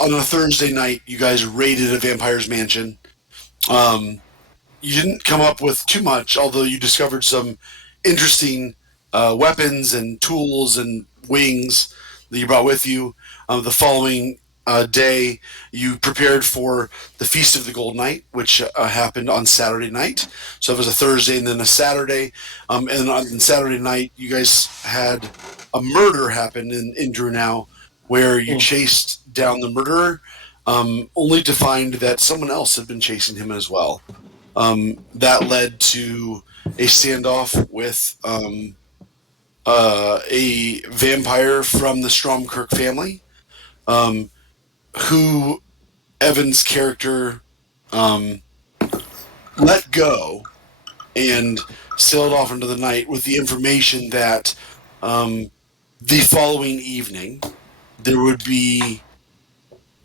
on a Thursday night, you guys raided a vampire's mansion. You didn't come up with too much, although you discovered some interesting weapons and tools and wings that you brought with you. The following day, you prepared for the Feast of the Gold Knight, which happened on Saturday night. So it was a Thursday and then a Saturday. And on Saturday night, you guys had a murder happen in Drunau, where you chased down the murderer, only to find that someone else had been chasing him as well. That led to a standoff with a vampire from the Stromkirk family, who Evan's character let go and sailed off into the night with the information that the following evening there would be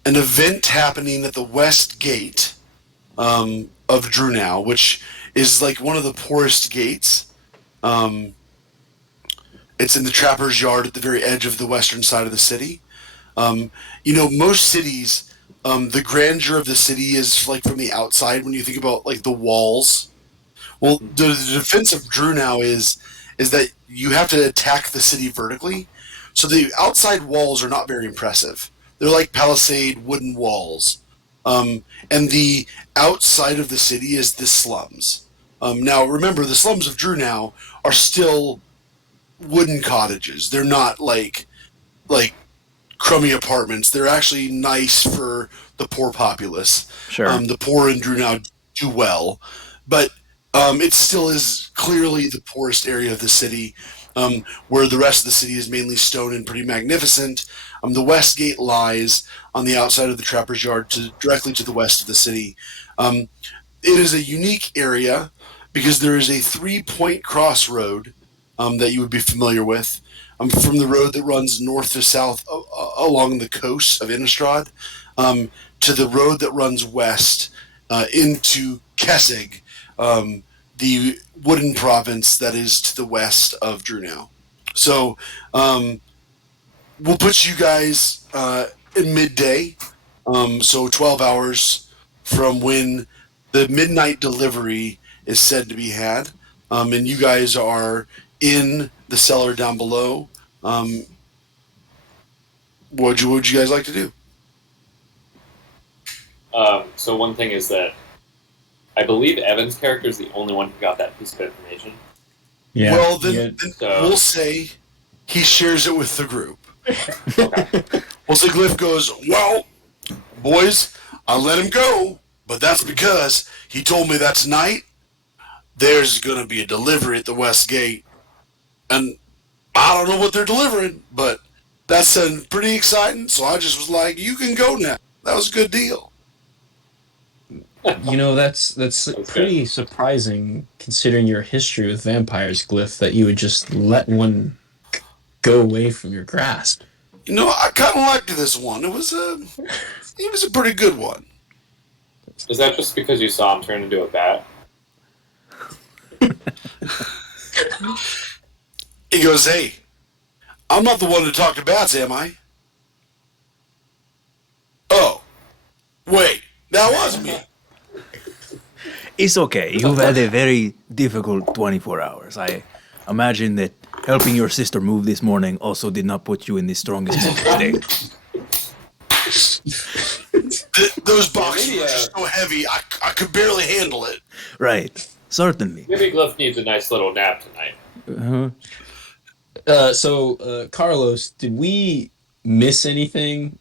an event happening at the West Gate of Drunau, which is like one of the poorest gates. It's in the Trapper's Yard at the very edge of the western side of the city. Most cities, the grandeur of the city is like from the outside when you think about like the walls. Well, the defense of Drunau is that you have to attack the city vertically. So the outside walls are not very impressive. They're like palisade wooden walls. And the outside of the city is the slums. Now, remember, the slums of Drunau are still wooden cottages. They're not like crummy apartments. They're actually nice for the poor populace. Sure. The poor in Drunau do well, but it still is clearly the poorest area of the city, where the rest of the city is mainly stone and pretty magnificent. The West Gate lies on the outside of the Trapper's Yard, directly to the west of the city. It is a unique area because there is a 3-point crossroad that you would be familiar with, from the road that runs north to south along the coast of Innistrad, to the road that runs west into Kessig, the wooden province that is to the west of Drunau. So we'll put you guys in midday, so 12 hours from when the midnight delivery is said to be had, and you guys are in the cellar down below. What would you guys like to do? So one thing is that I believe Evan's character is the only one who got that piece of information. Yeah. Well, then we'll say he shares it with the group. Okay. Well, so Glyph goes, well, boys, I let him go, but that's because he told me that tonight there's going to be a delivery at the West Gate. And I don't know what they're delivering, but that sounded pretty exciting, so I just was like, you can go now. That was a good deal. That's pretty surprising, considering your history with vampires, Glyph, that you would just let one go away from your grasp. I kind of liked this one. It was a pretty good one. Is that just because you saw him turn into a bat? He goes, hey, I'm not the one to talk to bats, am I? Oh, wait, that was me. It's okay. You've had a very difficult 24 hours. I imagine that helping your sister move this morning also did not put you in the strongest state. Those boxes were just so heavy, I could barely handle it. Right. Certainly. Maybe Glyph needs a nice little nap tonight. Uh-huh. So, Carlos, did we miss anything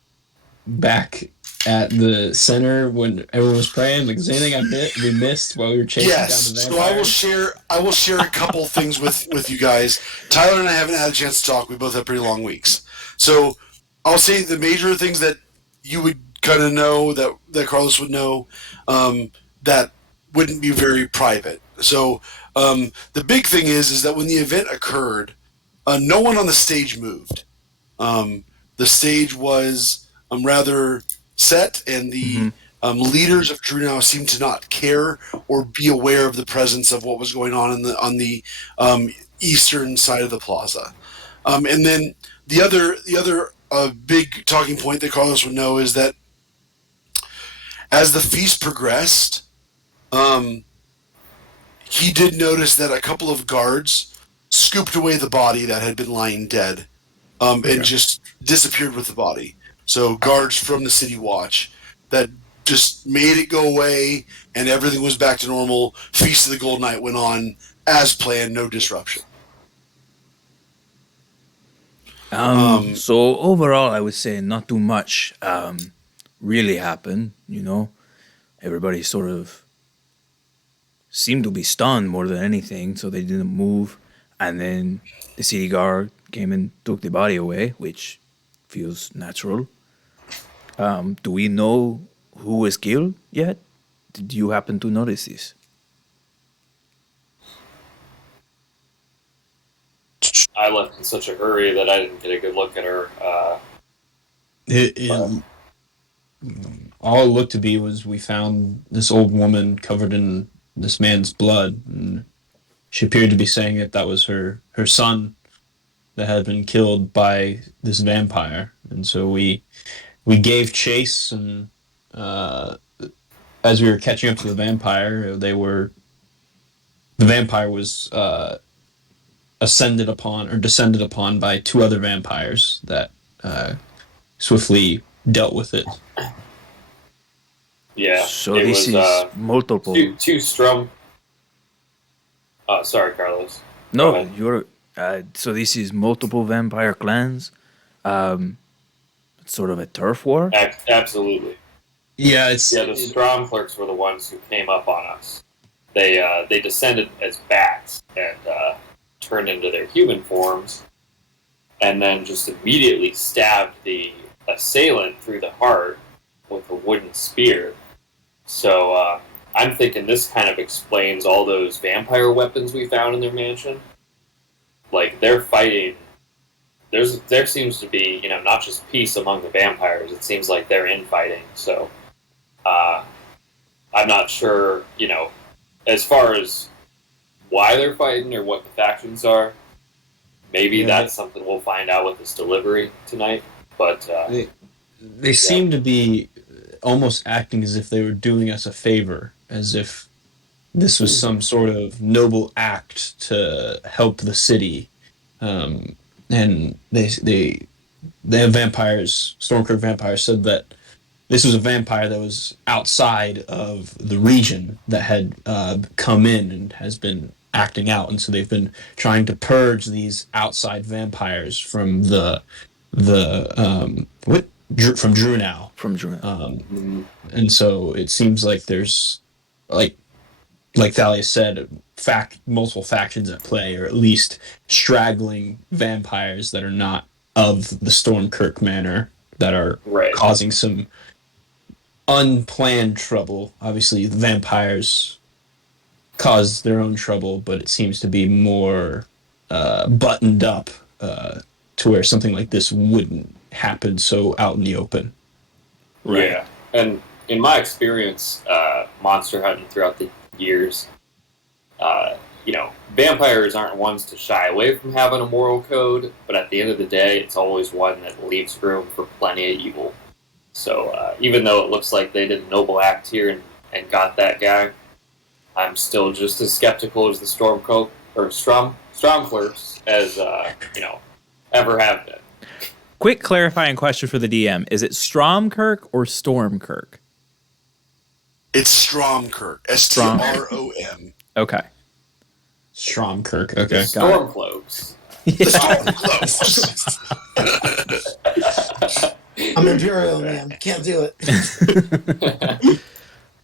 back at the center when everyone was praying? Like, is there anything we missed while we were chasing down the vampire? So I will share a couple things with you guys. Tyler and I haven't had a chance to talk. We both have pretty long weeks. So I'll say the major things that you would kind of know, that Carlos would know, that wouldn't be very private. So the big thing is that when the event occurred, no one on the stage moved. The stage was rather set, and the leaders of Drunau seemed to not care or be aware of the presence of what was going on on the eastern side of the plaza. And then the other big talking point that Carlos would know is that As the feast progressed, um, he did notice that a couple of guards scooped away the body that had been lying dead, and just disappeared with the body. So guards from the city watch that just made it go away, and everything was back to normal. Feast of the Gold Knight went on as planned, no disruption. So overall, I would say not too much really happened. You know, everybody sort of seemed to be stunned more than anything, so they didn't move. And then the city guard came and took the body away, which feels natural. Do we know who was killed yet? Did you happen to notice this? I left in such a hurry that I didn't get a good look at her. All it looked to be was we found this old woman covered in this man's blood, and she appeared to be saying that was her son that had been killed by this vampire, and so we gave chase, and as we were catching up to the vampire, the vampire was ascended upon or descended upon by two other vampires that swiftly dealt with it. Yeah. So it this was, is multiple. two strum. Sorry, Carlos. Go No, ahead. you're. So this is multiple vampire clans. It's sort of a turf war. Absolutely. Yeah, it's Yeah, the Strom clerks were the ones who came up on us. They descended as bats and turned into their human forms, and then just immediately stabbed the assailant through the heart with a wooden spear. So I'm thinking this kind of explains all those vampire weapons we found in their mansion. Like they're fighting. There seems to be not just peace among the vampires. It seems like they're infighting. So I'm not sure as far as why they're fighting or what the factions are. Maybe that's something we'll find out with this delivery tonight. But they seem to be almost acting as if they were doing us a favor, as if this was some sort of noble act to help the city. And the vampires, Stormkirk vampires, said that this was a vampire that was outside of the region that had come in and has been acting out, and so they've been trying to purge these outside vampires from from Drunau. From Jordan. And so it seems like there's like Thalia said, multiple factions at play, or at least straggling vampires that are not of the Stormkirk manor that are Right. causing some unplanned trouble. Obviously, the vampires cause their own trouble, but it seems to be more buttoned up to where something like this wouldn't happen so out in the open. Right. Yeah, and in my experience, monster hunting throughout the years, vampires aren't ones to shy away from having a moral code, but at the end of the day, it's always one that leaves room for plenty of evil. So even though it looks like they did a noble act here and got that guy, I'm still just as skeptical as the Stormclerks as ever have been. Quick clarifying question for the DM. Is it Stromkirk or Stormkirk? It's Stromkirk. Strom. Okay. Stromkirk. Okay. Stormcloaks. Close. I'm Imperial, man. Can't do it.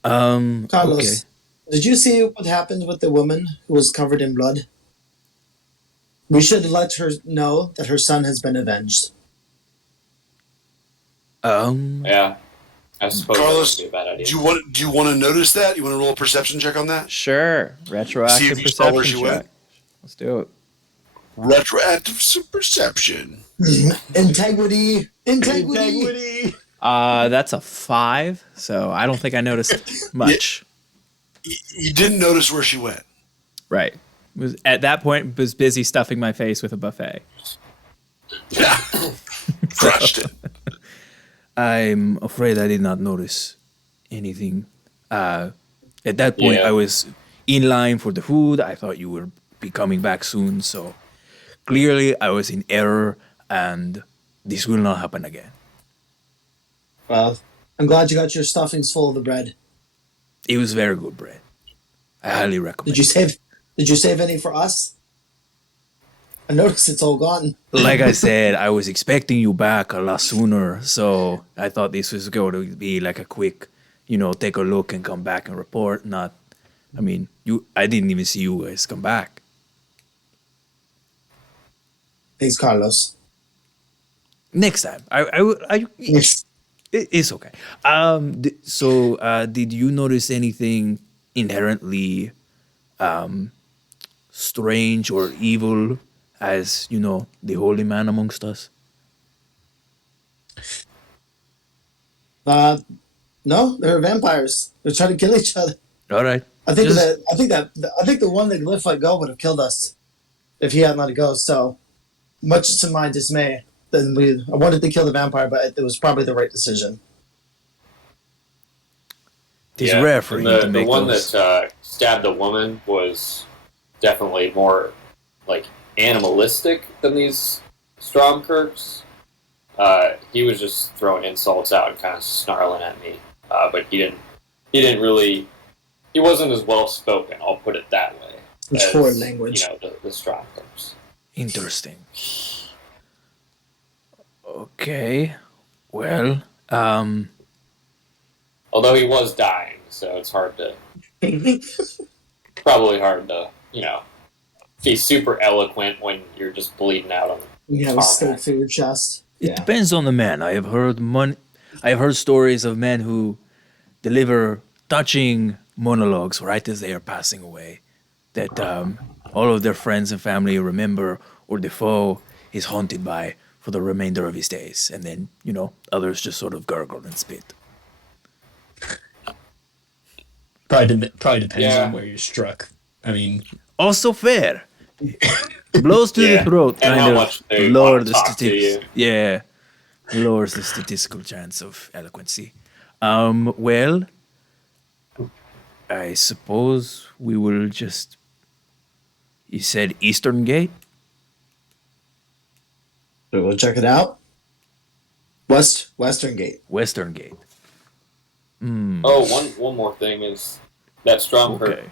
Carlos, did you see what happened with the woman who was covered in blood? We should let her know that her son has been avenged. Yeah, I suppose Carlos, that would be a bad idea. do you want to notice that? You want to roll a perception check on that? Sure. See Retroactive if you saw where perception she check. went. Let's do it. Retroactive perception. Integrity. That's a 5, so I don't think I noticed much. You didn't notice where she went. Right. At that point, was busy stuffing my face with a buffet. Yeah. Crushed it. I'm afraid I did not notice anything. At that point, I Yeah. was in line for the food. I thought you would be coming back soon, so clearly I was in error, and this will not happen again. Well, I'm glad you got your stuffings full of the bread. It was very good bread. I highly Did recommend you it. save? Did you save any for us? I noticed it's all gone. Like I said, I was expecting you back a lot sooner, so I thought this was going to be like a quick, take a look and come back and report. Not, I mean, I didn't even see you guys come back. Thanks, Carlos. Next time, it's okay. Did you notice anything inherently strange or evil as the holy man amongst us? No, they're vampires. They're trying to kill each other. All right. I think the one that let go would have killed us if he hadn't let it go. So, much to my dismay, I wanted to kill the vampire, but it was probably the right decision. It's rare for and him to the make one those. that stabbed a woman was definitely more like animalistic than these Stromkirks. He was just throwing insults out and kind of snarling at me, but he wasn't as well spoken. I'll put it that way. It's foreign language. The Stromkirks. Interesting. Okay. Well, Although he was dying, so it's probably hard to, be super eloquent when you're just bleeding out on You have a stake through your chest. it depends on the man. I have heard stories of men who deliver touching monologues right as they are passing away, that all of their friends and family remember, or the foe is haunted by for the remainder of his days, and then others just sort of gurgle and spit. Probably depends on where you're struck. I mean, Also fair. Blows to the throat and kind how of much they lower want to the talk to you. statistics. Yeah, lowers the statistical chance of eloquency. Well, I suppose we will just. You said Eastern Gate? So we'll check it out. Western Gate. Western Gate. Oh, one more thing is that Stromkirk. Okay.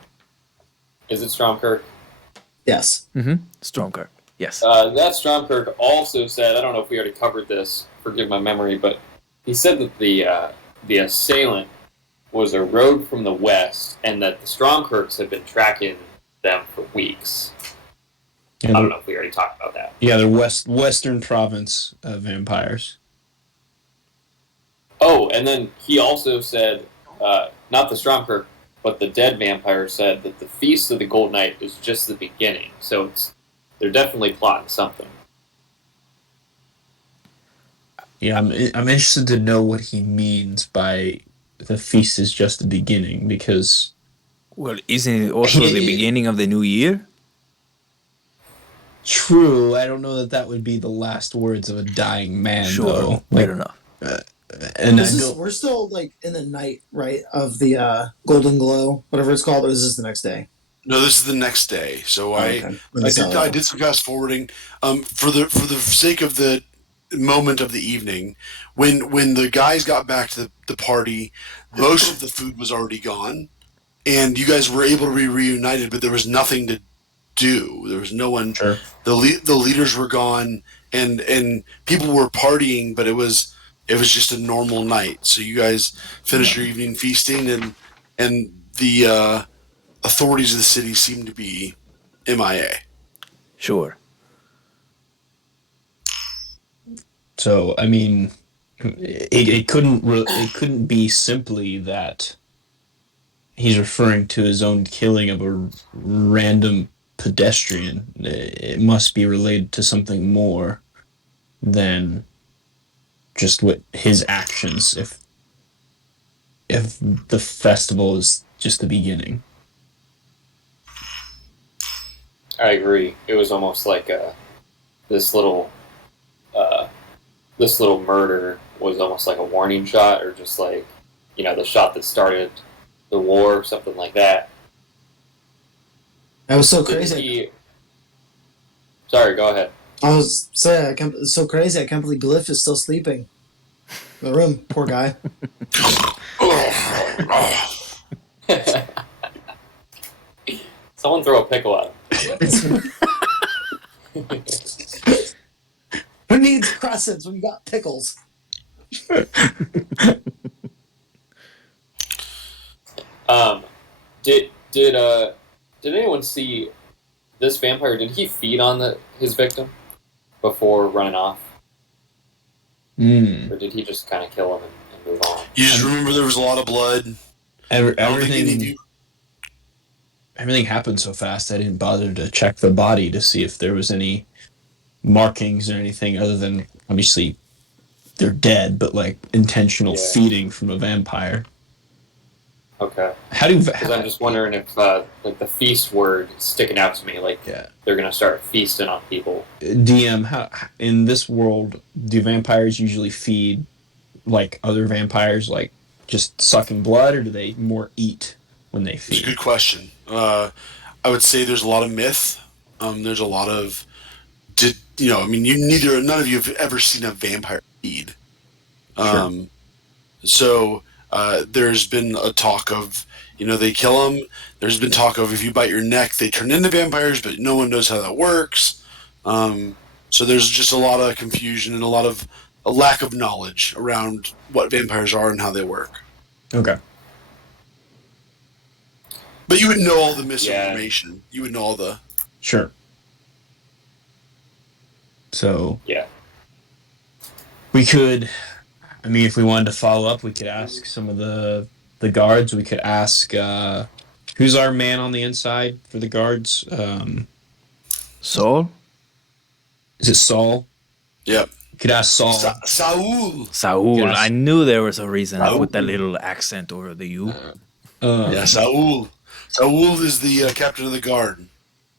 Is it Stromkirk? Yes. Stromkirk. Yes. That Stromkirk also said, I don't know if we already covered this, forgive my memory, but he said that the assailant was a road from the west, and that the Stromkirks had been tracking them for weeks. I don't know if we already talked about that. Yeah, they're western province vampires. Oh, and then he also said, not the Stromkirk, but the dead vampire said that the Feast of the Gold Knight is just the beginning. So they're definitely plotting something. Yeah, I'm interested to know what he means by the feast is just the beginning, because Well, isn't it also the beginning of the new year? true, I don't know that would be the last words of a dying man, Sure, though. fair enough. And We're still in the night, right, of the Golden Glow, whatever it's called, or is this the next day? No, this is the next day. So I did some fast forwarding for the sake of the moment of the evening. When the guys got back to the party, most of the food was already gone, and you guys were able to be reunited, but there was nothing to do. There was no one. Sure. The leaders were gone, and people were partying, but it was just a normal night. So you guys finished your evening feasting, and the authorities of the city seem to be MIA. Sure. So, I mean, it couldn't be simply that he's referring to his own killing of a random pedestrian. It must be related to something more than just what his actions. If the festival is just the beginning. I agree. It was almost like this little murder was almost like a warning shot, or just like the shot that started the war, something like that. That was so Didn't crazy. he- Sorry, go ahead. I was saying, it's so crazy. I can't believe Glyph is still sleeping in the room. Poor guy. Someone throw a pickle at him. Who needs crescents when you got pickles? Did anyone see this vampire? Did he feed on his victim before running off, or did he just kind of kill him and move on? You just remember there was a lot of blood. Everything happened so fast. I didn't bother to check the body to see if there was any markings or anything other than obviously they're dead, but like intentional feeding from a vampire. Okay. Because I'm just wondering if like the feast word is sticking out to me, like they're gonna start feasting on people. DM, how in this world do vampires usually feed like other vampires, like just sucking blood, or do they more eat when they feed? It's a good question. I would say there's a lot of myth. There's a lot of none of you have ever seen a vampire feed. Sure. So there's been a talk of, they kill them. There's been talk of if you bite your neck, they turn into vampires, but no one knows how that works. So there's just a lot of confusion and a lack of knowledge around what vampires are and how they work. Okay. But you would know all the misinformation. Yeah. You would know all the... Sure. So... Yeah. We could... I mean, if we wanted to follow up, we could ask some of the guards. We could ask... who's our man on the inside for the guards? Saul? Is it Saul? Yep. You could ask Saul. Saul. Saul. I knew there was a reason I put that little accent over the U. Yeah, Saul. Saul is the captain of the guard.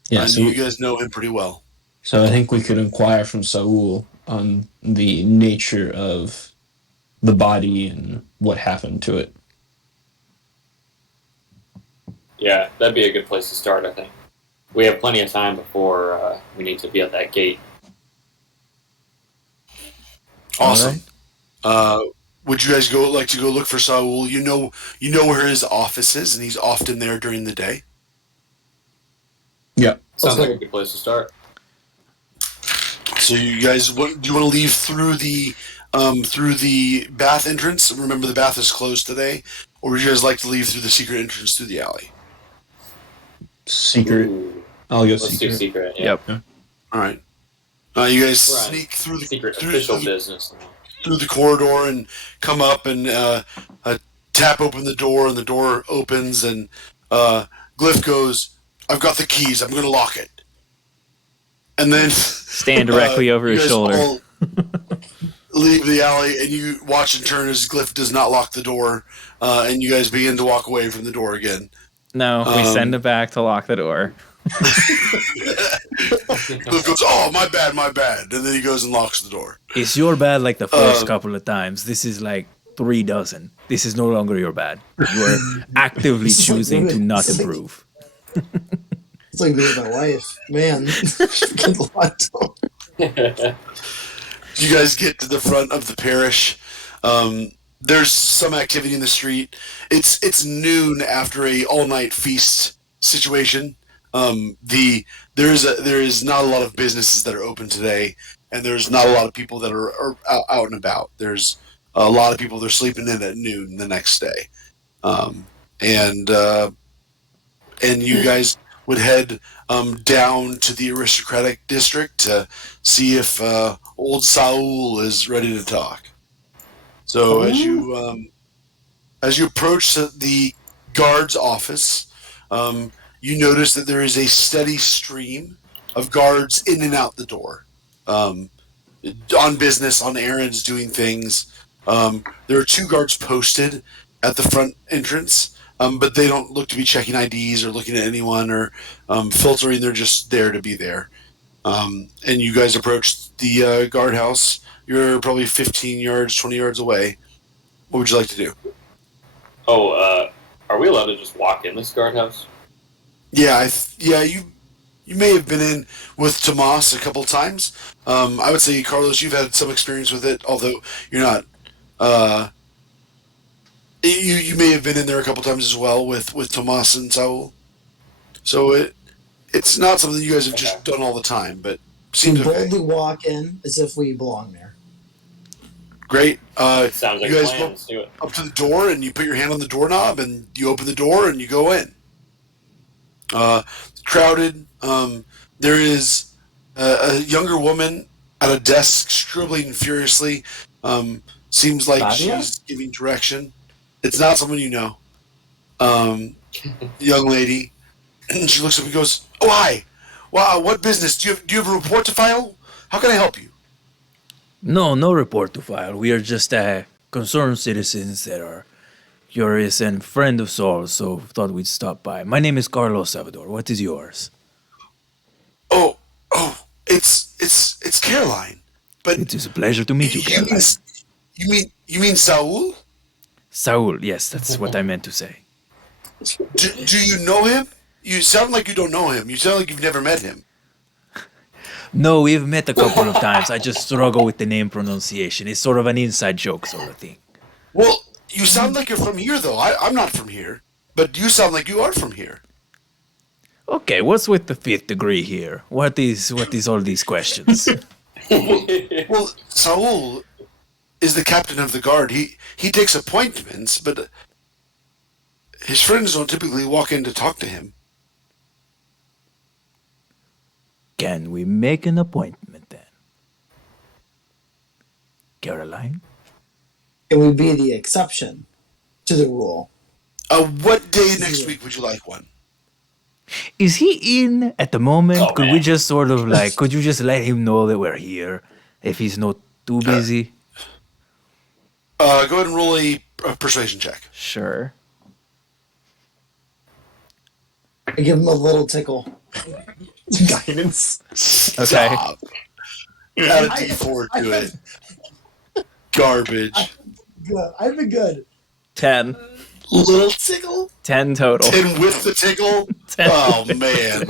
Yeah, so you guys know him pretty well. So I think we could inquire from Saul on the nature of the body and what happened to it. Yeah, that'd be a good place to start, I think. We have plenty of time before we need to be at that gate. Awesome. Right. Would you guys like to go look for Saul? You know where his office is, and he's often there during the day. Yeah, sounds like a good place to start. So you guys, do you want to leave through the bath entrance? Remember, the bath is closed today, or would you guys like to leave through the secret entrance through the alley? Secret. Ooh. I'll go Let's secret. do secret. Yeah. Yep. Yeah. All right. You guys sneak through the secret official business. Through the corridor and come up and tap open the door, and the door opens, and Glyph goes, "I've got the keys. I'm going to lock it." And then stand directly over his shoulder. Leave the alley, and you watch and turn as Glyph does not lock the door, and you guys begin to walk away from the door again. No, we send him back to lock the door. Glyph goes, "Oh, my bad," and then he goes and locks the door. It's your bad like the first couple of times. This is like 3 dozen. This is no longer your bad. You are actively choosing to not improve. It's like me and my wife. Man. You guys get to the front of the parish. There's some activity in the street. It's noon after a all-night feast situation. There is not a lot of businesses that are open today, and there's not a lot of people that are out and about. There's a lot of people that are sleeping in at noon the next day, and you guys would head down to the aristocratic district to see if old Saul is ready to talk. So as you approach the guard's office, you notice that there is a steady stream of guards in and out the door, on business, on errands, doing things. There are 2 guards posted at the front entrance, but they don't look to be checking IDs or looking at anyone or filtering. They're just there to be there. And you guys approach the guardhouse. You're probably 15 yards, 20 yards away. What would you like to do? Are we allowed to just walk in this guardhouse? Yeah, you may have been in with Tomas a couple times. I would say, Carlos, you've had some experience with it, although you're not. You may have been in there a couple times as well with Tomas and Saul. So it's not something you guys have just done all the time, but We seems okay. boldly walk in as if we belong there. Great. Sounds like you a guys plan. go Let's do it. up to the door and you put your hand on the doorknob and you open the door and you go in. Crowded. There is a younger woman at a desk scribbling furiously. Seems like Nadia? she's giving direction. It's not someone you know. Young lady. And she looks up and goes, "Oh, hi. Wow, what business? Do you have a report to file? How can I help you?" No report to file. We are just concerned citizens that are curious and friend of Saul, so thought we'd stop by. My name is Carlos Salvador. What is yours? Oh, it's Caroline. But It is a pleasure to meet you, Caroline. you mean Saul? Saul, yes, that's what I meant to say. Do you know him? You sound like you don't know him. You sound like you've never met him. No, we've met a couple of times. I just struggle with the name pronunciation. It's sort of an inside joke sort of thing. Well, you sound like you're from here, though. I'm not from here, but you sound like you are from here. Okay, what's with the fifth degree here? What is all these questions? Well, Saul is the captain of the guard. He takes appointments, but his friends don't typically walk in to talk to him. Can we make an appointment then? Caroline? It would be the exception to the rule. What day next week would you like one? Is he in at the moment? Oh, could we man. just sort of could you just let him know that we're here if he's not too busy? Go ahead and roll a persuasion check. Sure. I give him a little tickle. Guidance. Okay. Stop. Add a D4 to it. Garbage. Good. I've been good. 10. Little tickle. 10 total. And with the tickle? 10. Oh, man.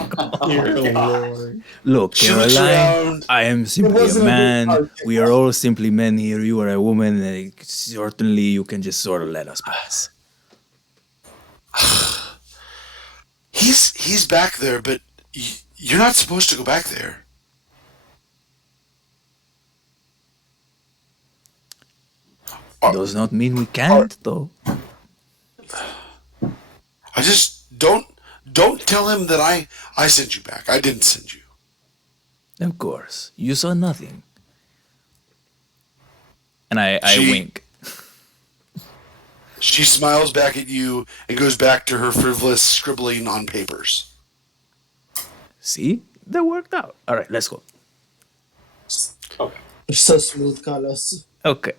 Dear Lord. Look, She looks Caroline, around. I am simply a wasn't a big man. hard We are all simply men here. You are a woman, and certainly you can just sort of let us pass. He's back there, but you're not supposed to go back there. Does not mean we can't, though. I just don't tell him that I sent you back. I didn't send you. Of course. You saw nothing. And I She- wink. She smiles back at you and goes back to her frivolous scribbling on papers. See? That worked out. All right, let's go. Okay. You're so smooth, Carlos. Okay.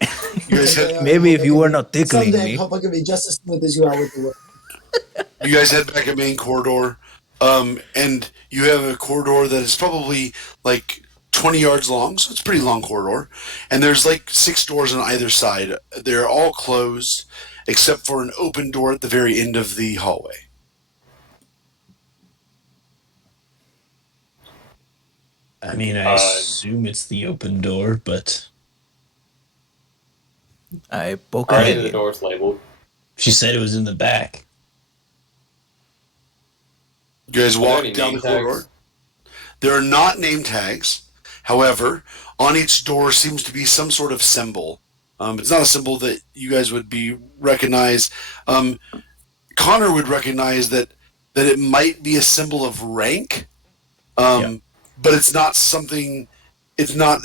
You guys head, Maybe if you were not tickling Someday I me. hope I can be just as smooth as you are with the word. you guys head back a main corridor, and you have a corridor that is probably like 20 yards long, so it's a pretty long corridor. And there's like 6 doors on either side. They're all closed, except for an open door at the very end of the hallway. I mean, I assume it's the open door, but I poke Are a any head of the in. doors labeled? she said it was in the back. You guys Are there walk any down name the corridor. tags? There are not name tags. However, on each door seems to be some sort of symbol. It's not a symbol that you guys would be recognize. Connor would recognize that it might be a symbol of rank, but it's not something. It's not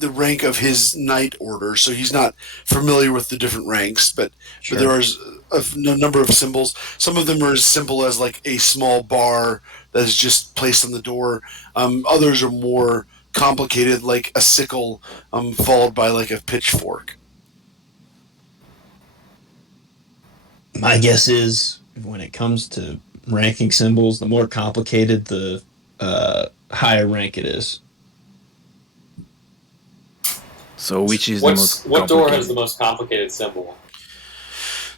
the rank of his knight order, so he's not familiar with the different ranks. But there are a number of symbols. Some of them are as simple as like a small bar that is just placed on the door. Others are more complicated, like a sickle followed by like a pitchfork. My guess is when it comes to ranking symbols, the more complicated, the higher rank it is. So which is the most What door complicated? has the most complicated symbol?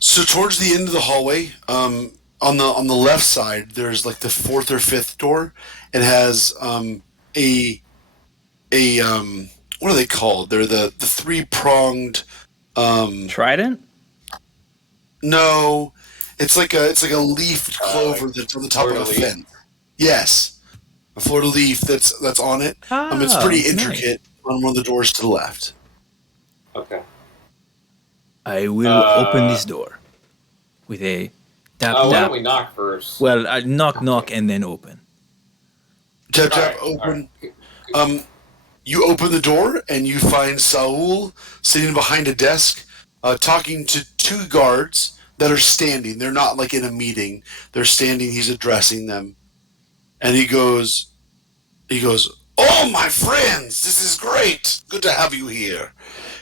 So towards the end of the hallway, on the left side, there's like the fourth or fifth door. It has a what are they called? They're the three pronged. Trident? No, it's like a leaf clover Like that's on the top of a fleur-de-lis. fence. Yes, a fleur de leaf that's on it. It's Oh, pretty nice. intricate on one of the doors to the left. Okay. I will open Uh, this door with a tap why don't tap. we knock first? Well, I knock knock and then open. Tap All tap right. All open. right. You open the door and you find Saul sitting behind a desk, talking to two guards that are standing. They're not like in a meeting. They're standing. He's addressing them, and he goes, "Oh, my friends, this is great. Good to have you here."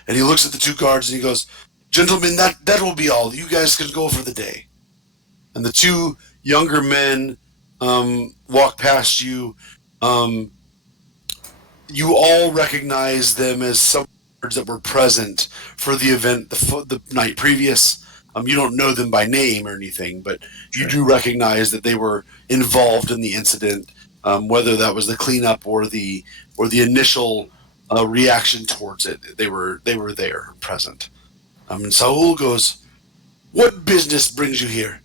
And he looks at the two guards and he goes, "Gentlemen, that will be all. You guys can go for the day." And the two younger men walk past you. Um, you all recognize them as some that were present for the event the night previous. You don't know them by name or anything, but you do recognize that they were involved in the incident, whether that was the cleanup or the initial reaction towards it. They were there, present. And Saul goes, "What business brings you here?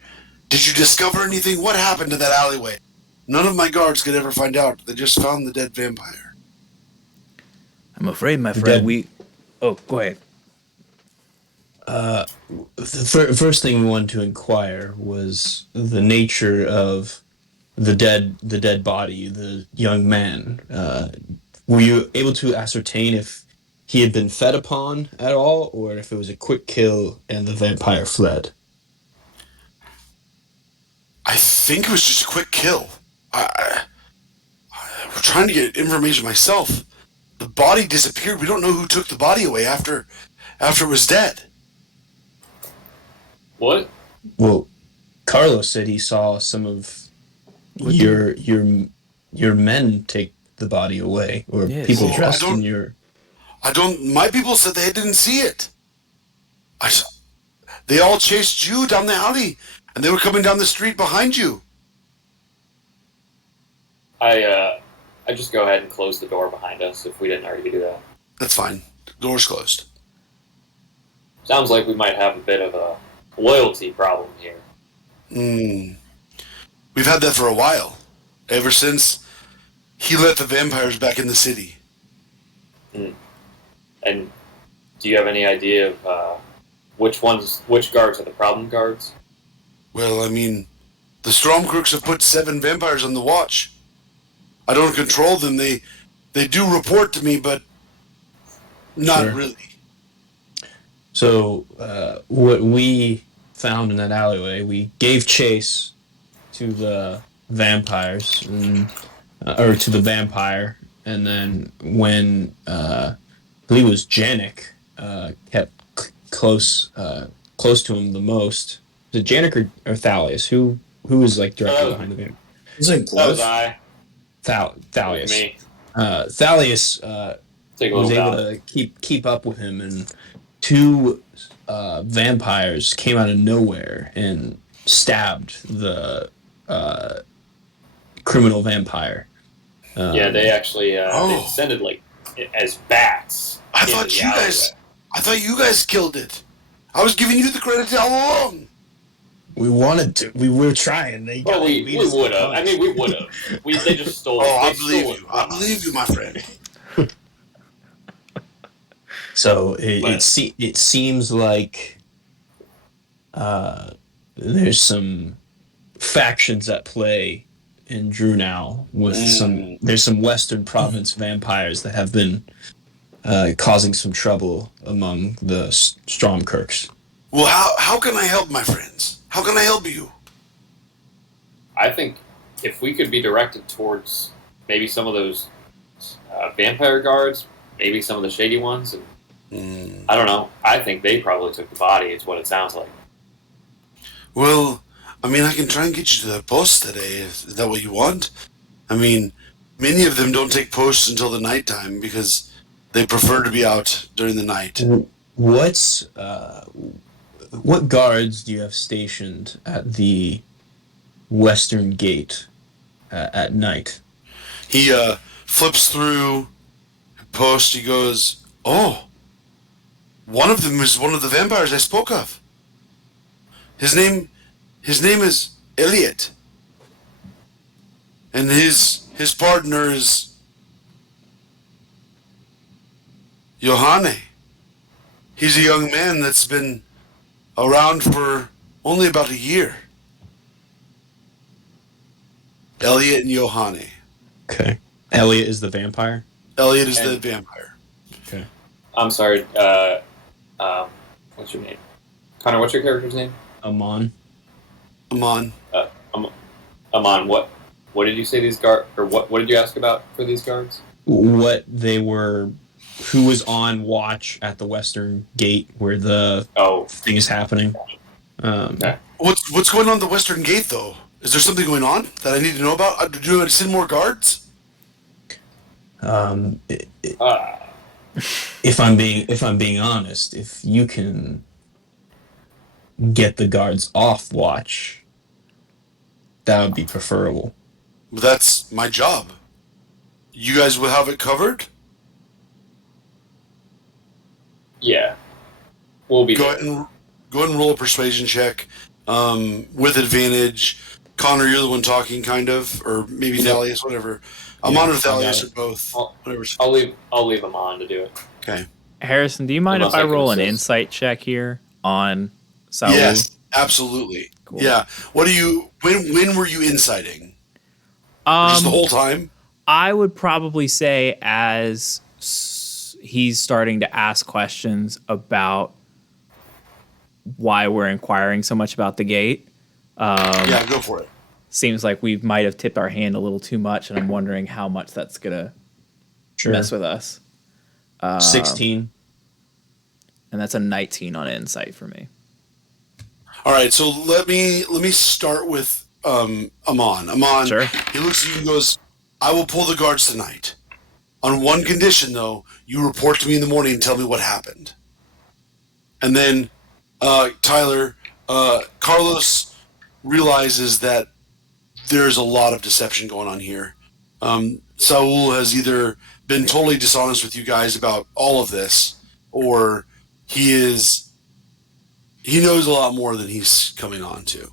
Did you discover anything? What happened in that alleyway?" None of my guards could ever find out. They just found the dead vampire. I'm afraid, my The friend, dead. we. Oh, go ahead. The first thing we wanted to inquire was the nature of the dead body, the young man. Were you able to ascertain if he had been fed upon at all, or if it was a quick kill and the vampire fled? I think it was just a quick kill. I'm trying to get information myself. The body disappeared. We don't know who took the body away after it was dead. What? Well, Carlos said he saw some of your men take the body away, or Yes. people Oh, dressed in your. I don't. My people said they didn't see it. I. They all chased you down the alley, and they were coming down the street behind you. I just go ahead and close the door behind us if we didn't already do that. That's fine. The door's closed. Sounds like we might have a bit of a loyalty problem here. We've had that for a while. Ever since he let the vampires back in the city. And do you have any idea of which guards are the problem guards? Well, I mean, the Stormcrooks have put 7 vampires on the watch. I don't control them. They do report to me, but not Sure. really. So, what we found in that alleyway, we gave chase to the vampires, or to the vampire, and then when I believe it was Janik kept close to him the most. Was it Janik or Thalius? Who was like directly behind the vampire? Is it That was Glyph? I. That was Thalius. me. Thalius Take a was little able bow. to keep up with him, and two vampires came out of nowhere and stabbed the criminal vampire. Yeah, they actually they Oh. descended like as bats. I into thought the you guys. alleyway. I thought you guys killed it. I was giving you the credit all along. We wanted to. We were trying. They Well, got. we would have. I mean, we would have. They just stole. Oh, I they believe stole you. it I from us. believe you, my friend. So But- it seems like there's some factions at play in Drew now with there's some Western Province vampires that have been causing some trouble among the Stromkirks. Well, how can I help, my friends? How can I help you? I think if we could be directed towards maybe some of those vampire guards, maybe some of the shady ones, and I don't know. I think they probably took the body. It's what it sounds like. Well, I mean, I can try and get you to the post today. Is that what you want? I mean, many of them don't take posts until the nighttime because they prefer to be out during the night. What's What guards do you have stationed at the western gate at night? He flips through post. He goes, "Oh, one of them is one of the vampires I spoke of. His name is Elliot, and his partner is Johanne. He's a young man that's been around for only about a year. Elliot and Johanne. Okay. Elliot is the vampire. Elliot is the And- vampire. Okay. I'm sorry. What's your name? Connor, what's your character's name? Amon. Amon. Amon. What did you say these guard or what did you ask about for these guards? What they were, who was on watch at the western gate where the Oh, thing is happening. okay. What's going on at the Western Gate, though? Is there something going on that I need to know about? Do I send more guards? If I'm being honest, if you can get the guards off watch, that would be preferable. That's my job. You guys will have it covered? Yeah. We'll be Go there. ahead and roll a persuasion check with advantage. Connor, you're the one talking, kind of, or maybe Thalius, whatever. Amon or Thalius or both. Whatever. I'll leave him on to do it. Okay. Harrison, do you mind Unless if I I can roll an assist. insight check here on Saul? Yes, absolutely. Cool. Yeah. What do you? When were you inciting? Just the whole time? I would probably say as he's starting to ask questions about why we're inquiring so much about the gate. Yeah, go for it. Seems like we might have tipped our hand a little too much, and I'm wondering how much that's gonna mess with us. 16. And that's a 19 on insight for me. All right, so let me start with Amon. Amon, Sure. he looks at you and goes, "I will pull the guards tonight. On one condition, though, you report to me in the morning and tell me what happened." And then Tyler, Carlos realizes that there's a lot of deception going on here. Saul has either been totally dishonest with you guys about all of this, or he knows a lot more than he's coming on to.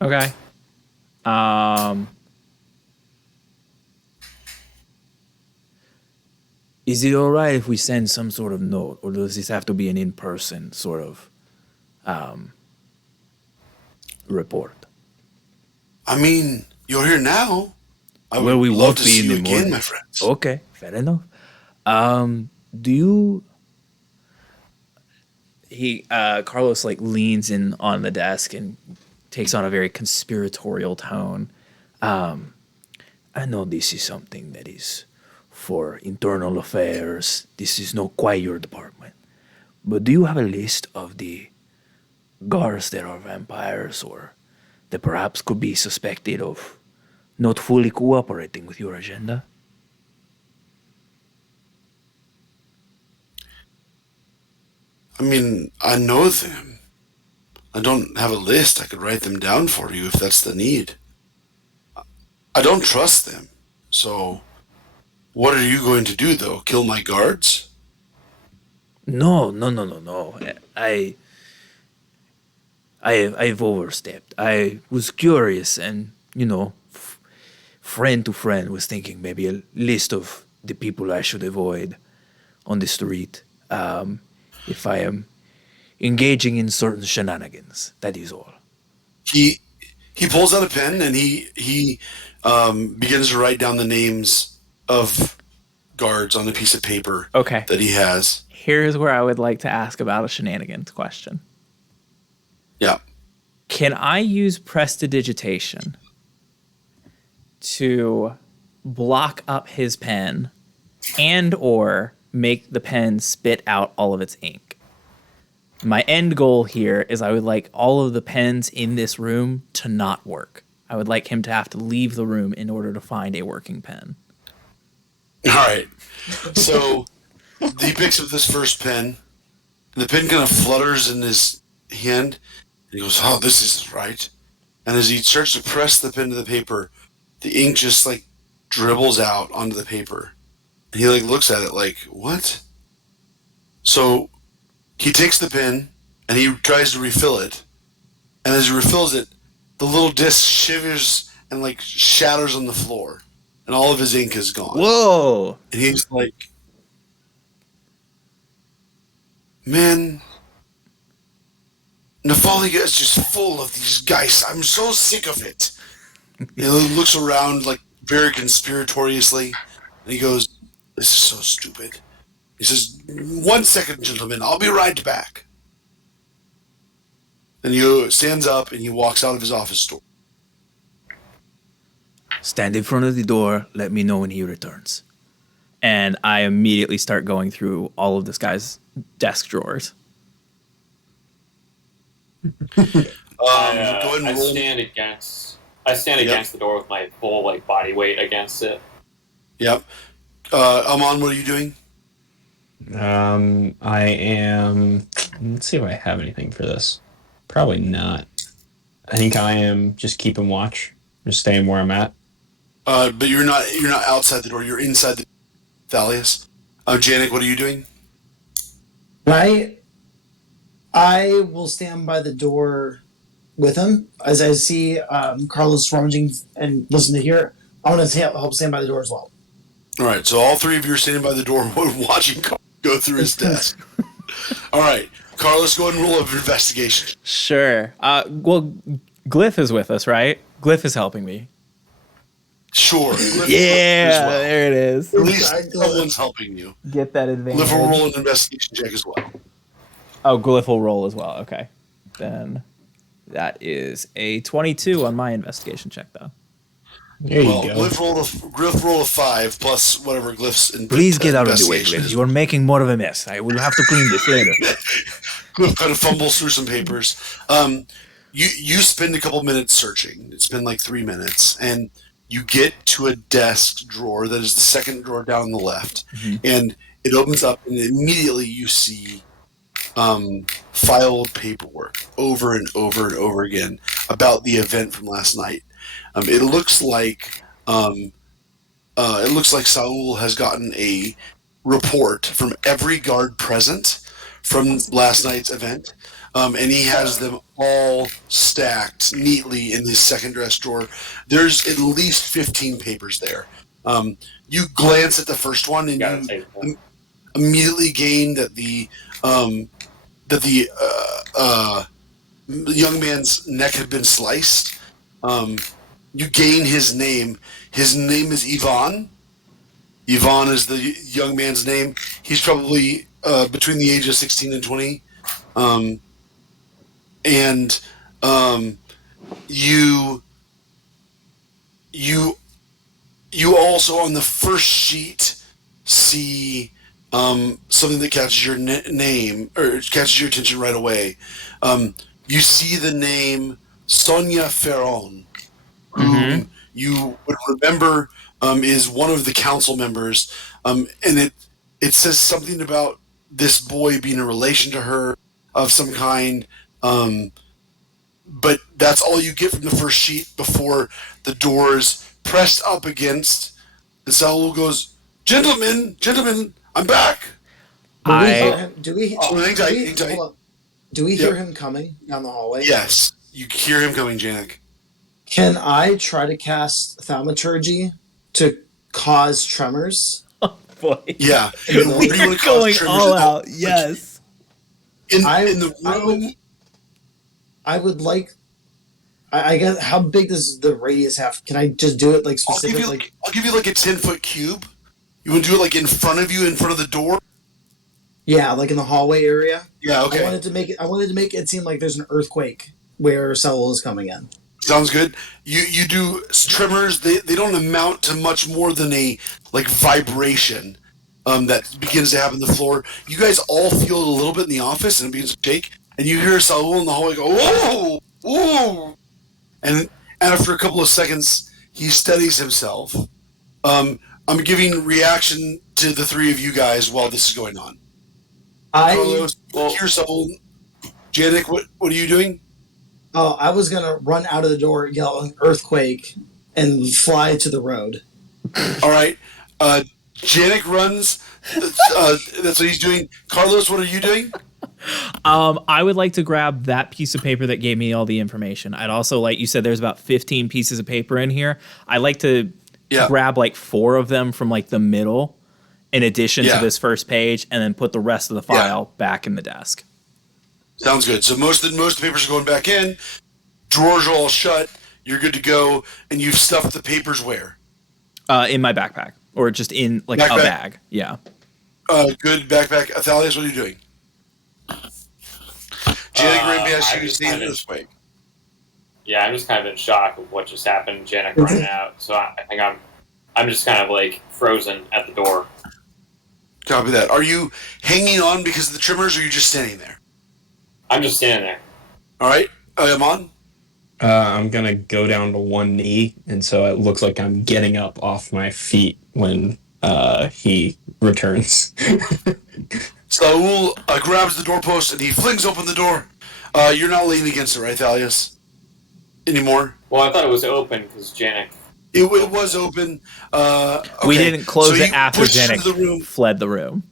Okay. Is it all right if we send some sort of note, or does this have to be an in-person sort of report? I mean, you're here now. I Well, we love won't to be see in you the again, morning. my friends. Okay, fair enough. Do you? Carlos like leans in on the desk and takes on a very conspiratorial tone. I know this is something that is for internal affairs. This is not quite your department. But do you have a list of the guards that are vampires or that perhaps could be suspected of not fully cooperating with your agenda? I mean, I know them. I don't have a list. I could write them down for you if that's the need. I don't trust them. So, what are you going to do, though? Kill my guards? No. I've overstepped. I was curious, and friend to friend was thinking maybe a list of the people I should avoid on the street. If I am engaging in certain shenanigans, that is all. He pulls out a pen and he begins to write down the names of guards on a piece of paper. Okay. That he has. Here's where I would like to ask about a shenanigans question. Yeah. Can I use prestidigitation to block up his pen and or make the pen spit out all of its ink? My end goal here is I would like all of the pens in this room to not work. I would like him to have to leave the room in order to find a working pen. All right. So he picks up this first pen And the pen kind of flutters in his hand. And he goes, "Oh, this isn't right." And as he starts to press the pen to the paper, the ink just like dribbles out onto the paper. And he like looks at it like, "What?" So he takes the pen and he tries to refill it. And as he refills it, the little disc shivers and like shatters on the floor, and all of his ink is gone. Whoa! And he's like, "Man, Nafaliga is just full of these guys. I'm so sick of it." He looks around like very conspiratoriously, and he goes, "This is so stupid." He says, "1 second, gentlemen, I'll be right back." And he stands up and he walks out of his office door. Stand in front of the door. Let me know when he returns. And I immediately start going through all of this guy's desk drawers. Go ahead and I roll. stand against the door with my full like body weight against it. Yep. Amon, what are you doing? I am. Let's see if I have anything for this. Probably not. I think I am just keeping watch, just staying where I'm at. But you're not outside the door. You're inside the Thalius. Janik, what are you doing? I will stand by the door with him as I see Carlos rummaging and listen to hear. I want to help stand by the door as well. All right, so all three of you are standing by the door watching Carlos go through his desk. All right, Carlos, go ahead and roll an investigation. Sure. Well, Glyph is with us, right? Glyph is helping me. Sure. Yeah, well. there it is. At least someone's helping you. Get that advantage. Glyph will roll an investigation check as well. Oh, Glyph will roll as well. Okay. Then that is a 22 on my investigation check, though. There you Well, go. Glyph rolled a 5 plus whatever Glyph's Please get out of the way, investigation Glyph. is. You are making more of a mess. I will have to clean this later. Glyph kind of fumbles through some papers. You spend a couple minutes searching. It's been like 3 minutes, and you get to a desk drawer that is the second drawer down on the left, and it opens up, and immediately you see filed paperwork over and over and over again about the event from last night. It looks like Saul has gotten a report from every guard present from last night's event, and he has them all stacked neatly in his second dress drawer. There's at least 15 papers there. You glance at the first one, and you immediately gain that the young man's neck had been sliced. You gain his name. His name is Ivan. Ivan is the young man's name. He's probably between the age of 16 and 20. You also on the first sheet see something that catches your name or catches your attention right away. You see the name Sonia Ferron, who you would remember is one of the council members, and it says something about this boy being a relation to her of some kind. But that's all you get from the first sheet before the doors pressed up against, and Saul goes, Gentlemen, I'm back." Do we hear him coming down the hallway? Yes, you hear him coming, Janik. Can I try to cast thaumaturgy to cause tremors? Boy. Yeah. We're going all out. Yes. In the room. I would like. I guess. How big does the radius have? Can I just do it like specific? I'll give you like a 10-foot cube. You want to do it like in front of you, in front of the door? Yeah, like in the hallway area. Yeah. Okay. I wanted to make it seem like there's an earthquake where Saul is coming in. Sounds good. You do tremors. They don't amount to much more than a like vibration that begins to happen on the floor. You guys all feel it a little bit in the office, and it begins to shake. And you hear Saul in the hallway go, "Whoa, whoa!" And after a couple of seconds, he steadies himself. I'm giving reaction to the three of you guys while this is going on. I Carlos, here's Saul. Janik, what are you doing? I was gonna run out of the door, yelling "earthquake," and fly to the road. All right. Janik runs. That's what he's doing. Carlos, what are you doing? I would like to grab that piece of paper that gave me all the information. I'd also like, you said there's about 15 pieces of paper in here. I'd like to grab like 4 of them from like the middle in addition to this first page, and then put the rest of the file back in the desk. Sounds good. So most of the papers are going back in. Drawers are all shut. You're good to go, and you've stuffed the papers where? In my backpack, or just in like a bag. Yeah. Good backpack. Athalias, what are you doing? Janik ran past you. Staying this way. Yeah, I'm just kind of in shock of what just happened. Janik running out, so I think I'm just kind of like frozen at the door. Copy that. Are you hanging on because of the trimmers, or are you just standing there? I'm just standing there. All right. I'm on. I'm gonna go down to one knee, and so it looks like I'm getting up off my feet when he returns. Saul grabs the doorpost and he flings open the door. You're not leaning against it, right, Thalias? Anymore? Well, I thought it was open because Janik. It was open. Okay. We didn't close it after Janik fled the room.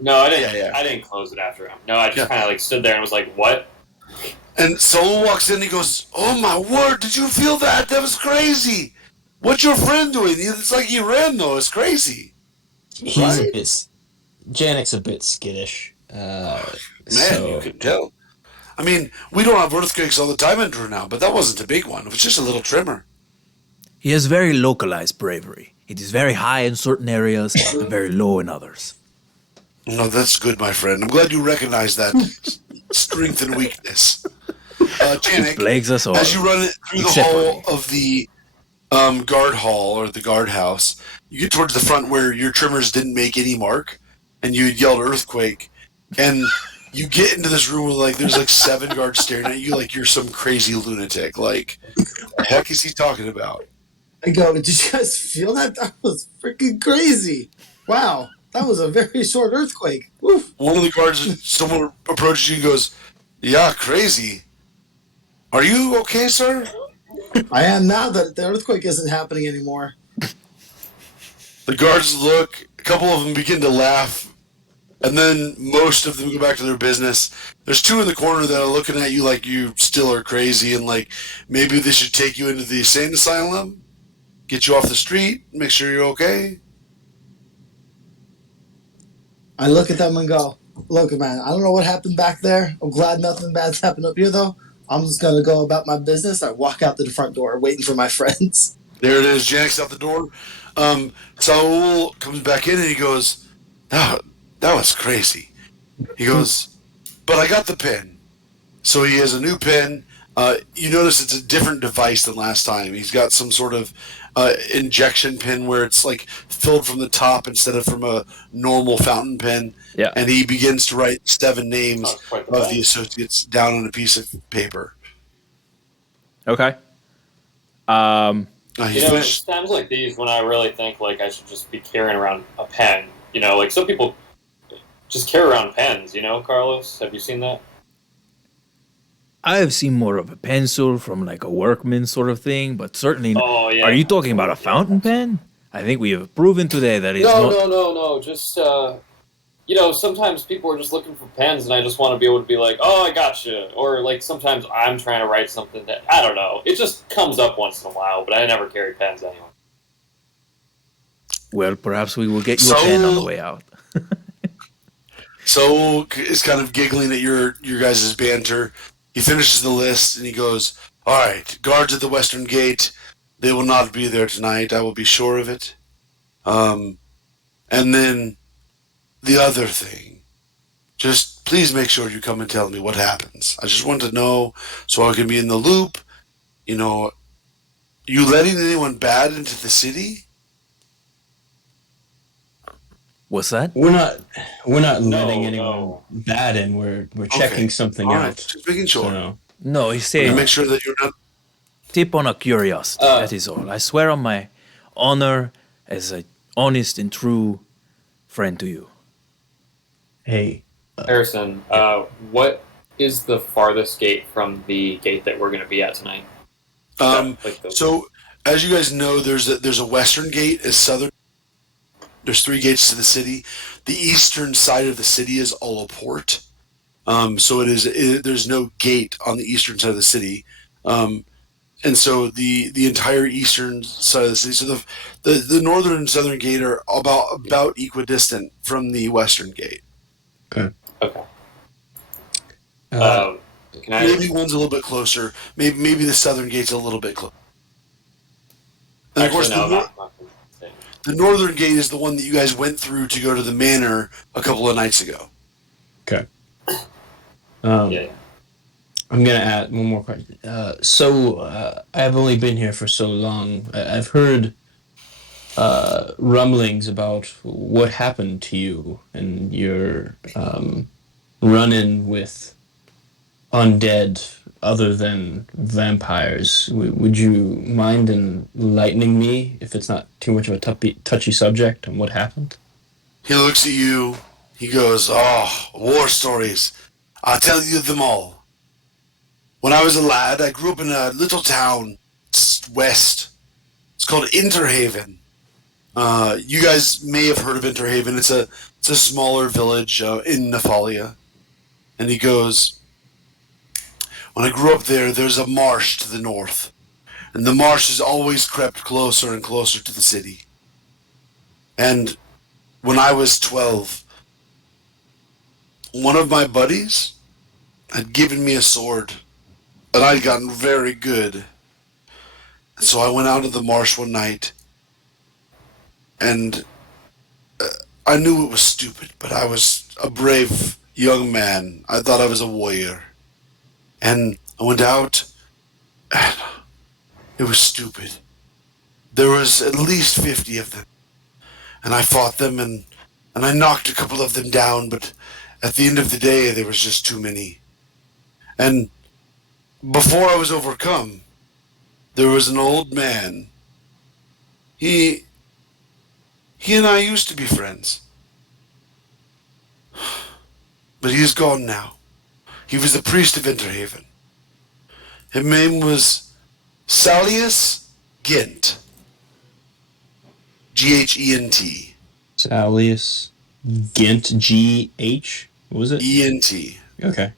No, I didn't. Yeah. I didn't close it after him. No, I just kind of like stood there and was like, "What?" And Saul walks in and he goes, "Oh my word! Did you feel that? That was crazy. What's your friend doing? It's like he ran though. It's crazy." He's a bit. Janik's a bit skittish. You can tell. I mean, we don't have earthquakes all the time in Drew now, but that wasn't a big one. It was just a little tremor. He has very localized bravery. It is very high in certain areas and very low in others. No, that's good, my friend. I'm glad you recognize that strength and weakness. Janik, plagues us all. As you run through the hall of the guard hall or the guard house, you get towards the front where your trimmers didn't make any mark, and you yelled earthquake, and you get into this room where there's 7 guards staring at you like you're some crazy lunatic. Like, the heck is he talking about? I go, did you guys feel that? That was freaking crazy. Wow, that was a very short earthquake. Woof. One of the guards, someone approaches you and goes, "Yeah, crazy. Are you okay, sir?" I am now that the earthquake isn't happening anymore. The guards look, a couple of them begin to laugh, and then most of them go back to their business. There's 2 in the corner that are looking at you like you still are crazy and like maybe they should take you into the insane asylum, get you off the street, make sure you're okay. I look at them and go, "Look, man, I don't know what happened back there. I'm glad nothing bad's happened up here, though. I'm just going to go about my business." I walk out to the front door waiting for my friends. There it is. Janik's out the door. Saul comes back in and he goes, that was crazy. He goes, "But I got the pen." So he has a new pen. You notice it's a different device than last time. He's got some sort of injection pen where it's like filled from the top instead of from a normal fountain pen. Yeah. And he begins to write 7 names of the associates down on a piece of paper. Okay. It sounds like these when I really think like I should just be carrying around a pen. Like some people just carry around pens. Carlos, have you seen that? I have seen more of a pencil from like a workman sort of thing, but certainly. Oh, yeah. Are you talking about a fountain pen? I think we have proven today that it's not. No. Just sometimes people are just looking for pens, and I just want to be able to be like, "Oh, I got you," or like sometimes I'm trying to write something that I don't know. It just comes up once in a while, but I never carry pens anyway. Well, perhaps we will get you a pen on the way out. So is kind of giggling at your guys' banter. He finishes the list and he goes, "All right, guards at the western gate. They will not be there tonight. I will be sure of it. And then the other thing, just please make sure you come and tell me what happens. I just want to know so I can be in the loop. You letting anyone bad into the city?" What's that? We're not letting anyone bad in. We're checking something out. Just making sure. So, no, he's saying make sure that you're not. Tip on a curiosity. That is all. I swear on my honor as an honest and true friend to you. Hey, Harrison, what is the farthest gate from the gate that we're going to be at tonight? So, as you guys know, there's a western gate, a southern. There's three gates to the city. The eastern side of the city is all a port. So there's no gate on the eastern side of the city. And so the entire eastern side of the city. So the northern and southern gate are about equidistant from the western gate. Okay. Okay. Maybe one's a little bit closer. Maybe the southern gate's a little bit closer. And of course, the northern gate is the one that you guys went through to go to the manor a couple of nights ago. Okay. Yeah. I'm gonna add one more question. I've only been here for so long. I've heard rumblings about what happened to you and your run-in with undead other than vampires. Would you mind enlightening me, if it's not too much of a touchy subject, on what happened? He looks at you. He goes, "Oh, war stories. I'll tell you them all. When I was a lad, I grew up in a little town west. It's called Interhaven. You guys may have heard of Interhaven. It's a smaller village in Nephalia." And he goes, "When I grew up there, there's a marsh to the north, and the marsh has always crept closer and closer to the city. And when I was 12, one of my buddies had given me a sword, and I'd gotten very good. And so I went out to the marsh one night, and I knew it was stupid, but I was a brave young man. I thought I was a warrior. And I went out, and it was stupid. There was at least 50 of them, and I fought them, and I knocked a couple of them down, but at the end of the day, there was just too many. And before I was overcome, there was an old man. He and I used to be friends. But he is gone now. He was the priest of Interhaven. His name was Salius Gent. Gent. Salius Gent, G-H? What was it? E-N-T. Okay.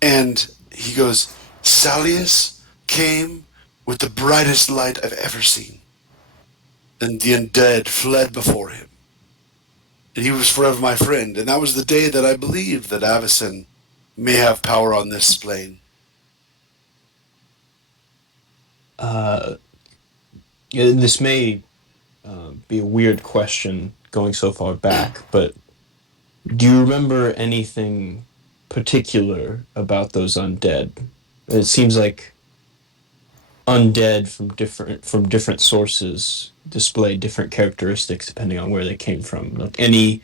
And he goes, "Salius came with the brightest light I've ever seen. And the undead fled before him. And he was forever my friend. And that was the day that I believed that Avicen may have power on this plane." This may be a weird question going so far back, but do you remember anything particular about those undead? It seems like undead from different sources display different characteristics depending on where they came from. Like any,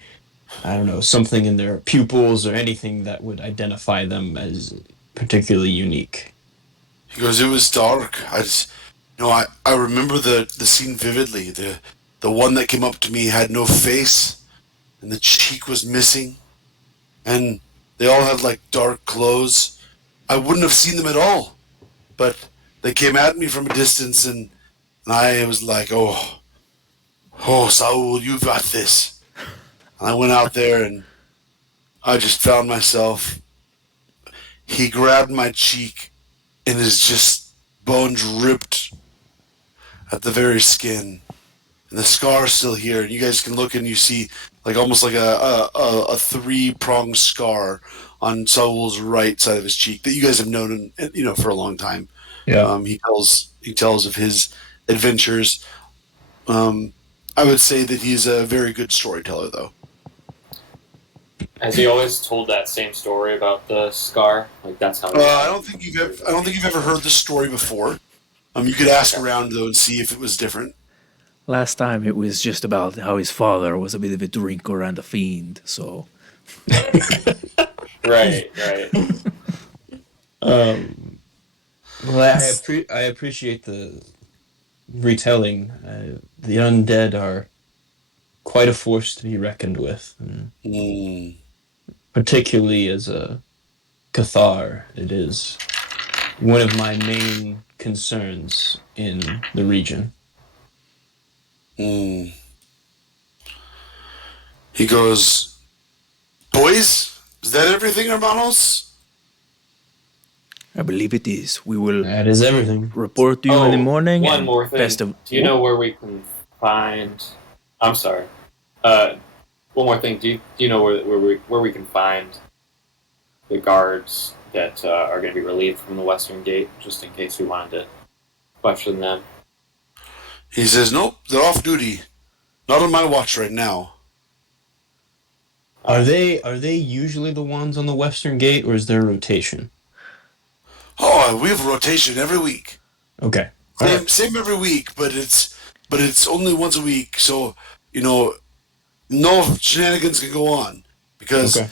I don't know, something in their pupils or anything that would identify them as particularly unique. He goes, "It was dark. I remember the scene vividly. The one that came up to me had no face, and the cheek was missing, and they all had like dark clothes. I wouldn't have seen them at all, but they came at me from a distance, and I was like, oh, Saul, you got this." And I went out there, and I just found myself. He grabbed my cheek, and his just bones ripped at the very skin, and the scar's still here. And you guys can look, and you see like almost like a three-pronged scar on Saul's right side of his cheek that you guys have known, for a long time. Yeah. He tells of his adventures. I would say that he's a very good storyteller, though. Has he always told that same story about the scar? Like that's how. I don't think you've ever heard this story before. You could ask around though and see if it was different. Last time it was just about how his father was a bit of a drinker and a fiend, so. Right. Well, I appreciate the retelling. The undead are quite a force to be reckoned with. particularly as a Cathar. It is one of my main concerns in the region. Mm. He goes, "Boys, is that everything, hermanos?" I believe it is. We will That is everything. report to you in the morning. One And more thing. best of. Do you know where we can find? I'm sorry. One more thing. Do you know where we can find the guards that are going to be relieved from the western gate, just in case we wanted to question them? He says, "Nope, they're off duty. Not on my watch right now." Are they usually the ones on the western gate, or is there a rotation? Oh, we have a rotation every week. Okay. All right. Same every week, but it's only once a week, so you know no shenanigans can go on because Okay.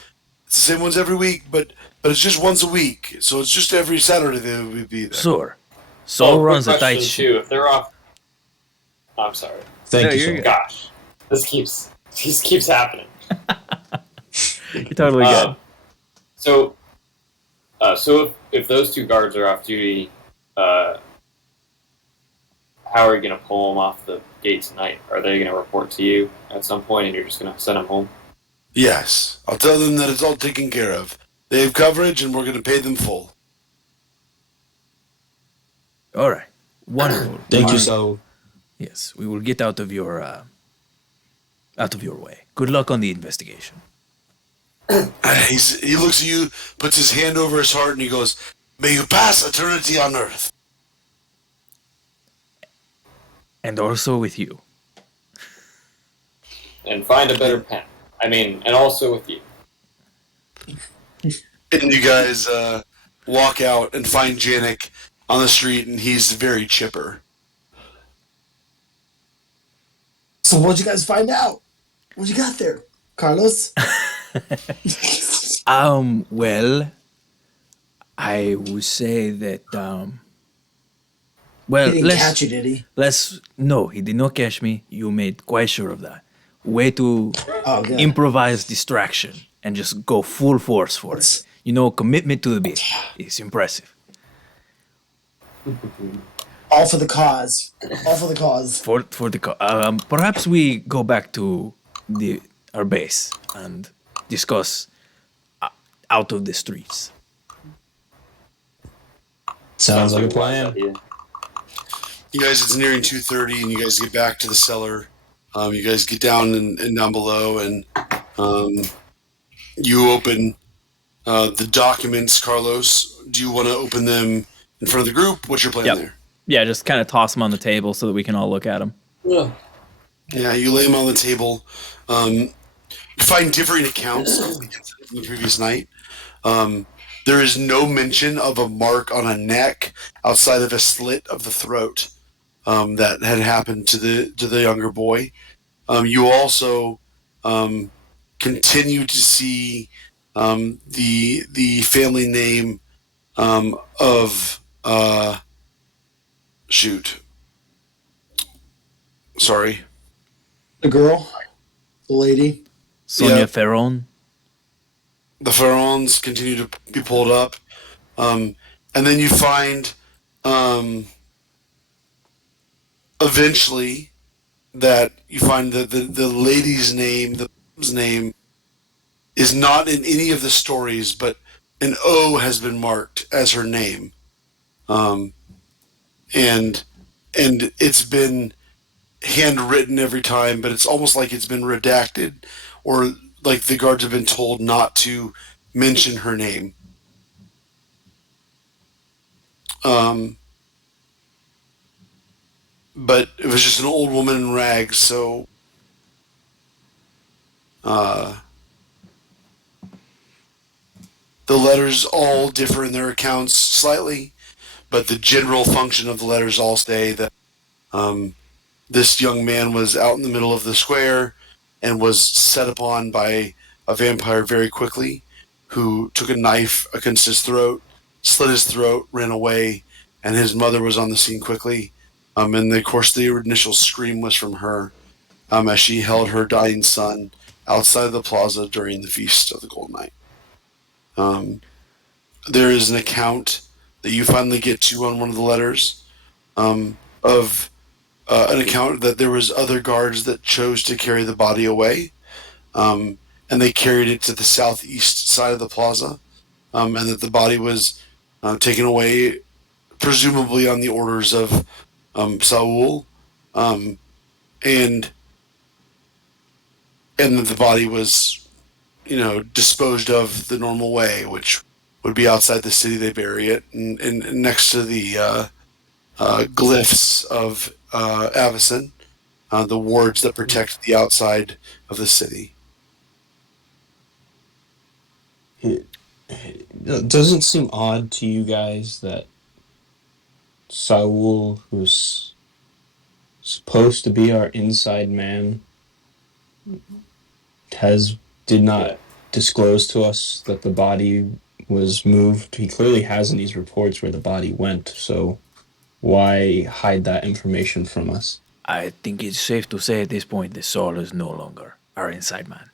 it's the same ones every week, but it's just once a week, so it's just every Saturday they would be there. Sure. Saul quick runs a tight question ship. too. If they're off, I'm sorry. Thank No, you, you're Saul. good. Gosh, this keeps happening. You're totally good. So if those two guards are off duty, how are you going to pull them off the gate tonight? Are they going to report to you at some point, and you're just going to send them home? Yes, I'll tell them that it's all taken care of. They have coverage, and we're going to pay them full. All right. Wonderful. Thank you, Saul. Yes, we will get out of your way. Good luck on the investigation. He looks at you, puts his hand over his heart, and he goes, "May you pass eternity on earth." And also with you. And find a better pen. And also with you. And you guys walk out and find Janik on the street, and he's very chipper. So what'd you guys find out? What you got there, Carlos? Well, I would say that He didn't catch you, did he? No, he did not catch me. You made quite sure of that. Way to good. improvise distraction and just go full force for it. Commitment to the bit is impressive. All for the cause. All for the cause. Perhaps we go back to our base and discuss out of the streets. Sounds like a plan. You guys, it's nearing 2:30, and you guys get back to the cellar. You guys get down and down below, and you open the documents. Carlos, do you want to open them in front of the group? What's your plan there? Yeah, just kind of toss them on the table so that we can all look at them. Yeah, you lay them on the table. You find differing accounts of the incident from the previous night. There is no mention of a mark on a neck outside of a slit of the throat that had happened to the younger boy. You also continue to see the family name of sorry. The girl, the lady, Sonia Ferron. The Ferrons continue to be pulled up, and then you find eventually that you find that the lady's name, the mom's name, is not in any of the stories, but an O has been marked as her name, and it's been handwritten every time, but it's almost like it's been redacted, or like the guards have been told not to mention her name. But it was just an old woman in rags, so the letters all differ in their accounts slightly, but the general function of the letters all say that this young man was out in the middle of the square and was set upon by a vampire very quickly, who took a knife against his throat, slit his throat, ran away, and his mother was on the scene quickly. And of course, the initial scream was from her as she held her dying son outside of the plaza during the Feast of the Golden Knight. There is an account that you finally get to on one of the letters of an account that there was other guards that chose to carry the body away, and they carried it to the southeast side of the plaza, and that the body was taken away, presumably on the orders of Saul, um, and that the body was, disposed of the normal way, which would be outside the city. They bury it, and next to the glyphs of Avicen, the wards that protect the outside of the city. It doesn't seem odd to you guys that Saul, who's supposed to be our inside man, did not disclose to us that the body was moved. He clearly has in these reports where the body went, so why hide that information from us? I think it's safe to say at this point that Saul is no longer our inside man.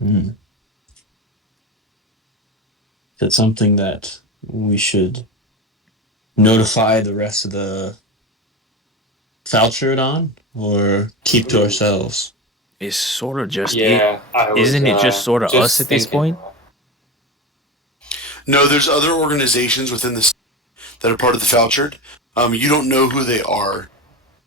Is that something that we should notify the rest of the Falchard on, or keep to ourselves? It's sort of just isn't it just sort of us at this point? No, there's other organizations within the that are part of the Falchard. You don't know who they are.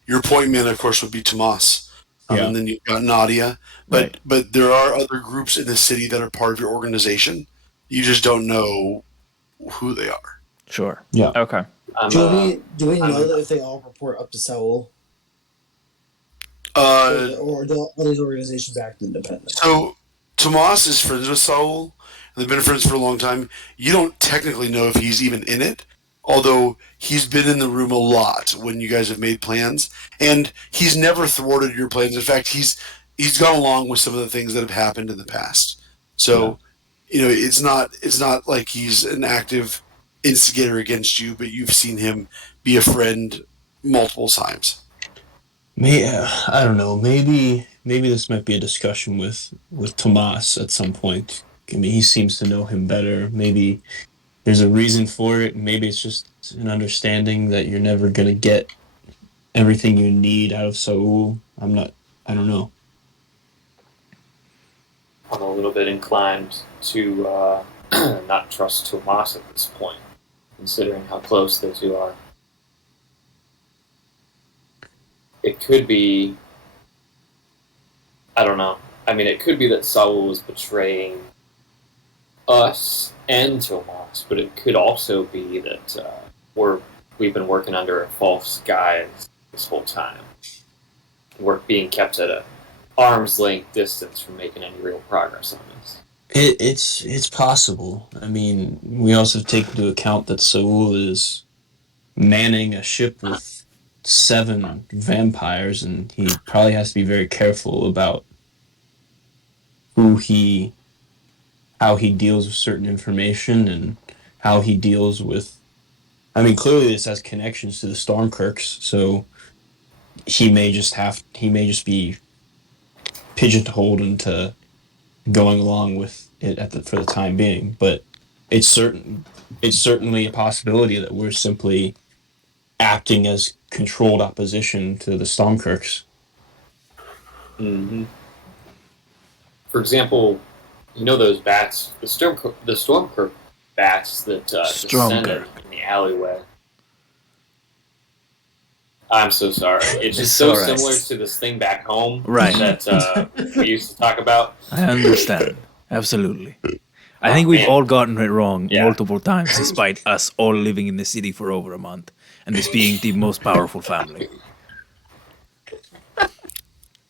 Your point man, of course, would be Tomas, and then you've got Nadia. But there are other groups in the city that are part of your organization. You just don't know who they are. Sure. Yeah. Okay. Do we know that if they all report up to Saul? Or do all these organizations act independently? So Tomas is friends with Saul, and they've been friends for a long time. You don't technically know if he's even in it, although he's been in the room a lot when you guys have made plans, and he's never thwarted your plans. In fact, he's gone along with some of the things that have happened in the past. So, it's not like he's an active instigator against you, but you've seen him be a friend multiple times. I don't know. Maybe this might be a discussion with Tomas at some point. I mean, he seems to know him better. Maybe there's a reason for it. Maybe it's just an understanding that you're never gonna get everything you need out of Saul. I don't know. I'm a little bit inclined to not trust Tomas at this point, considering how close the two are. It could be, I don't know. I mean, it could be that Saul was betraying us and Tomas, but it could also be that we've been working under a false guise this whole time. We're being kept at a arm's length distance from making any real progress on this. It's possible. I mean, we also take into account that Saul is manning a ship with 7 vampires, and he probably has to be very careful about how he deals with certain information and how he deals with. I mean, clearly this has connections to the Stormkirks, so he may just be pigeonholed into going along with it for the time being. But it's certainly a possibility that we're simply acting as controlled opposition to the Stormkirks. Mm-hmm. For example, those bats, the Stormkirk bats that descended in the alleyway. I'm so sorry. It's just so similar to this thing back home that we used to talk about. I understand. Absolutely. I think we've all gotten it wrong multiple times, despite us all living in the city for over a month and this being the most powerful family.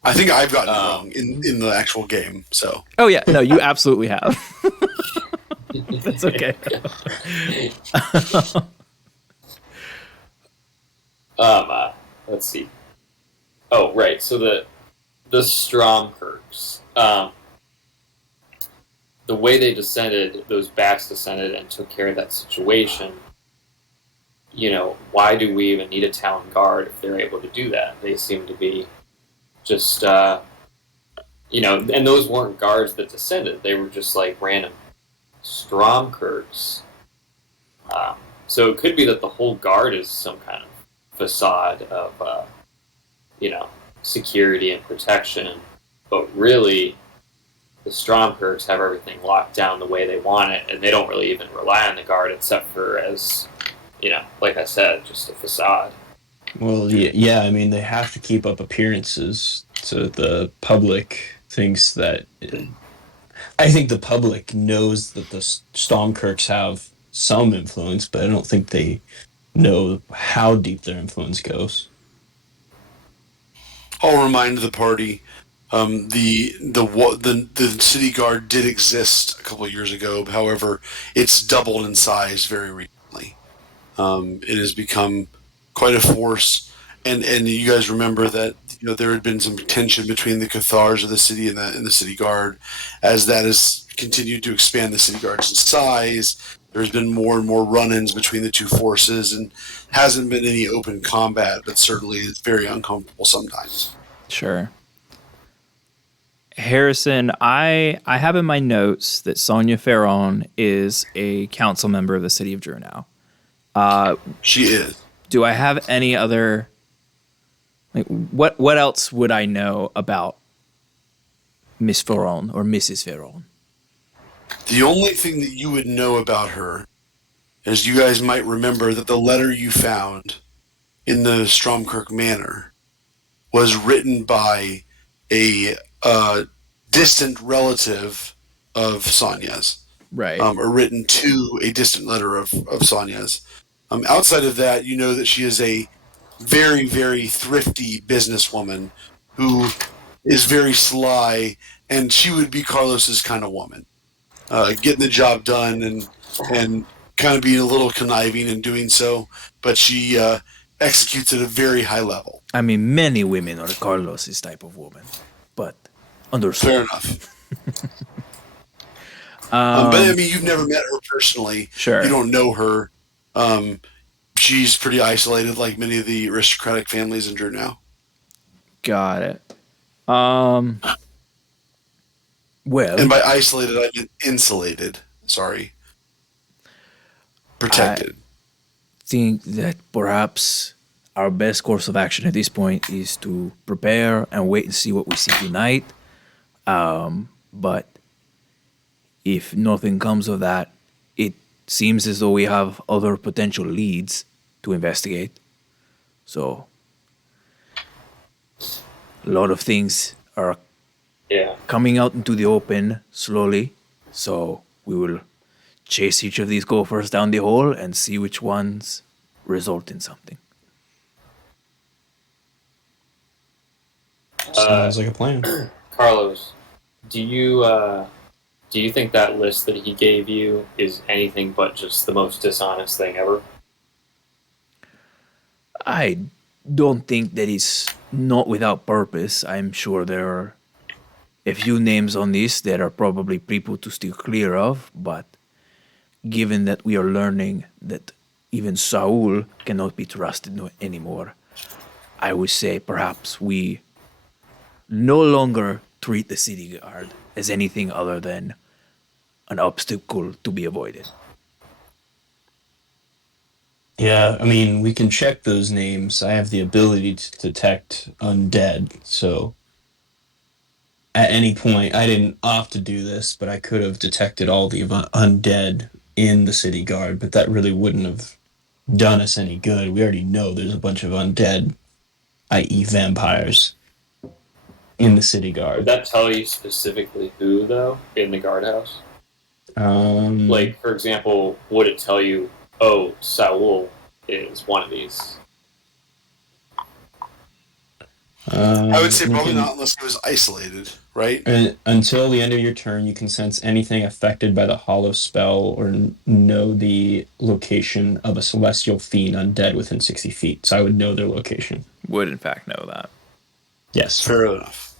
I think I've gotten it wrong in the actual game. So. Oh yeah, no, you absolutely have. That's okay. Let's see. Oh, right. So the Stromkirks, the way they descended, those bats descended and took care of that situation. Why do we even need a town guard if they're able to do that? They seem to be just and those weren't guards that descended. They were just like random Stromkirks. So it could be that the whole guard is some kind of facade of, security and protection. But really, the Stromkirks have everything locked down the way they want it, and they don't really even rely on the guard except for as, like I said, just a facade. Well, yeah, I mean, they have to keep up appearances, so the public thinks that. I think the public knows that the Stormkirks have some influence, but I don't think they know how deep their influence goes. I'll remind the party, the city guard did exist a couple of years ago. However, it's doubled in size very recently. It has become quite a force, and you guys remember that there had been some tension between the Cathars of the city and the city guard. As that has continued to expand the city guard's size, there's been more and more run-ins between the two forces, and hasn't been any open combat, but certainly it's very uncomfortable sometimes. Sure. Harrison, I have in my notes that Sonia Ferron is a council member of the city of Jurnau. She is. Do I have any other? What else would I know about Miss Ferron or Mrs. Ferron? The only thing that you would know about her is you guys might remember that the letter you found in the Stromkirk Manor was written by a distant relative of Sonia's. Right. Or written to a distant letter of Sonia's. Outside of that, you know that she is a very, very thrifty businesswoman who is very sly, and she would be Carlos's kind of woman. Getting the job done and kind of being a little conniving in doing so, but she executes at a very high level. I mean, many women are Carlos's type of woman, but understood. Fair enough. But I mean, you've never met her personally. Sure. You don't know her. She's pretty isolated, like many of the aristocratic families in Jurnau. Got it. Well, And by isolated, I mean insulated. Sorry. Protected. I think that perhaps our best course of action at this point is to prepare and wait and see what we see tonight. But if nothing comes of that, it seems as though we have other potential leads to investigate. So, a lot of things are coming out into the open slowly. So, we will chase each of these gophers down the hole and see which ones result in something. Sounds like a plan. Carlos, do you think that list that he gave you is anything but just the most dishonest thing ever? I don't think that it's not without purpose. I'm sure there are a few names on this that are probably people to steer clear of, but given that we are learning that even Saul cannot be trusted anymore, I would say perhaps we no longer treat the city guard as anything other than an obstacle to be avoided. Yeah, I mean, we can check those names. I have the ability to detect undead, so at any point, I didn't opt to do this, but I could have detected all the undead in the city guard, but that really wouldn't have done us any good. We already know there's a bunch of undead, i.e. vampires, in the city guard. Would that tell you specifically who, though, in the guardhouse? Like, for example, would it tell you, oh, Saul is one of these? I would say probably not unless it was isolated, right? Until the end of your turn, you can sense anything affected by the hollow spell or know the location of a celestial fiend undead within 60 feet. So I would know their location. Would in fact know that. Yes. Fair enough.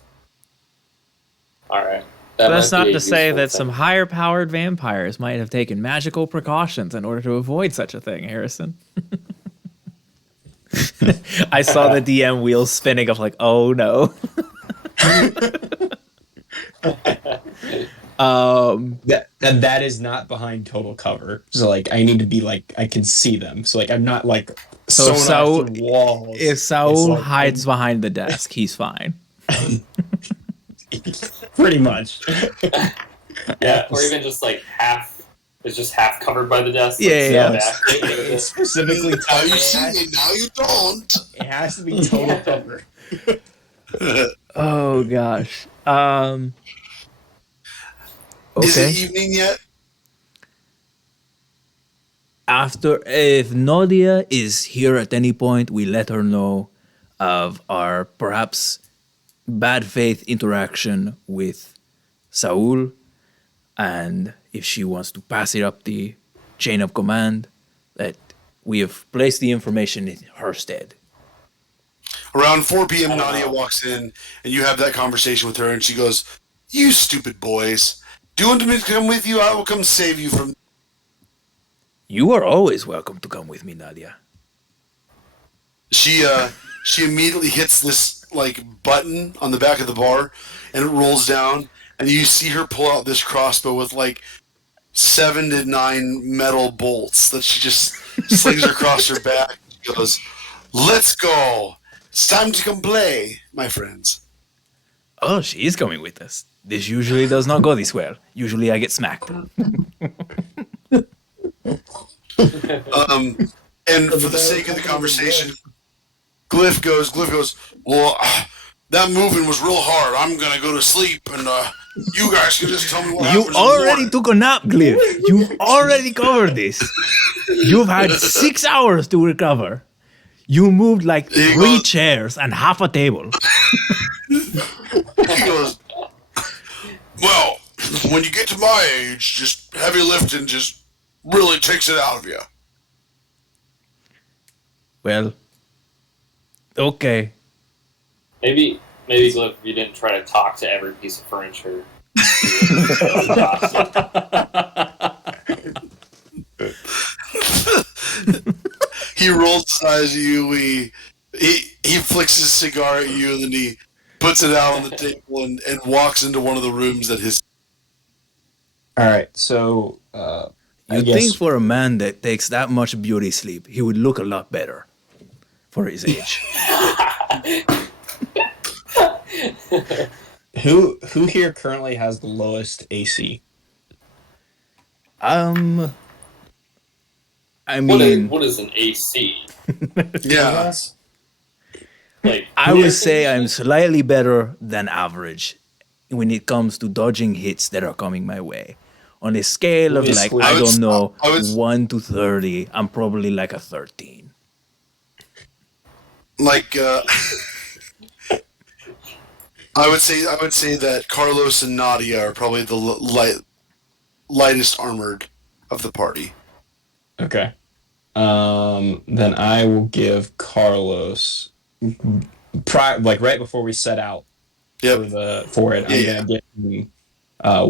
All right. But that's not to say that some higher-powered vampires might have taken magical precautions in order to avoid such a thing, Harrison. I saw the DM wheels spinning of like, oh no. That is not behind total cover. So like I need to be like I can see them. So like I'm not like So sewn off Saul, through walls. if Saul It's like, hides behind the desk, he's fine. pretty much. Yeah, or even just like half. It's just half covered by the desk. Yeah, like, yeah, No, back. it's specifically Now you it see has, me, now you don't. it has to be total cover. Oh gosh. Is Okay. it evening yet? After, if Nadia is here at any point, we let her know of our perhaps bad faith interaction with Saul, and if she wants to pass it up the chain of command, that we have placed the information in her stead. Around 4 p.m., I don't Nadia know. walks in, and you have that conversation with her, and she goes, "You stupid boys. Do you want me to come with you? I will come save you from..." You are always welcome to come with me, Nadia. She immediately hits this, like, button on the back of the bar, and it rolls down, and you see her pull out this crossbow with, like, 7 to 9 metal bolts that she just slings across her back. She goes, "Let's go. It's time to come play, my friends." Oh, she is coming with us. This usually does not go this well. Usually I get smacked. And for the sake of the conversation, Glyph goes, "Well, that moving was real hard. I'm going to go to sleep, and you guys can just tell me what You happens in the already morning." took a nap, Glyph. You've already covered this. You've had 6 hours to recover. You moved like He 3 goes- chairs and half a table. He goes, "Well, when you get to my age, just heavy lifting just really takes it out of you." Well, okay. Maybe Glyph, you didn't try to talk to every piece of furniture. He rolls his eyes at you. He flicks his cigar at you, and then he puts it out on the table and walks into one of the rooms that his... All right, so I You'd guess think for a man that takes that much beauty sleep, he would look a lot better for his age. who here currently has the lowest AC? I What mean, is an AC? Yeah. Like I air would say I'm conditioning? slightly better than average when it comes to dodging hits that are coming my way. On a scale of Let me like, switch. I I would- don't know, I would- 1 to 30, I'm probably like a 13. Like, I would say that Carlos and Nadia are probably the lightest armored of the party. Okay. Then I will give Carlos like right before we set out Yep. for it. I'm Yeah. gonna get him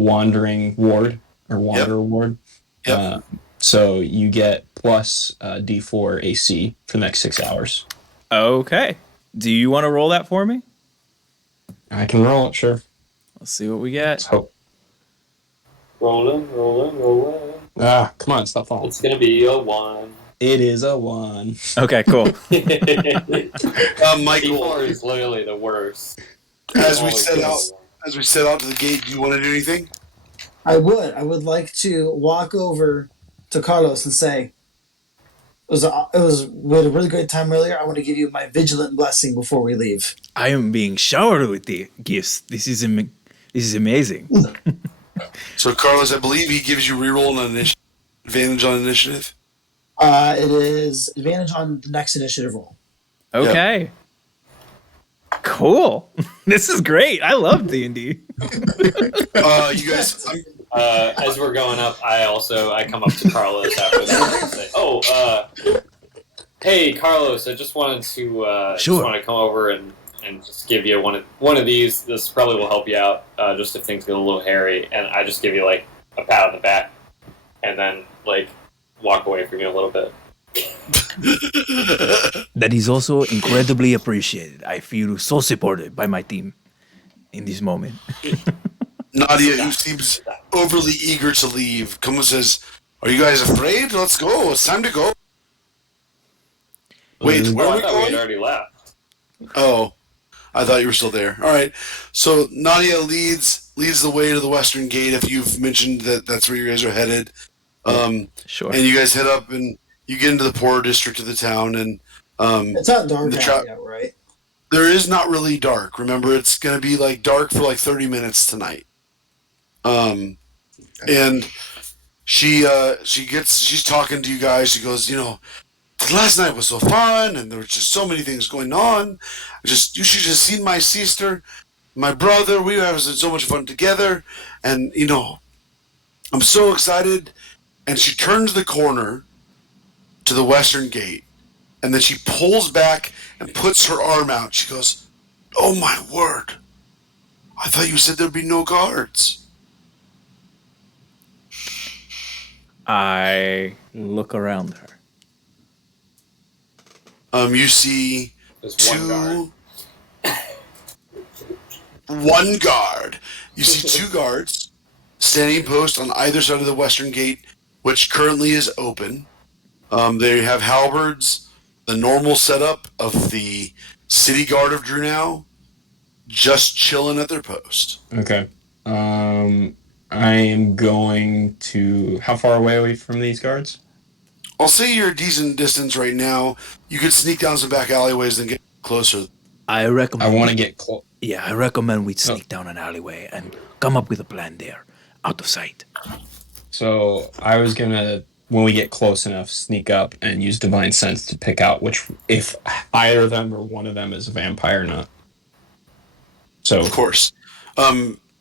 wandering ward or wanderer ward. Yep. So you get plus D4 AC for the next 6 hours. Okay. Do you want to roll that for me? I can roll it, sure. Let's see what we Let's get. hope. Rolling. Ah, come on, stop falling. It's gonna be a 1. It is a 1. Okay, cool. Michael, D4 is literally the worst. as we Always set gonna out, be one. as we set out to the gate, do you want to do anything? I would like to walk over to Carlos and say, we had a really great time earlier. I want to give you my vigilant blessing before we leave. I am being showered with the gifts. This is amazing. So, Carlos, I believe he gives you reroll on advantage on initiative. It is advantage on the next initiative roll. Okay. Cool. This is great. I love D&D. You guys, As we're going up, I come up to Carlos after that and say, "Oh, hey, Carlos, I just wanted to Sure. come over and just give you one of these. This probably will help you out, just if things get a little hairy." And I just give you like a pat on the back, and then like walk away from you a little bit. That is also incredibly appreciated. I feel so supported by my team in this moment. Nadia, who seems overly eager to leave, comes and says, "Are you guys afraid? Let's go. It's time to go." Wait, where Oh, are I we thought we had going? already left. Oh, I thought you were still there. All right. So Nadia leads the way to the western gate. If you've mentioned that that's where you guys are headed, Sure. and you guys head up and you get into the poorer district of the town, and It's not dark the out yet, right? there is not really dark. Remember, it's going to be like dark for like 30 minutes tonight. And she's talking to you guys. She goes, last night was so fun, and there were just so many things going on. You should have seen my sister, my brother. We were having so much fun together, and I'm so excited. And she turns the corner to the western gate, and then she pulls back and puts her arm out. She goes, "Oh my word! I thought you said there'd be no guards." I look around her. You see There's one guard. one guard. You see two guards standing post on either side of the western gate, which currently is open. They have halberds, the normal setup of the city guard of Drunau, just chilling at their post. Okay. I am going to. How far away are we from these guards? I'll say you're a decent distance right now. You could sneak down some back alleyways and get closer. I recommend. I want to get close. Yeah, I recommend we sneak down an alleyway and come up with a plan there, out of sight. So I was gonna, when we get close enough, sneak up and use divine sense to pick out if either of them or one of them is a vampire or not. So Of course.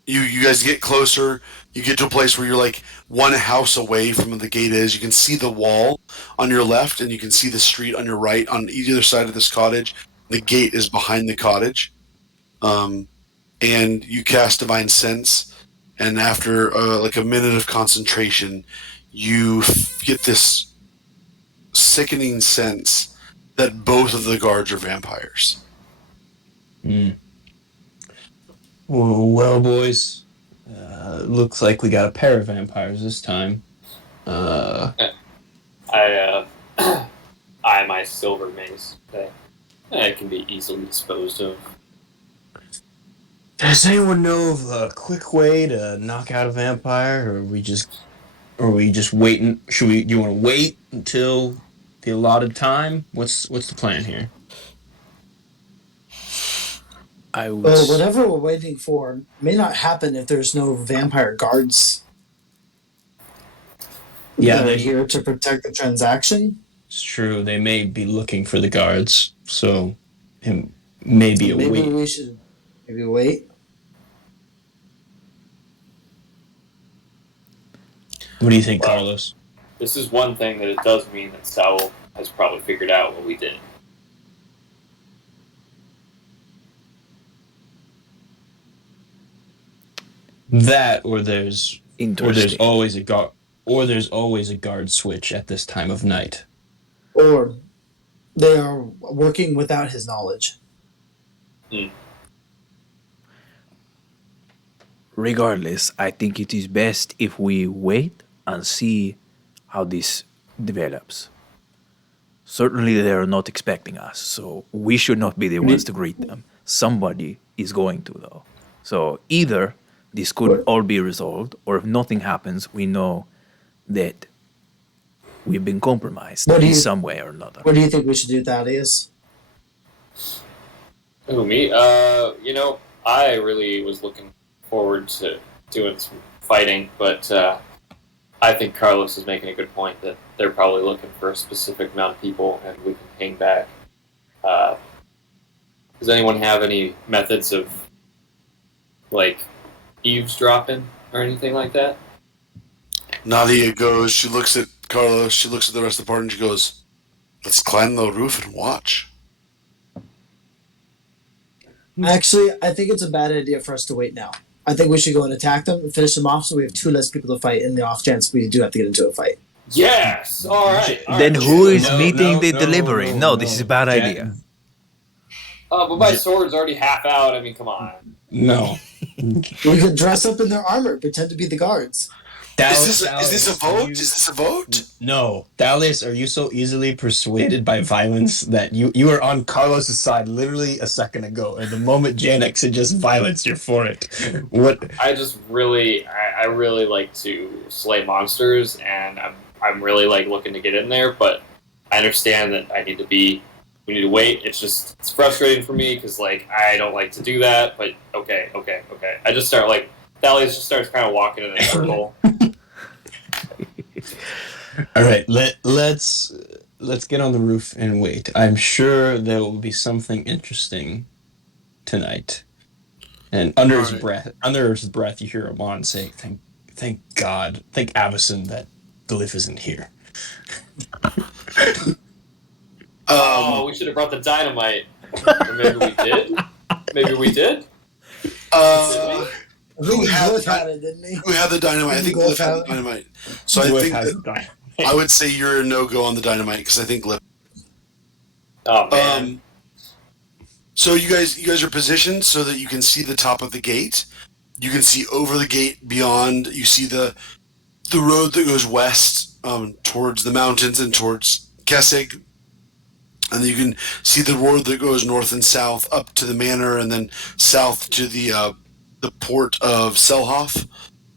You guys get closer. You get to a place where you're like one house away from where the gate is. You can see the wall on your left, and you can see the street on your right on either side of this cottage. The gate is behind the cottage. And you cast divine sense, and after like a minute of concentration, you get this sickening sense that both of the guards are vampires. Well, boys, looks like we got a pair of vampires this time. I my silver mace. That can be easily disposed of. Does anyone know of a quick way to knock out a vampire, or are we just waiting? Do you want to wait until the allotted time? What's the plan here? Well, whatever we're waiting for may not happen if there's no vampire guards. Yeah, they're here to protect the transaction. It's true. They may be looking for the guards, so it may be a wait. Maybe we should wait. What do you think, Carlos? This is one thing that it does mean that Saul has probably figured out what we did. That, or there's always a guard switch at this time of night. Or they are working without his knowledge. Regardless, I think it is best if we wait and see how this develops. Certainly, they are not expecting us, so we should not be the ones to greet them. Somebody is going to, though. So either this could all be resolved, or if nothing happens, we know that we've been compromised in some way or another. What do you think we should do, Thaddeus? Who, me? I really was looking forward to doing some fighting, but I think Carlos is making a good point that they're probably looking for a specific amount of people, and we can hang back. Does anyone have any methods of, like, eavesdropping or anything like that? Nadia goes, she looks at Carlos, she looks at the rest of the party, and she goes, "Let's climb the roof and watch." Actually, I think it's a bad idea for us to wait now. I think we should go and attack them and finish them off so we have 2 less people to fight in the off chance we do have to get into a fight. Yes! Alright. Then who is meeting the delivery? No, this is a bad idea. But my sword's already half out. I mean, come on. No. We could dress up in their armor, pretend to be the guards. Is this a vote? Is this a vote? No. Dallas, are you so easily persuaded by violence that you were on Carlos's side literally a second ago, and the moment Janek suggests violence, you're for it. What? I really like to slay monsters, and I'm really like looking to get in there, but I understand that we need to wait. It's frustrating for me because like I don't like to do that, but okay. I just start like Thalius just starts kind of walking in a circle. All right, let's get on the roof and wait. I'm sure there will be something interesting tonight. And under his breath, you hear Amon say, "Thank God, thank Avison that Glyph isn't here." We should have brought the dynamite. Or maybe we did. Maybe we did. Who had it, didn't he? Who had the dynamite? I think Glyph had the dynamite. So I think that I would say you're a no-go on the dynamite because I think Glyph. Oh man. So you guys are positioned so that you can see the top of the gate. You can see over the gate beyond. You see the road that goes west towards the mountains and towards Kessig. And then you can see the road that goes north and south up to the manor and then south to the port of Selhoff.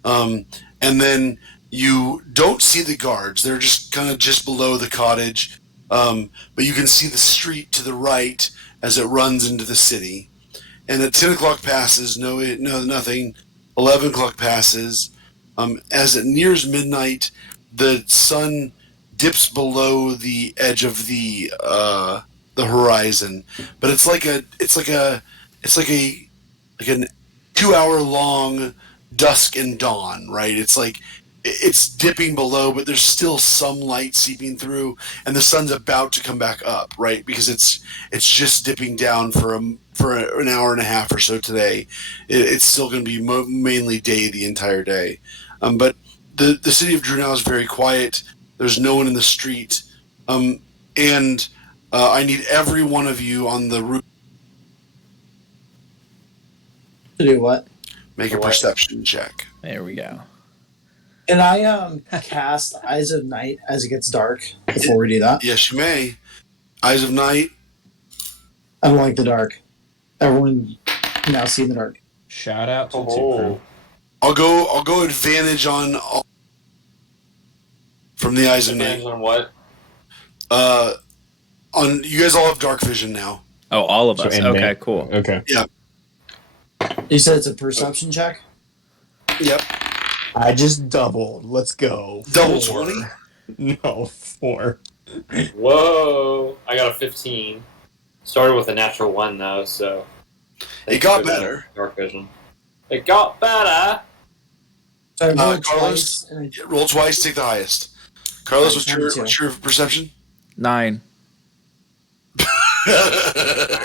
And then you don't see the guards. They're just kind of just below the cottage. But you can see the street to the right as it runs into the city. And at 10 o'clock passes, nothing. 11 o'clock passes. As it nears midnight, the sun dips below the edge of the horizon. But it's like an 2-hour long dusk and dawn, right? It's like it's dipping below, but there's still some light seeping through, and the sun's about to come back up, right? Because it's just dipping down for an hour and a half or so today. It's still going to be mainly day the entire day, but the city of Drunau is very quiet. There's no one in the street, and I need every one of you on the roof to do what? Make a perception check. There we go. Can I cast Eyes of Night as it gets dark before we do that? Yes, you may. Eyes of Night. I don't like the dark. Everyone can now see in the dark. Shout out to Two. I'll go advantage on from the Eyes of Night. Advantage on what? On you guys all have dark vision now. Oh, all of us. Okay, cool. Okay. Yeah. You said it's a perception check? Yep. I just doubled. Let's go. Double 4. 20? No, 4. Whoa! I got a 15. Started with a natural 1 though, so it got better. Dark vision. It got better. So I rolled Carlos, twice. Roll twice. Take the highest. Carlos, what's your perception? 9.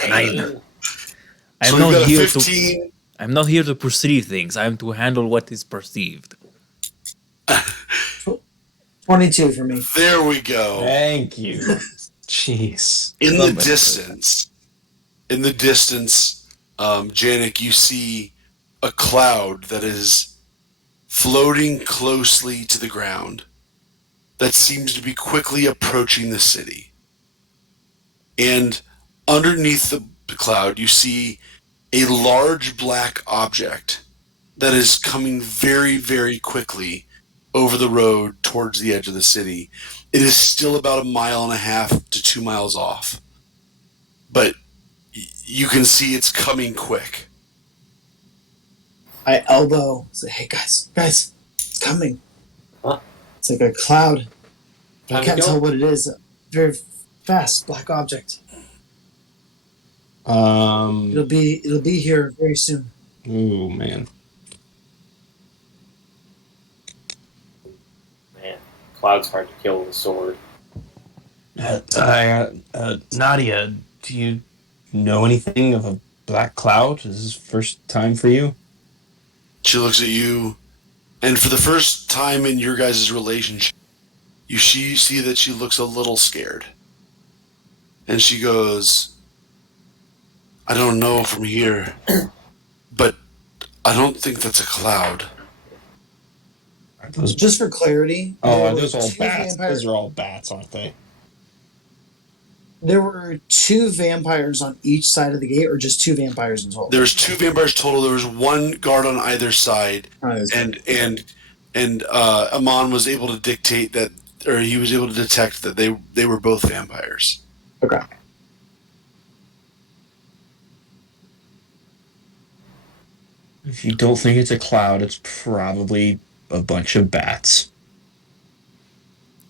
9. So we've got a 15. I'm not here to perceive things. I am to handle what is perceived. 22 for me. There we go. Thank you. Jeez. In the distance, Janik, you see a cloud that is floating closely to the ground that seems to be quickly approaching the city. And underneath the cloud, you see a large black object that is coming very, very quickly over the road towards the edge of the city. It is still about 1.5 miles to 2 miles off, but you can see it's coming quick. I elbow. Say, hey guys, it's coming. Huh? It's like a cloud. I Time can't to go? tell what it is. Very fast black object. It'll be here very soon. Ooh, man. Man, cloud's hard to kill with a sword. Nadia, do you know anything of a black cloud? Is this first time for you? She looks at you, and for the first time in your guys' relationship, you see that she looks a little scared. And she goes, I don't know from here, but I don't think that's a cloud. Are those, Just for clarity, are those all bats? vampires. Those are all bats, aren't they? There were 2 vampires on each side of the gate, or just 2 vampires in total? There's 2 vampires total. There was one guard on either side, and Amon was able to dictate that, or he was able to detect that they were both vampires. Okay. If you don't think it's a cloud, it's probably a bunch of bats.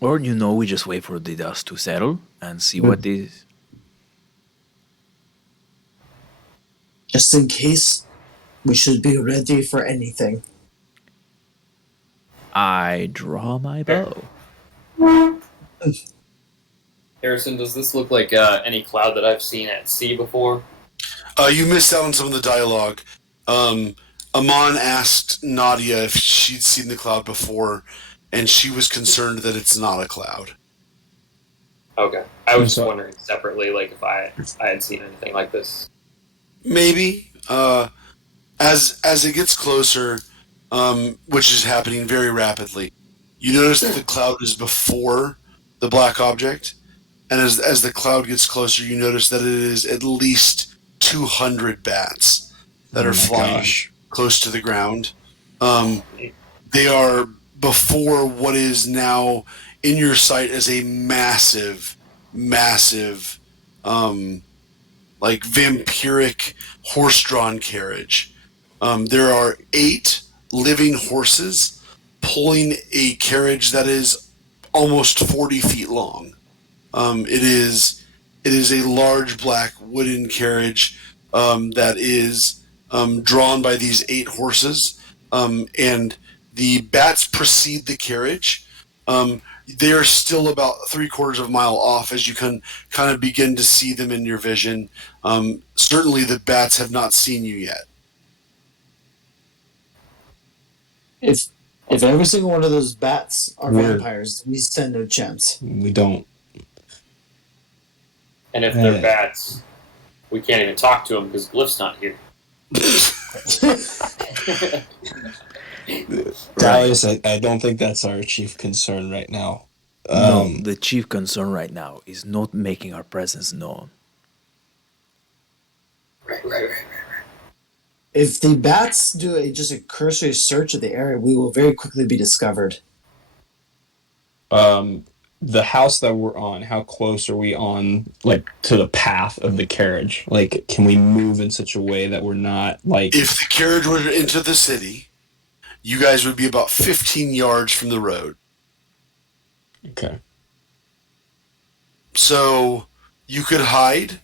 Or, we just wait for the dust to settle and see what is. Just in case, we should be ready for anything. I draw my bow. Harrison, does this look like any cloud that I've seen at sea before? You missed out on some of the dialogue. Amon asked Nadia if she'd seen the cloud before, and she was concerned that it's not a cloud. Okay. I was just wondering separately, like, if I had seen anything like this. Maybe. As it gets closer, which is happening very rapidly, you notice that the cloud is before the black object, and as the cloud gets closer, you notice that it is at least 200 bats that are flying close to the ground. They are before what is now in your sight as a massive, like vampiric horse-drawn carriage. There are 8 living horses pulling a carriage that is almost 40 feet long. It is a large black wooden carriage that is drawn by these 8 horses, and the bats precede the carriage. They are still about 3/4 of a mile off as you can kind of begin to see them in your vision. Certainly the bats have not seen you yet. If every single one of those bats are vampires, we stand no chance. We don't. And if they're bats, we can't even talk to them because Glyph's not here. Darius, I don't think that's our chief concern right now. No, the chief concern right now is not making our presence known. Right. If the bats do just a cursory search of the area, we will very quickly be discovered. The house that we're on, how close are we on, like, to the path of the carriage? Like, can we move in such a way that we're not, like... If the carriage were to enter the city, you guys would be about 15 yards from the road. Okay. So you could hide,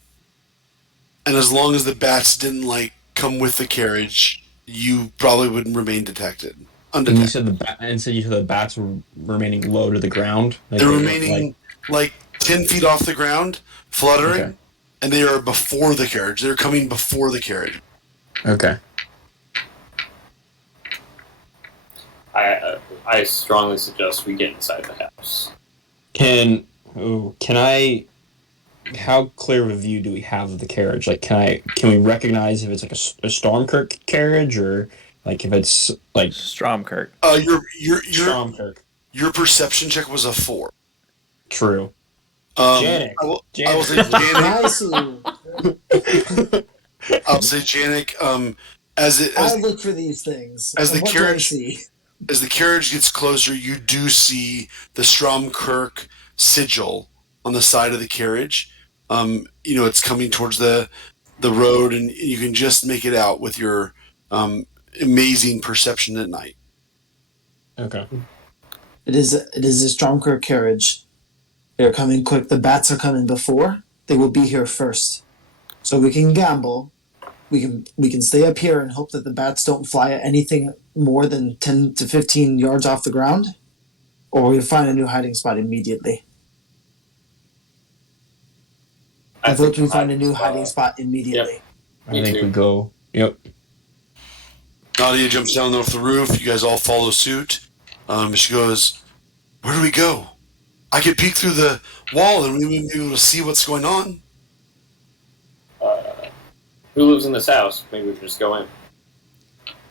and as long as the bats didn't, like, come with the carriage, you probably wouldn't remain undetected. And you said the bats were remaining low to the ground? Like, they're remaining like 10 feet off the ground, fluttering, and they are before the carriage. They're coming before the carriage. Okay. I strongly suggest we get inside the house. Can I... How clear of a view do we have of the carriage? Like, can we recognize if it's like a Stormkirk carriage, or like if it's like Stromkirk? Stromkirk. Your perception check was a 4. True. Janik. I will say Janik. I'll say Janik. I look for these things. As the carriage gets closer, you do see the Stromkirk sigil on the side of the carriage. It's coming towards the road, and you can just make it out with your amazing perception at night. Okay. It is a Stromkirk carriage. They're coming quick. The bats are coming before. They will be here first. So we can gamble. We can stay up here and hope that the bats don't fly at anything more than 10 to 15 yards off the ground, or we find a new hiding spot immediately. I vote we find a new hiding spot immediately. Yep. I think we go. Yep. Nadia jumps down off the roof. You guys all follow suit. She goes, "Where do we go? I could peek through the wall and we wouldn't be able to see what's going on." Who lives in this house? Maybe we can just go in.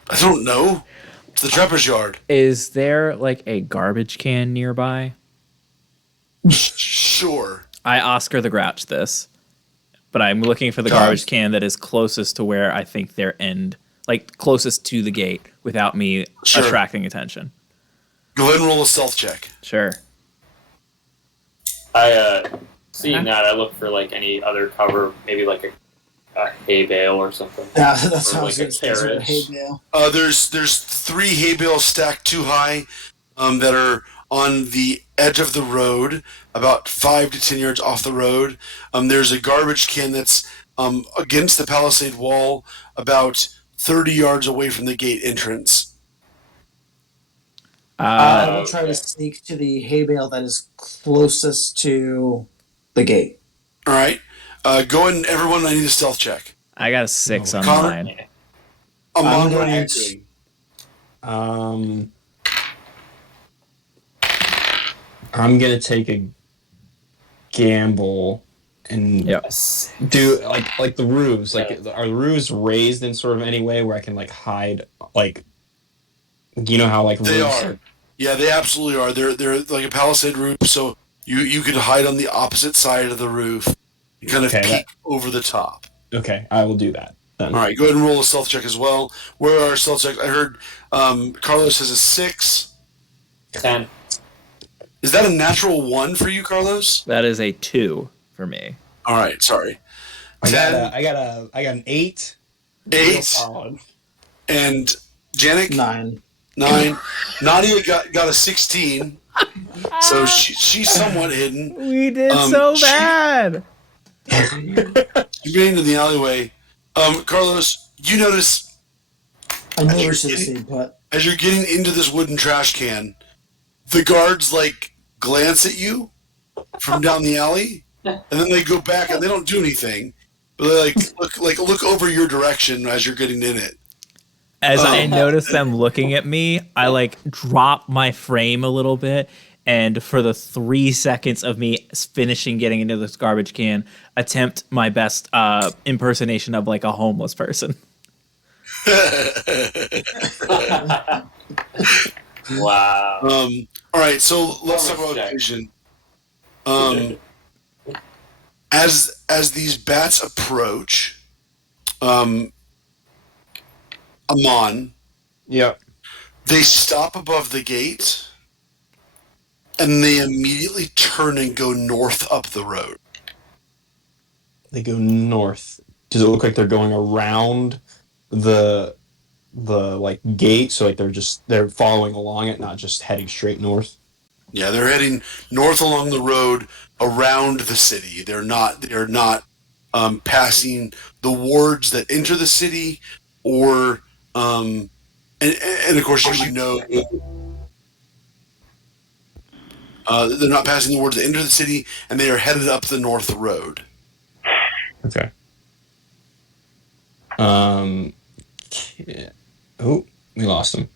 I don't know. It's the trapper's yard. Is there like a garbage can nearby? Sure. I Oscar the Grouch this, but I'm looking for the garbage can that is closest to where I think their end, like closest to the gate, without me attracting attention. Go ahead and roll a stealth check. Sure. Seeing that, I look for like any other cover, maybe like a hay bale or something. Yeah, that's how I Or was like going a to say. carriage. Hay bale. There's 3 hay bales stacked too high that are on the edge of the road, about 5 to 10 yards off the road. There's a garbage can that's against the palisade wall, about 30 yards away from the gate entrance. I will try to sneak to the hay bale that is closest to the gate. All right. Go ahead and everyone, I need a stealth check. I got a 6 on Connor? mine. Amon, I'm what are you going doing? I'm gonna take a gamble and do like the roofs. Like, are the roofs raised in sort of any way where I can like hide? Like, you know how like They roofs are. Yeah, they absolutely are. They're like a palisade roof, so you could hide on the opposite side of the roof and kind of peek over the top. Okay, I will do that then. All right, go ahead and roll a stealth check as well. Where are our stealth checks? I heard Carlos has a 6. 10. Is that a natural 1 for you, Carlos? That is a 2 for me. All right, sorry. I got an 8. 8. And Janik? 9. Nadia got a 16. So she's somewhat hidden. We did so bad. You made into the alleyway. Carlos, you notice I never should have seen Put. as you're getting into this wooden trash can, the guards like glance at you from down the alley, and then they go back and they don't do anything, but they look over your direction as you're getting in it. As I notice them looking at me, I like drop my frame a little bit, and for the 3 seconds of me finishing getting into this garbage can, attempt my best impersonation of like a homeless person. Wow. All right, so let's talk about vision. As these bats approach, Amon, Yep. they stop above the gate, and they immediately turn and go north up the road. They go north. Does it look like they're going around the like gate? So like they're following along it, not just heading straight north. Yeah, they're heading north along the road around the city. They're not passing the wards that enter the city, or and of course you know they're not passing the wards that enter the city, and they are headed up the north road. Okay. Oh, we lost him.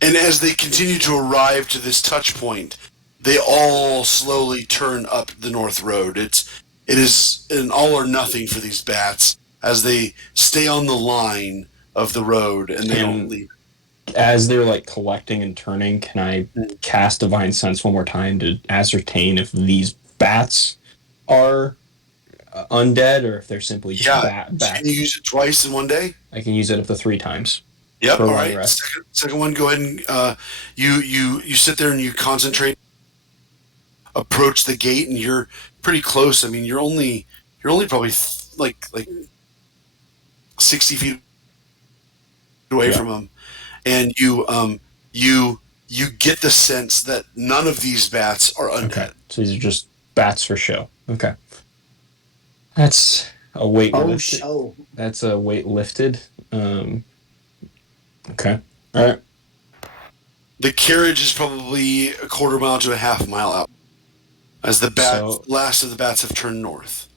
And as they continue to arrive to this touch point, they all slowly turn up the north road. It is an all or nothing for these bats as they stay on the line of the road and they don't leave. As they're like collecting and turning, can I cast Divine Sense one more time to ascertain if these bats are undead or if they're simply just bats? Can you use it twice in one day? I can use it up to 3 times. Yep. All right. Second one. Go ahead and you sit there and you concentrate. Approach the gate, and you're pretty close. I mean, you're only probably like 60 feet away from them, and you get the sense that none of these bats are undead. Okay. So these are just bats for show. Okay. That's a weight lifted. Show. That's a weight lifted. Okay. All right. The carriage is probably a quarter mile to a half mile out, as the last of the bats have turned north.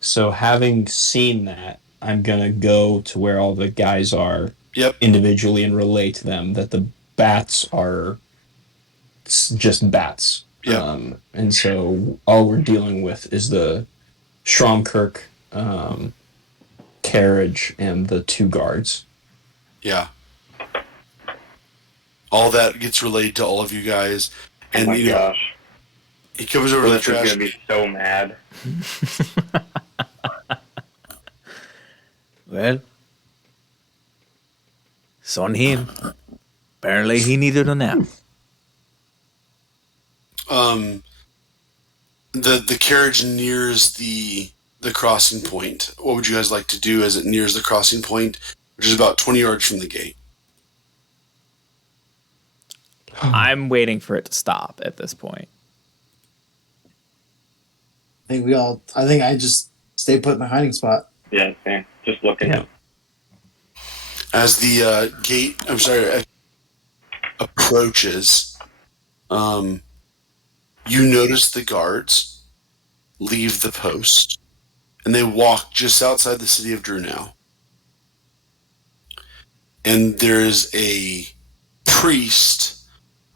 So having seen that, I'm gonna go to where all the guys are individually and relay to them that the bats are just bats. Yep. And so all we're dealing with is the Schrammkirk carriage and the 2 guards. Yeah. All that gets relayed to all of you guys. And, Oh my gosh. he comes over to the Bliss is trash. gonna be so mad. Well, it's on him. Apparently, he needed a nap. The carriage nears the crossing point. What would you guys like to do as it nears the crossing point, which is about 20 yards from the gate? I'm waiting for it to stop at this point. I think I just stay put in my hiding spot. Yeah, same. Just looking. Yeah. As the gate, approaches, you notice the guards leave the post, and they walk just outside the city of Drew now. And there's a priest.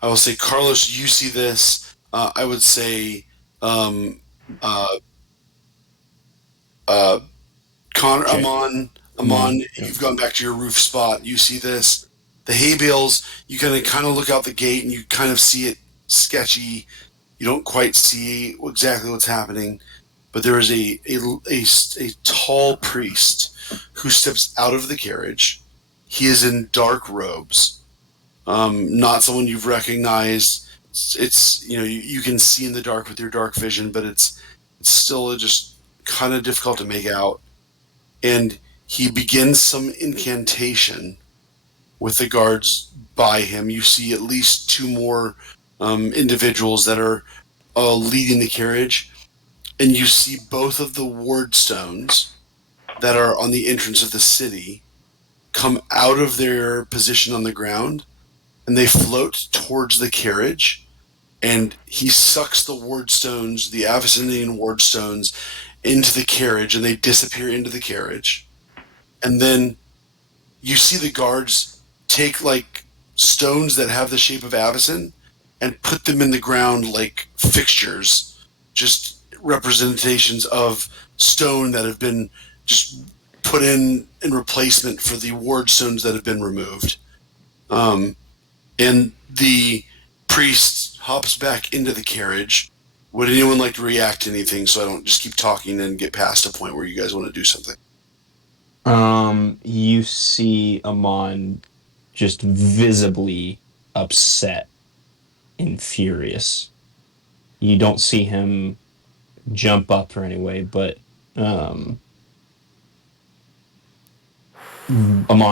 I will say, Carlos, you see this. I would say, uh, Connor, Okay. Amon, Yeah. you've gone back to your roof spot. You see this. The hay bales, you kind of look out the gate and you kind of see it sketchy. You don't quite see exactly what's happening, but there is a tall priest who steps out of the carriage. He is in dark robes, not someone you've recognized. It's you can see in the dark with your dark vision, but it's still just kind of difficult to make out. And he begins some incantation with the guards by him. You see at least two more individuals that are leading the carriage, and you see both of the ward stones that are on the entrance of the city come out of their position on the ground, and they float towards the carriage. And he sucks the ward stones, the Abyssinian ward stones, into the carriage, and they disappear into the carriage. And then you see the guards take like stones that have the shape of Avicen and put them in the ground like fixtures, just representations of stone that have been just put in replacement for the ward stones that have been removed. And the priest hops back into the carriage. Would anyone like to react to anything so I don't just keep talking and get past a point where you guys want to do something? You see Amon just visibly upset and furious. You don't see him jump up or anyway, but Amon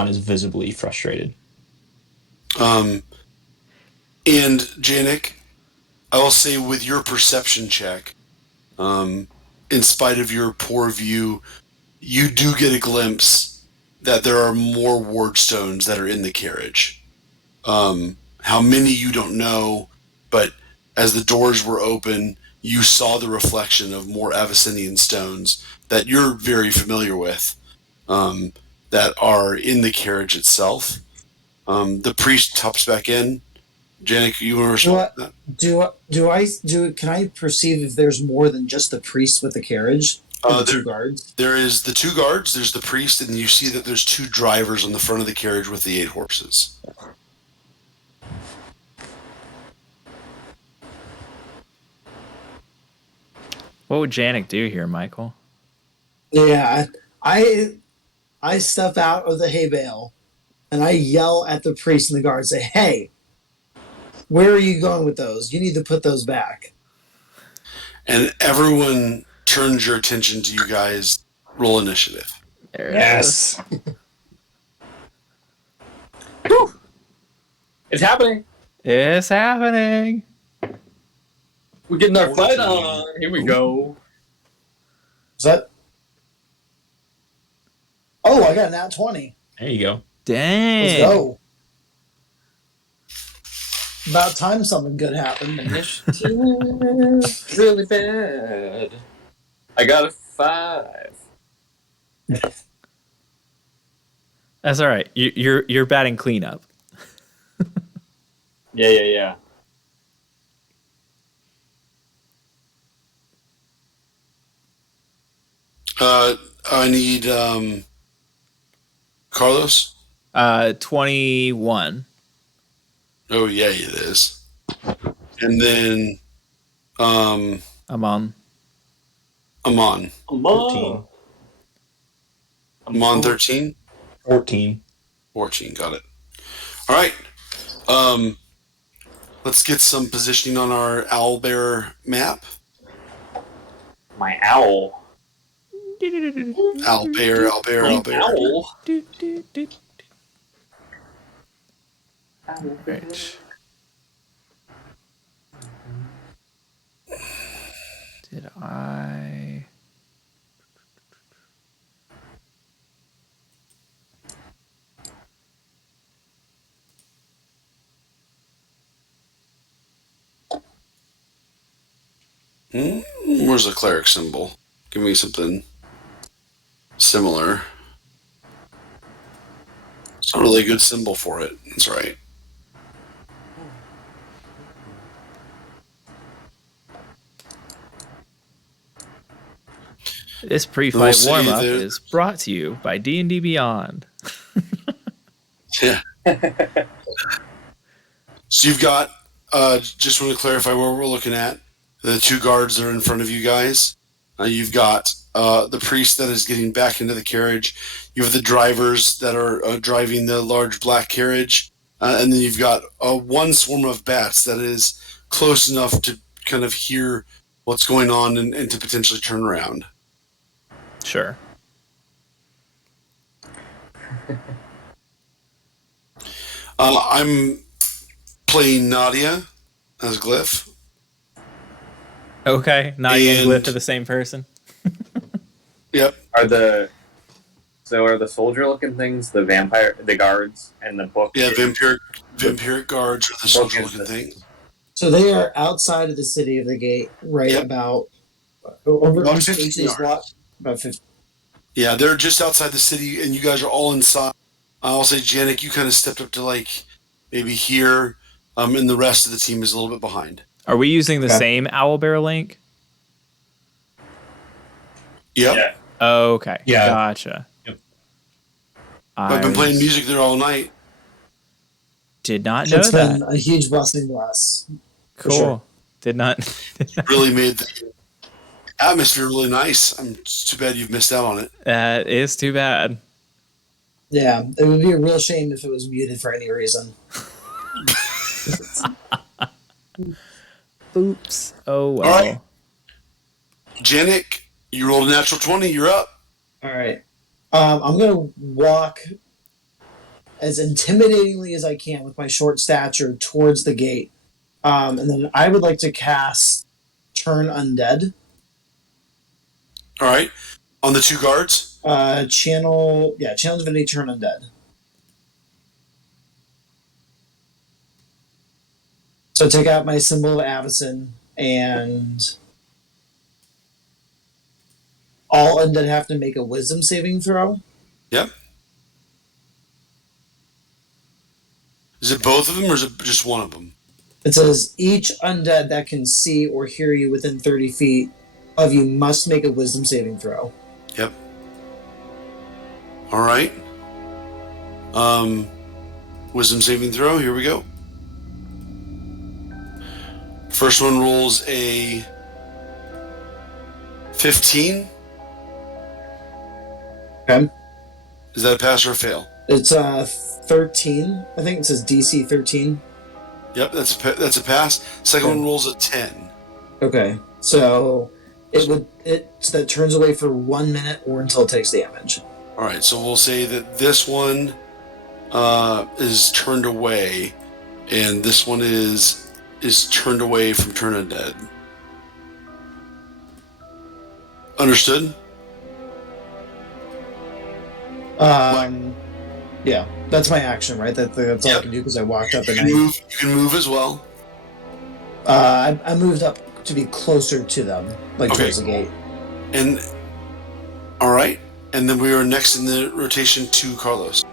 is visibly frustrated. And Janik, I will say with your perception check, in spite of your poor view, you do get a glimpse that there are more ward stones that are in the carriage. How many you don't know, but as the doors were open, you saw the reflection of more Abyssinian stones that you're very familiar with, that are in the carriage itself. The priest hops back in. Janik, you want to respond to that? Can I perceive if there's more than just the priest with the carriage and the two guards? There is the two guards, there's the priest, and you see that there's two drivers on the front of the carriage with the 8 horses. What would Janik do here, Michael? Yeah, I step out of the hay bale and I yell at the priest and the guard, say, "Hey, where are you going with those? You need to put those back." And everyone turns your attention to you guys. Roll initiative. There Yes. It's happening. It's happening. We're getting our fight on. Here we go. Is that? Oh, I got a nat 20. There you go. Dang. Let's go. About time something good happened. Initiative really bad. I got a 5. That's all right. You're batting cleanup. Yeah. I need Carlos. 21. Oh yeah, it is. And then I'm on. Amon. 14. Amon 13? 14. 14, got it. Alright. Let's get some positioning on our owlbear map. My owl. Owlbear. Owl. Right. Did I? Where's the cleric symbol? Give me something similar. It's not really a good symbol for it. That's right. This pre-fight warm-up is brought to you by D&D Beyond. Yeah. So you've got, just want to clarify where we're looking at. The two guards that are in front of you guys. You've got the priest that is getting back into the carriage. You have the drivers that are driving the large black carriage. And then you've got one swarm of bats that is close enough to kind of hear what's going on and to potentially turn around. Sure. I'm playing Nadia as Glyph. Okay, Nadia and Glyph are the same person. Yep. Are the soldier-looking things the guards, and the book? Yeah, vampiric guards are the soldier-looking things. So they are outside of the city of the gate, right? Yep. About over About each 50 of these yards. blocks. About 50. Yeah, they're just outside the city, and you guys are all inside. I'll say, Janik, you kind of stepped up to like maybe here, and the rest of the team is a little bit behind. Are we using the same owlbear link? Yep. Yeah. Okay. Yeah. Gotcha. Yep. I've been playing music there all night. Did not know It's that. been a huge blessing to us. Cool. Sure. Did not. Really made the atmosphere really nice. It's too bad you've missed out on it. That is too bad. Yeah, it would be a real shame if it was muted for any reason. Oops. Oh well. All right. Janik, you rolled a natural 20. You're up. All right. I'm going to walk as intimidatingly as I can with my short stature towards the gate. And then I would like to cast Turn Undead. All right. On the two guards? Channel Divinity Turn Undead. So take out my symbol of Avacyn, and all undead have to make a wisdom saving throw. Yep. Is it both of them or is it just one of them? It says each undead that can see or hear you within 30 feet of you must make a wisdom saving throw. Yep. All right. Wisdom saving throw. Here we go. First one rolls a 15. Okay. Is that a pass or a fail? It's 13. I think it says DC 13. Yep, that's a pass. Second one rolls a 10. Okay. So that turns away for 1 minute or until it takes damage. All right, so we'll say that this one is turned away, and this one is turned away from Turn Undead. Understood? Yeah, that's my action, right? That's all I can do because I walked up and You can move as well. I moved up to be closer to them, like towards the gate. And all right, and then we are next in the rotation to Carlos.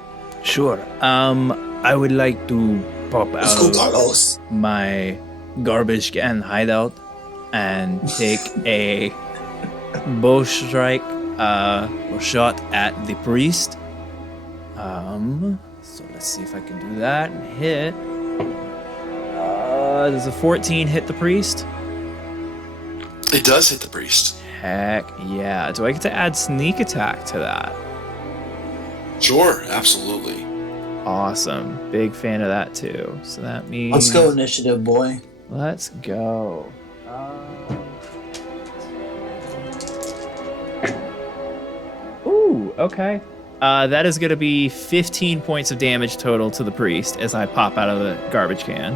Sure. I would like to pop Let's go, out Carlos. my garbage can hideout and take a bow strike or shot at the priest. So let's see if I can do that and hit. Does a 14 hit the priest? It does hit the priest. Heck yeah. Do I get to add sneak attack to that? Sure, absolutely. Awesome. Big fan of that too. So that means... Let's go, initiative, boy. Let's go. Ooh, okay. That is going to be 15 points of damage total to the priest as I pop out of the garbage can.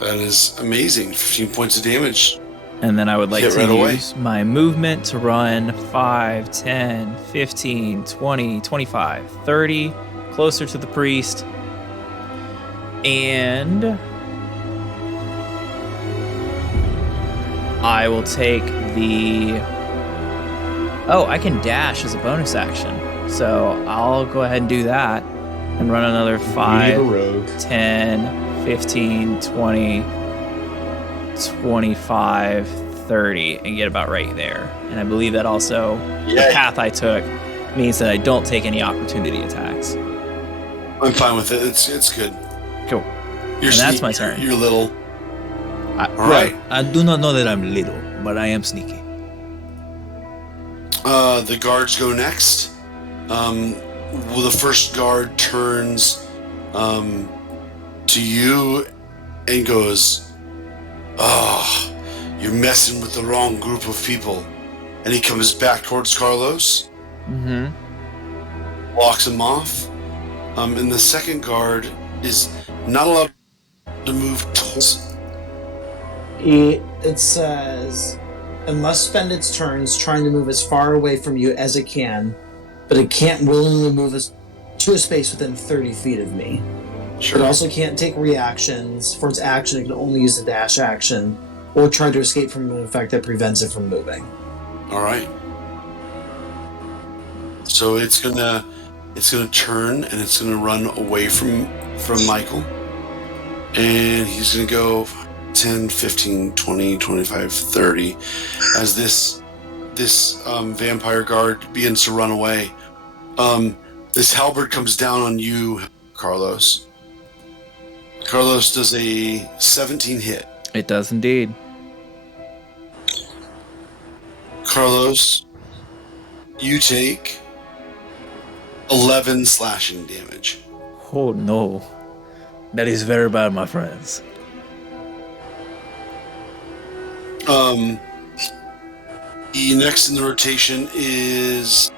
That is amazing. 15 points of damage. And then I would like Hit to right away. use my movement to run 5, 10, 15, 20, 25, 30, closer to the priest. And I will take the... Oh, I can dash as a bonus action. So I'll go ahead and do that and run another You need a 5, rogue. 10, 15, 20, 25, 30, and get about right there. And I believe that also, the path I took means that I don't take any opportunity attacks. I'm fine with it. It's good. Cool. You're And that's sneaky. my turn. You're little. All right. I do not know that I'm little, but I am sneaky. The guards go next. Well, the first guard turns to you and goes, "Oh, you're messing with the wrong group of people." And he comes back towards Carlos, Mm-hmm. walks him off. And the second guard is not allowed to move towards. It says it must spend its turns trying to move as far away from you as it can, but it can't willingly move us to a space within 30 feet of me. Sure. It also can't take reactions. For its action, it can only use the dash action or try to escape from an effect that prevents it from moving. All right. So it's gonna turn and it's gonna run away from Michael, and he's gonna go 10, 15, 20, 25, 30 as this vampire guard begins to run away. This halberd comes down on you, Carlos. Carlos does a 17 hit. It does indeed. Carlos, you take 11 slashing damage. Oh no. That is very bad, my friends. The next in the rotation is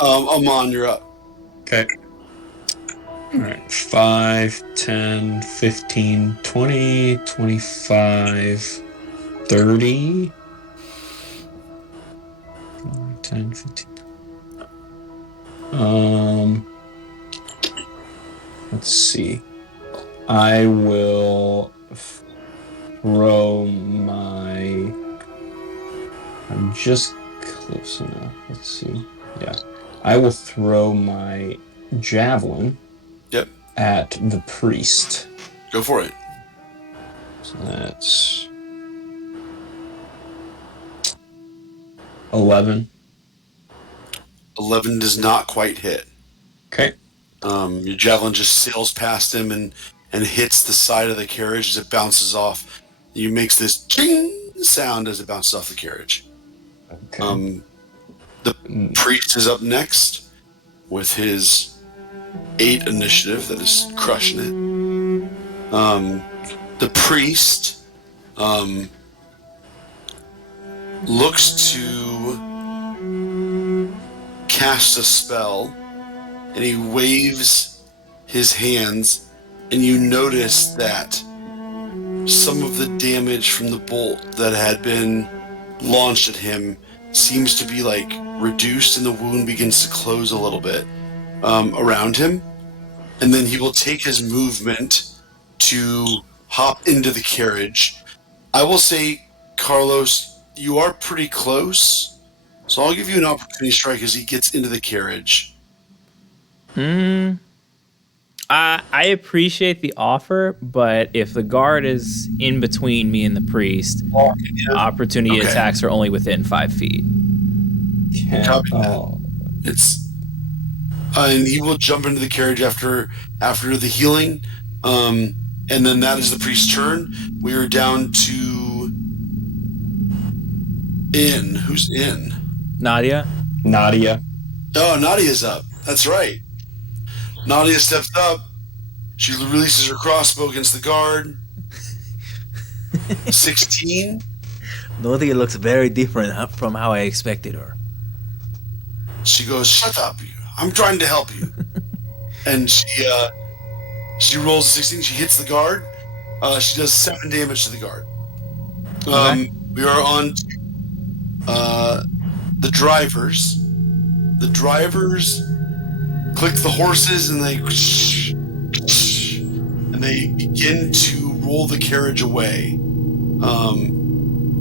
Amon, you're up. Okay. Alright. 5, 10, 15, 20, 25, 30. 10, 15. Let's see. I will throw my... I'm just close enough. Let's see. Yeah. I will throw my javelin Yep. at the priest. Go for it. So that's 11. 11 does not quite hit. Okay. Your javelin just sails past him and hits the side of the carriage as it bounces off. You makes this ching sound as it bounces off the carriage. Okay. The priest is up next with his 8 initiative that is crushing it. The priest looks to cast a spell, and he waves his hands, and you notice that some of the damage from the bolt that had been launched at him seems to be like reduced, and the wound begins to close a little bit around him. And then he will take his movement to hop into the carriage. I will say, Carlos, you are pretty close, so I'll give you an opportunity strike as he gets into the carriage. I appreciate the offer, but if the guard is in between me and the priest, opportunity Okay. attacks are only within 5 feet. Copy. Oh, It's and he will jump into the carriage after the healing, and then that is the priest's turn. We are down to in. Who's in? Nadia. Nadia. Oh, Nadia's up. That's right. Nadia steps up. She releases her crossbow against the guard. 16. Nadia looks very different from how I expected her. She goes, "Shut up! I'm trying to help you." And she rolls a 16. She hits the guard. She does 7 damage to the guard. Okay. We are on to, the drivers. The drivers click the horses and they begin to roll the carriage away.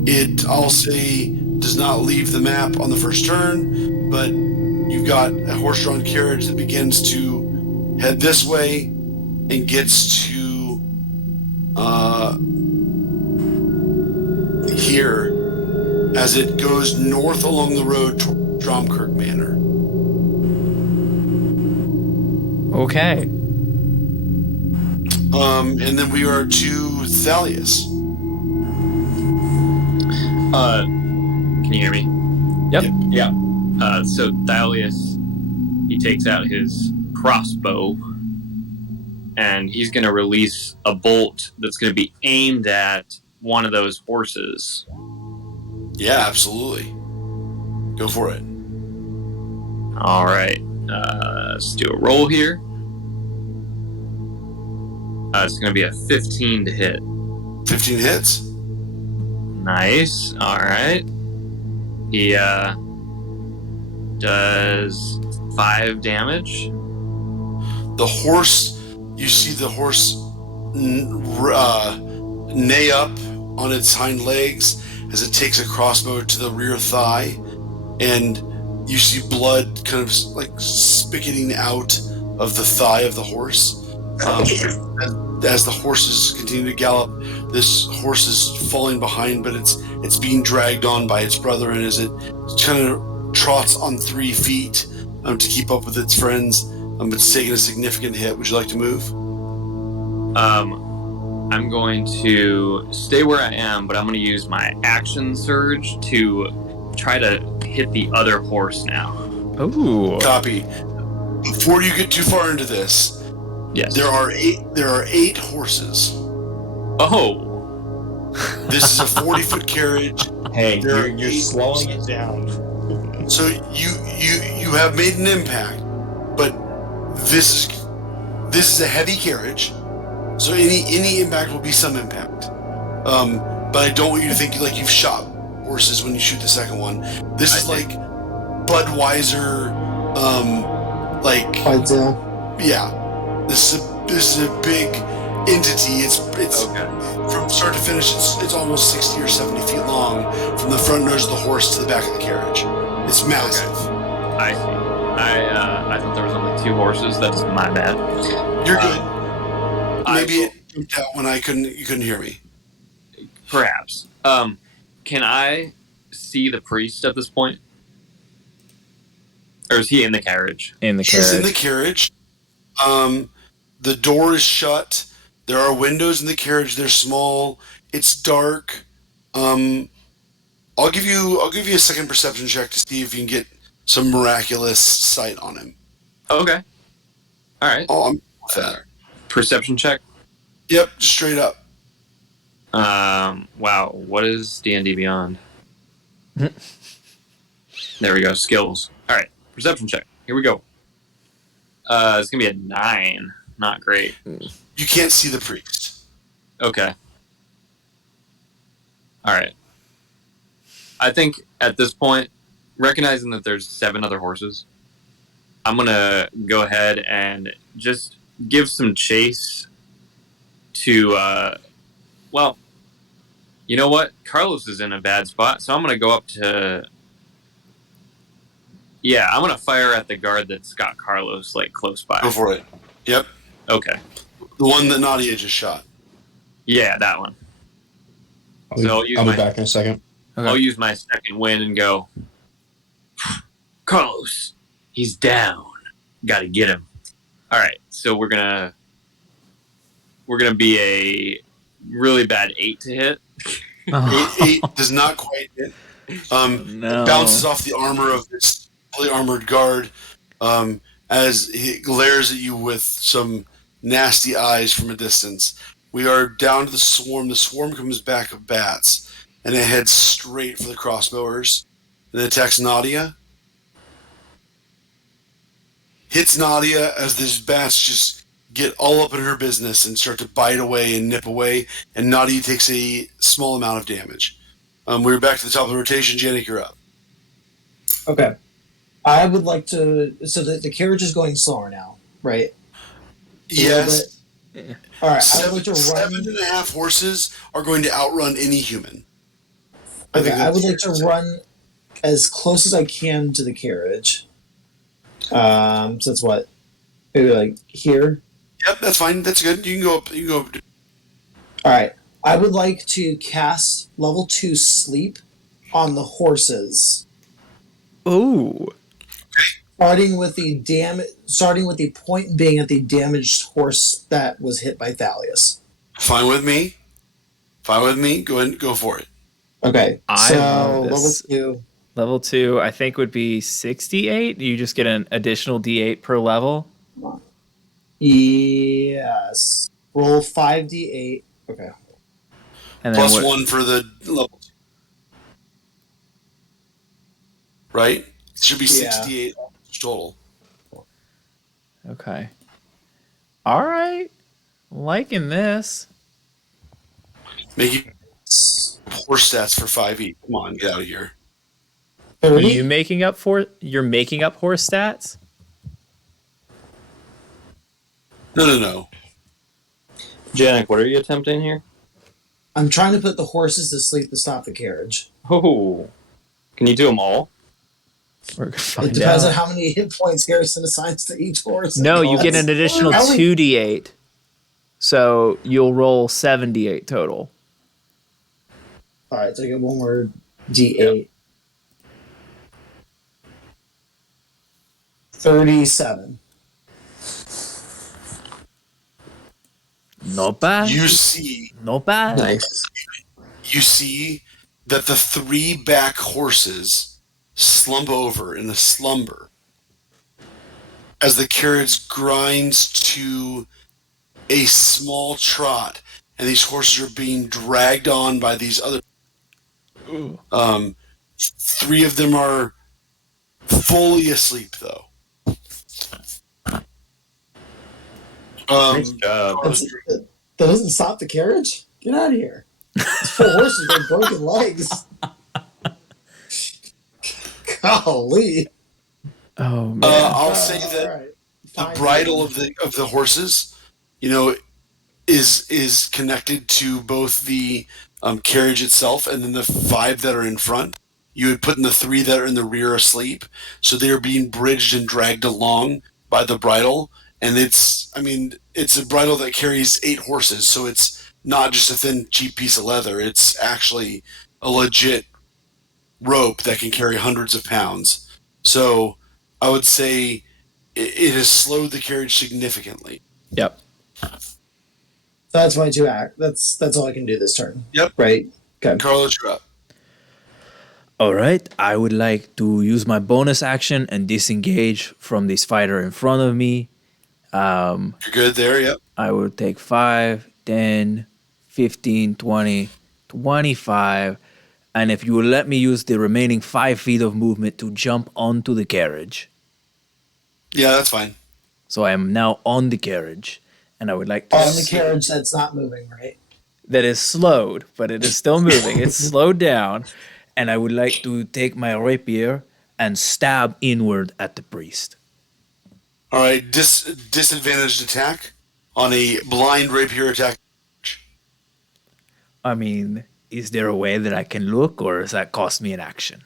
It, I'll say, does not leave the map on the first turn, but you've got a horse-drawn carriage that begins to head this way and gets to here as it goes north along the road toward Dromkirk Manor. Okay. And then we are to Thalius. Can you hear me? Yep. Yeah. So Thalius, he takes out his crossbow, and he's going to release a bolt that's going to be aimed at one of those horses. Yeah, absolutely. Go for it. All right. Let's do a roll here. It's going to be a 15 to hit. 15 hits. Nice. All right. He does 5 damage. The horse, you see the horse neigh up on its hind legs as it takes a crossbow to the rear thigh, and you see blood kind of like spicketing out of the thigh of the horse. As the horses continue to gallop, this horse is falling behind, but it's being dragged on by its brother, and as it kind of trots on 3 feet to keep up with its friends, it's taking a significant hit. Would you like to move? I'm going to stay where I am, but I'm going to use my action surge to try to hit the other horse now. Ooh. Copy. Before you get too far into this, Yes. there are 8 horses. Oh. This is a 40-foot carriage. Hey, There you're are 8 slowing it down. So you have made an impact, but this is a heavy carriage. So any impact will be some impact. But I don't want you to think like you've shot horses when you shoot the second one. This is like Budweiser, like Clydesdale. yeah. This is a big entity. It's Okay. from start to finish. It's almost 60 or 70 feet long from the front nose of the horse to the back of the carriage. It's massive. I see. I thought there was only 2 horses. That's my bad. You're good. Maybe it jumped out when you couldn't hear me. Perhaps. Can I see the priest at this point? Or is he in the carriage? In the He's carriage. in the carriage. The door is shut. There are windows in the carriage. They're small. It's dark. I'll give you a second perception check to see if you can get some miraculous sight on him. Okay. All right. Oh, I'm with that. Perception check. Yep, straight up. Wow. What is D&D Beyond? There we go. Skills. All right. Perception check. Here we go. It's gonna be a 9. Not great. You can't see the priest. Okay. All right. I think at this point, recognizing that there's 7 other horses, I'm gonna go ahead and just give some chase to. Well, you know what? Carlos is in a bad spot, so I'm gonna go up to. Yeah, I'm gonna fire at the guard that's got Carlos like close by. Go for it. Yep. Okay. The one that Nadia just shot. Yeah, that one. I'll be back in a second. I'll use my second wind and go. Carlos, he's down. Gotta get him. All right, so we're gonna be a really bad 8 to hit. Eight does not quite hit. It bounces off the armor of this fully armored guard as he glares at you with some nasty eyes from a distance. We are down to the swarm. The swarm comes back of bats, and it heads straight for the crossbowers. And it attacks Nadia. Hits Nadia as these bats just get all up in her business and start to bite away and nip away, and Nadia takes a small amount of damage. We're back to the top of the rotation. Janik, you're up. Okay. I would like to. So the carriage is going slower now, right? Yes. All right. I would like to run. 7.5 horses are going to outrun any human. Okay. I would like to run as close as I can to the carriage. So that's what? Maybe like here? Yep, that's fine. That's good. You can go up. You can go up. All right. I would like to cast level 2 sleep on the horses. Ooh. Starting with the point being at the damaged horse that was hit by Thalius. Fine with me. Fine with me. Go ahead. Go for it. Okay. I love level 2. Level 2, I think, would be 68. You just get an additional D8 per level. Yes. Roll 5d8. Okay. And Plus then 1 for the level 2. Right? It should be 68 total. Okay. All right. Liking this. Making horse stats for 5 each. Come on, get out of here. Are you making up you're making up horse stats? No. Janik, what are you attempting here? I'm trying to put the horses to sleep to stop the carriage. Oh, can you do them all? We're gonna find It depends out. on how many hit points Harrison assigns to each horse. No, you get an additional 2d8. So you'll roll 78 total. All right, so I get one more d8. Yep. 37. Not bad. You see Not bad. Nice. you see that the 3 back horses slump over in a slumber as the carriage grinds to a small trot, and these horses are being dragged on by these other. 3 of them are fully asleep, though. Nice job. That doesn't stop the carriage? Get out of here. These poor horses with broken legs. Golly. Oh man. I'll say that right. the bridle of the horses, is connected to both the carriage itself and then the 5 that are in front. You would put in the 3 that are in the rear asleep, so they are being bridged and dragged along by the bridle. And it's a bridle that carries 8 horses, so it's not just a thin, cheap piece of leather. It's actually a legit rope that can carry hundreds of pounds. So I would say it has slowed the carriage significantly. Yep. That's my 2 act. That's all I can do this turn. Yep. Right. Okay. Carlos, you're up. All right. I would like to use my bonus action and disengage from this fighter in front of me. You're good there, yep. I would take 5, 10, 15, 20, 25. And if you will let me use the remaining 5 feet of movement to jump onto the carriage. Yeah, that's fine. So I am now on the carriage. And I would like to... On the carriage that's not moving, right? That is slowed, but it is still moving. It's slowed down. And I would like to take my rapier and stab inward at the priest. All right, disadvantaged attack on a blind rapier attack. I mean, is there a way that I can look, or does that cost me an action?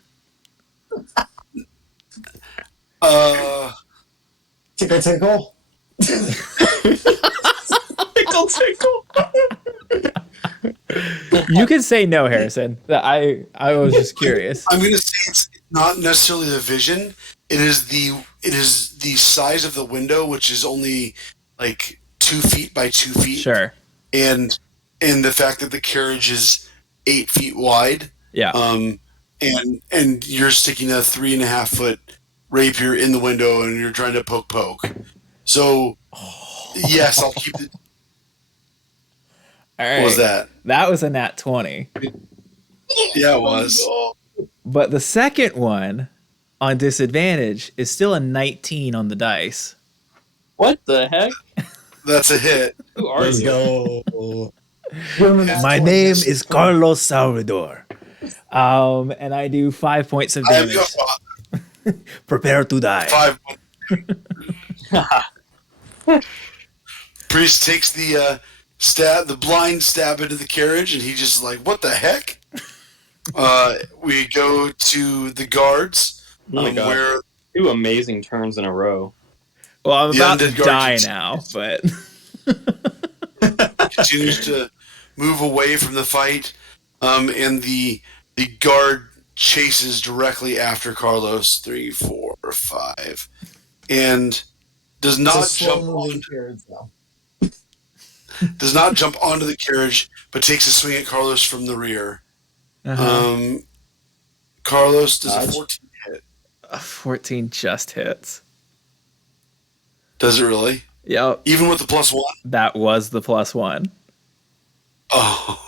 Tickle, tickle. Tickle. You can say no, Harrison. I was just curious. I'm going to say it's not necessarily the vision. it is the size of the window, which is only like 2 feet by 2 feet, Sure. and the fact that the carriage is 8 feet wide. Yeah. And you're sticking a 3.5 foot rapier in the window, and you're trying to poke. So yes, I'll keep it. All right. What was that? That was a nat 20. Yeah, it was. But the second one on disadvantage is still a 19 on the dice. What the heck? That's a hit. Who are Let's you? go. My name is Carlos Salvador. And I do 5 points of I am damage. your Prepare to die. 5. Priest takes the blind stab into the carriage, and he just like, what the heck? We go to the guards, Oh my God. where 2 amazing turns in a row. Well, I'm The about to undead guard die keeps- now, but continues to move away from the fight, and the guard chases directly after Carlos 3, 4, 5, and does It's a not jump slow-moving carriage now. onto the carriage, but takes a swing at Carlos from the rear. uh-huh. Carlos does a Dodge. 14 hit. 14 just hits. Does it really? Yep. Even with the +1? That was the +1. Oh.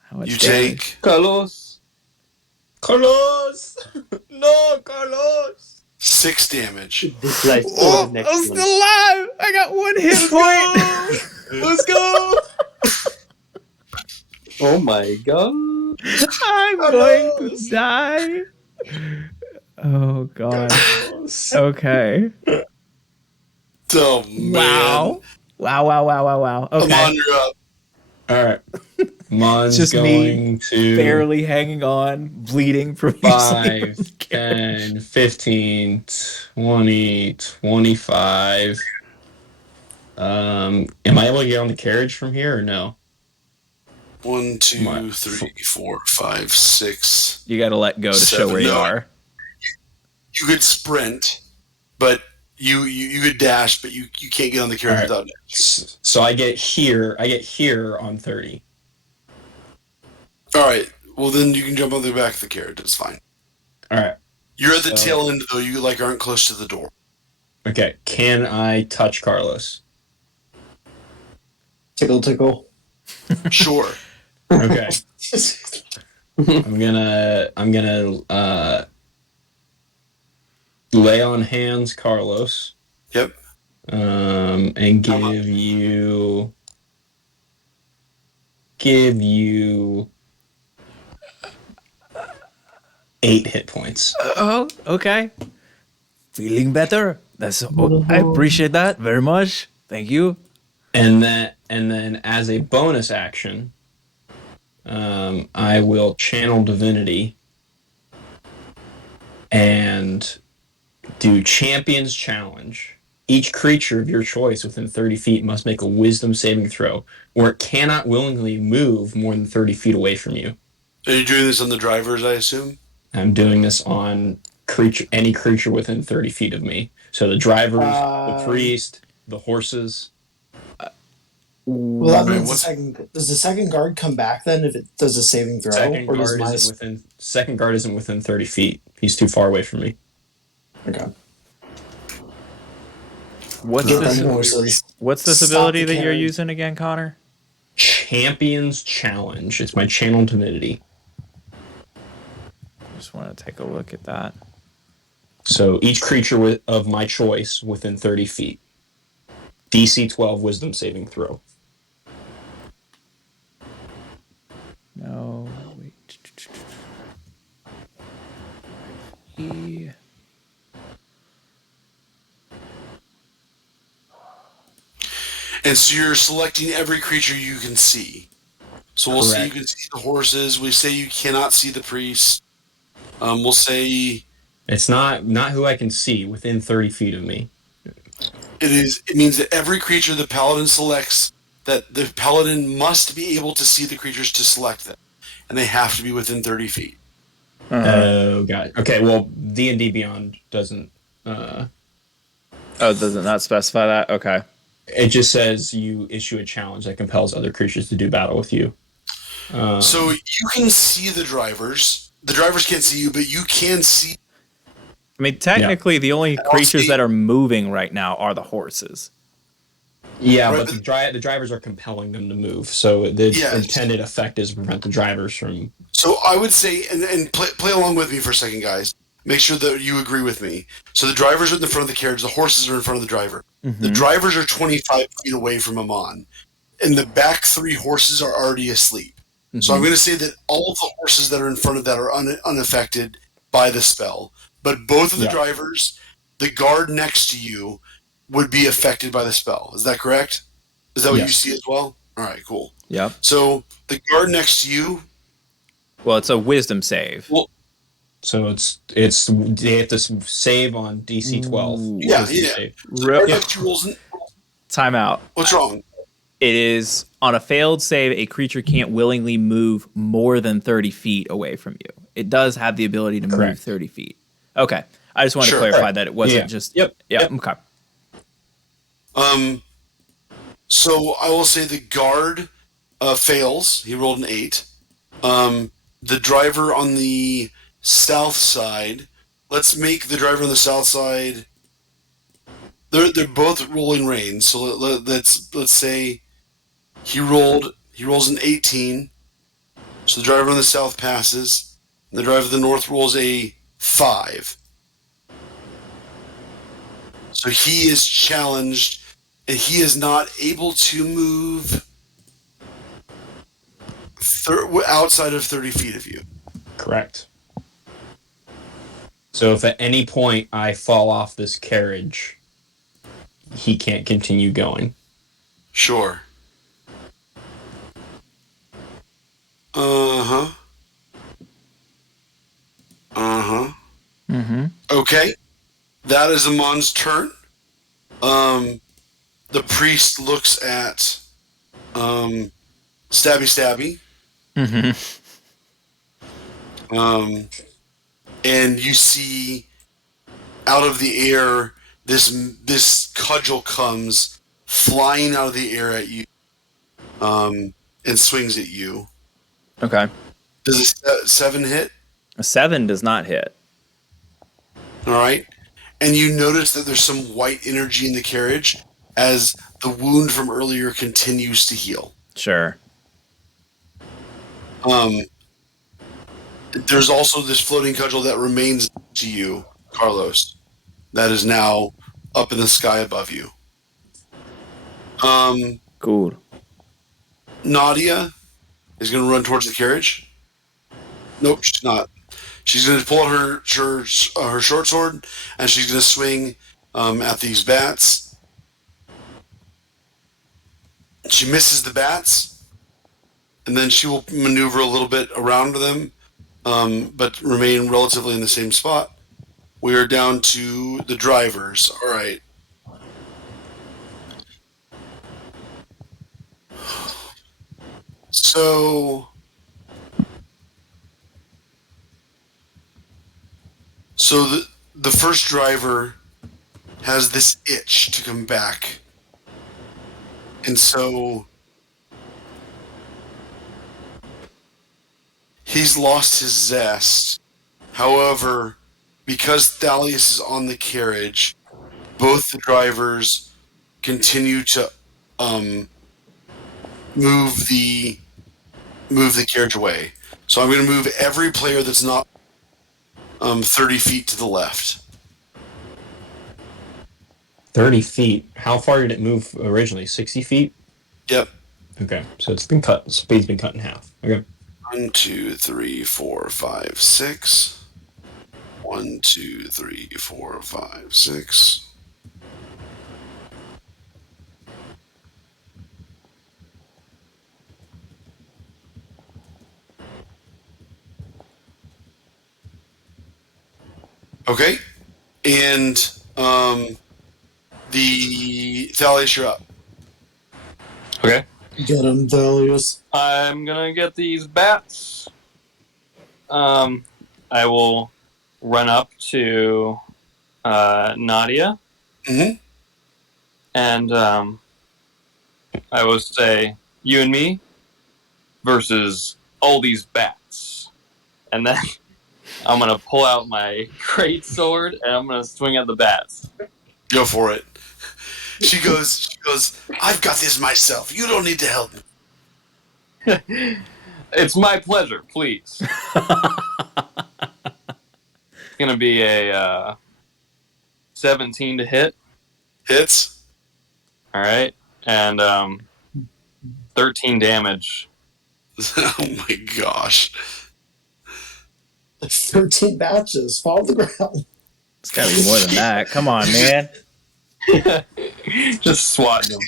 How much You damage? take Carlos. Carlos! No, Carlos! 6 damage. This lies Oh, the next I'm one. still alive! I got 1 hit point! Let's go! Oh my God. I'm going to die. Oh, God. Okay. Oh, man. Wow. Wow. Okay. Amon, you're up. All right. Mon's Just me going to Barely hanging on, bleeding profusely. 5, 10, 15, 20, 25. Am I able to get on the carriage from here or no? 1, 2, What? 3, 4, 5, 6. You got to let go to show 7, where you no. are. You could sprint, but you could dash, but you can't get on the carriage All right. without it. So I get here on 30. All right. Well, then you can jump on the back of the carriage. It's fine. All right. You're at the So- tail end, though. You aren't close to the door. Okay. Can I touch Carlos? Tickle. Sure. Okay. I'm gonna lay on hands Carlos. Yep. And give you 8 hit points. Oh, okay. Feeling better. I appreciate that very much. Thank you. And then as a bonus action, I will channel divinity and do Champion's Challenge. Each creature of your choice within 30 feet must make a wisdom saving throw, or it cannot willingly move more than 30 feet away from you. Are you doing this on the drivers, I assume? I'm doing this on any creature within 30 feet of me. So the drivers, the priest, the horses. Well, that Wait, means does the second guard come back then if it does a saving throw? Second or does guard isn't within 30 feet. He's too far away from me. Okay. What's Get this? them horses. What's this Stop ability the that you're carriage. using again, Connor? Champion's Challenge. It's my channel divinity. Just want to take a look at that. So each creature of my choice within 30 feet. DC 12 wisdom saving throw. No, wait. And so you're selecting every creature you can see. So we'll say you can see the horses. We say you cannot see the priest. We'll say It's not who I can see within 30 feet of me. it means that every creature the paladin selects, that the paladin must be able to see the creatures to select them, and they have to be within 30 feet. Oh, God. Okay, well, D&D Beyond doesn't... Does it not specify that? Okay. It just says you issue a challenge that compels other creatures to do battle with you. So you can see the drivers. The drivers can't see you, but you can see. I mean, technically, the only creatures that are moving right now are the horses. Yeah, right, but the drivers are compelling them to move. So the intended effect is to prevent the drivers from... So I would say, and play along with me for a second, guys. Make sure that you agree with me. So the drivers are in the front of the carriage. The horses are in front of the driver. Mm-hmm. The drivers are 25 feet away from Amon. And the back 3 horses are already asleep. Mm-hmm. So I'm going to say that all of the horses that are in front of that are unaffected by the spell. But both of the drivers, the guard next to you, would be affected by the spell. Is that correct? Is that what you see as well? All right, cool. Yeah. So the guard next to you... Well, it's a wisdom save. Well, so it's they have to save on DC 12. Time out. What's wrong? It is on a failed save, a creature can't willingly move more than 30 feet away from you. It does have the ability to move 30 feet. Okay. I just wanted to clarify that it wasn't just... Yep. Okay. So I will say the guard fails. He rolled an 8. The driver on the south side, let's make the driver on the south side, they're both rolling range. So let's say he rolls an 18. So the driver on the south passes. And the driver on the north rolls a 5. So he is challenged, and he is not able to move outside of 30 feet of you. Correct. So if at any point I fall off this carriage, he can't continue going. Sure. Uh-huh. Uh-huh. Mm-hmm. Okay. That is Amon's turn. The priest looks at Stabby. Mm-hmm. And you see out of the air this cudgel comes flying out of the air at you, and swings at you. Okay. Does a 7 hit? A 7 does not hit. All right. And you notice that there's some white energy in the carriage as the wound from earlier continues to heal. Sure. There's also this floating cudgel that remains to you, Carlos, that is now up in the sky above you. Cool. Nadia is going to run towards the carriage. Nope, she's not. She's going to pull out her short sword, and she's going to swing at these bats. She misses the bats, and then she will maneuver a little bit around them, but remain relatively in the same spot. We are down to the drivers. All right. So the first driver has this itch to come back. And so he's lost his zest. However, because Thalius is on the carriage, both the drivers continue to move the carriage away. So I'm going to move every player that's not 30 feet to the left. 30 feet? How far did it move originally? 60 feet? Yep. Okay, so it's been cut. Speed's been cut in half. Okay. 1, 2, 3, 4, 5, 6. 1, 2, 3, 4, 5, 6. Okay, and the Thalius, you're up. Okay. Get him, Thalius. I'm gonna get these bats. I I will run up to Nadia, Mm-hmm. and I will say, "You and me versus all these bats," and then I'm gonna pull out my great sword and I'm gonna swing at the bats. Go for it. She goes, I've got this myself. You don't need to help me. It's my pleasure, please. It's gonna be a 17 to hit. Hits. All right, and 13 damage. Oh my gosh. 13 batches. Fall to the ground. It's got to be more than that. Come on, man. Just swatting him.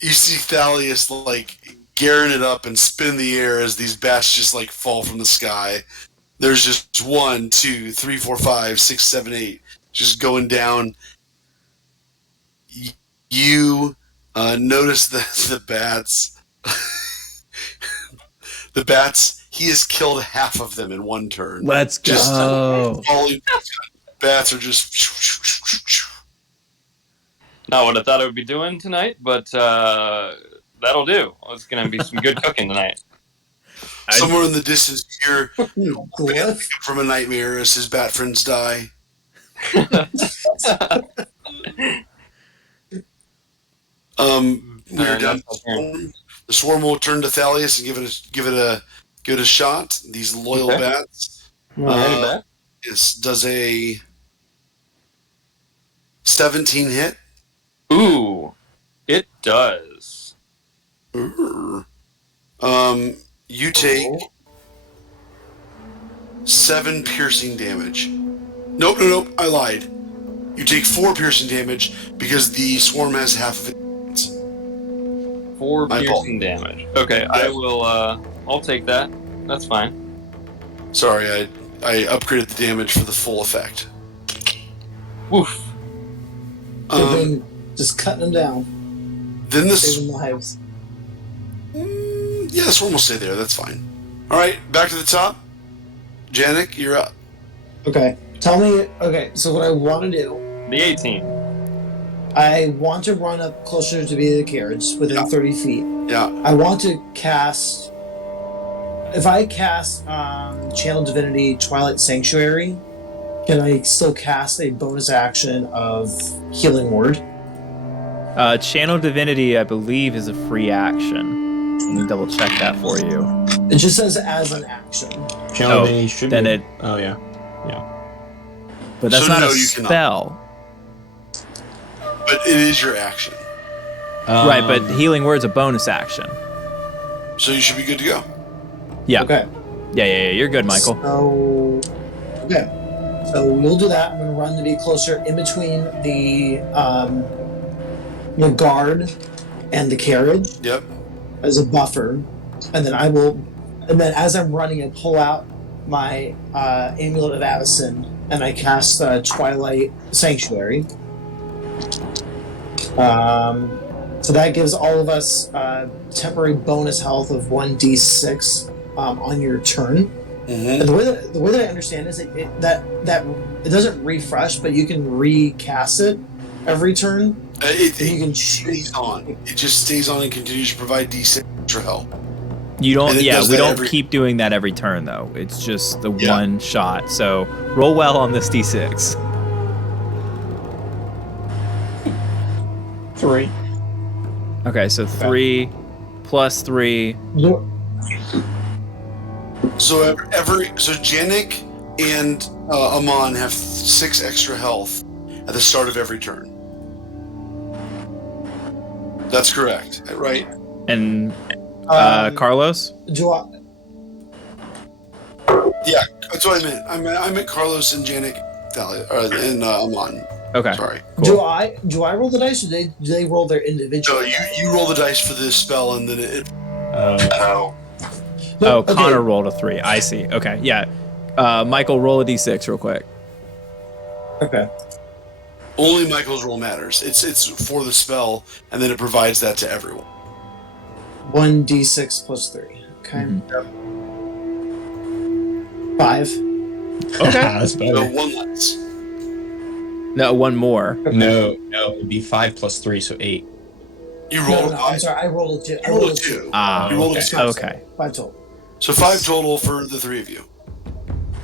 You see Thalius like gearing it up and spin in the air as these bats just like fall from the sky. There's just 1, 2, 3, 4, 5, 6, 7, 8 just going down. You notice the bats. The bats. He has killed half of them in one turn. Let's go. All bats are just. Not what I thought I would be doing tonight, but that'll do. It's going to be some good cooking tonight. Somewhere in the distance, here Glyph. from a nightmare as his bat friends die. We are down to the swarm. The swarm will turn to Thalius and give it a shot. These loyal bats. Yes, does a 17 hit? Ooh, it does. You take 7 piercing damage. Nope, I lied. You take 4 piercing damage because the swarm has half of it. 4 piercing damage. Okay, I will. I'll take that. That's fine. Sorry, I upgraded the damage for the full effect. Woof. Just cutting them down. Then saving lives. Yeah, the swarm will stay there. That's fine. All right, back to the top. Janik, you're up. Okay, tell me. Okay, so what I want to do. The 18. I want to run up closer to the carriage within 30 feet. Yeah. I want to cast. If I cast Channel Divinity Twilight Sanctuary, can I still cast a bonus action of Healing Word? Channel Divinity, I believe, is a free action. Let me double check that for you. It just says as an action. Channel Divinity should then be. it. Oh yeah. But that's So not no, a you spell. But it is your action. Right, but Healing Word's a bonus action. So you should be good to go. Yeah. Okay. Yeah, you're good, Michael. So we'll do that. I'm going to run to be closer in between the guard and the carriage. Yep. As a buffer, and then as I'm running, I pull out my Amulet of Avacyn and I cast Twilight Sanctuary. So that gives all of us temporary bonus health of 1d6 on your turn. Mm-hmm. And the way that I understand is that it doesn't refresh, but you can recast it every turn. It stays on. It just stays on and continues to provide D6 extra help. You don't. Yeah, we don't keep doing that every turn though. It's just the one shot. So roll well on this d6. 3. Okay, so 3 plus 3. So Janik and Amon have 6 extra health at the start of every turn. That's correct, right? And Carlos? Yeah, that's what I meant. I meant Carlos and Janik, and Amon. Okay. Sorry. Cool. Do I roll the dice, or do they roll their individual? No, you roll the dice for this spell, and then it. Connor rolled a 3. I see. Okay, yeah. Michael, roll a d6 real quick. Okay. Only Michael's roll matters. It's for the spell, and then it provides that to everyone. 1d6 plus 3. Okay. 5. Okay. That's better. So one less. No, one more. No, it'd be 5 plus 3, so 8. You rolled No, a 5. I'm sorry. I rolled a 2. You rolled a 2. Ah, You rolled okay. a 2. Okay. 5 total. So 5 total for the 3 of you.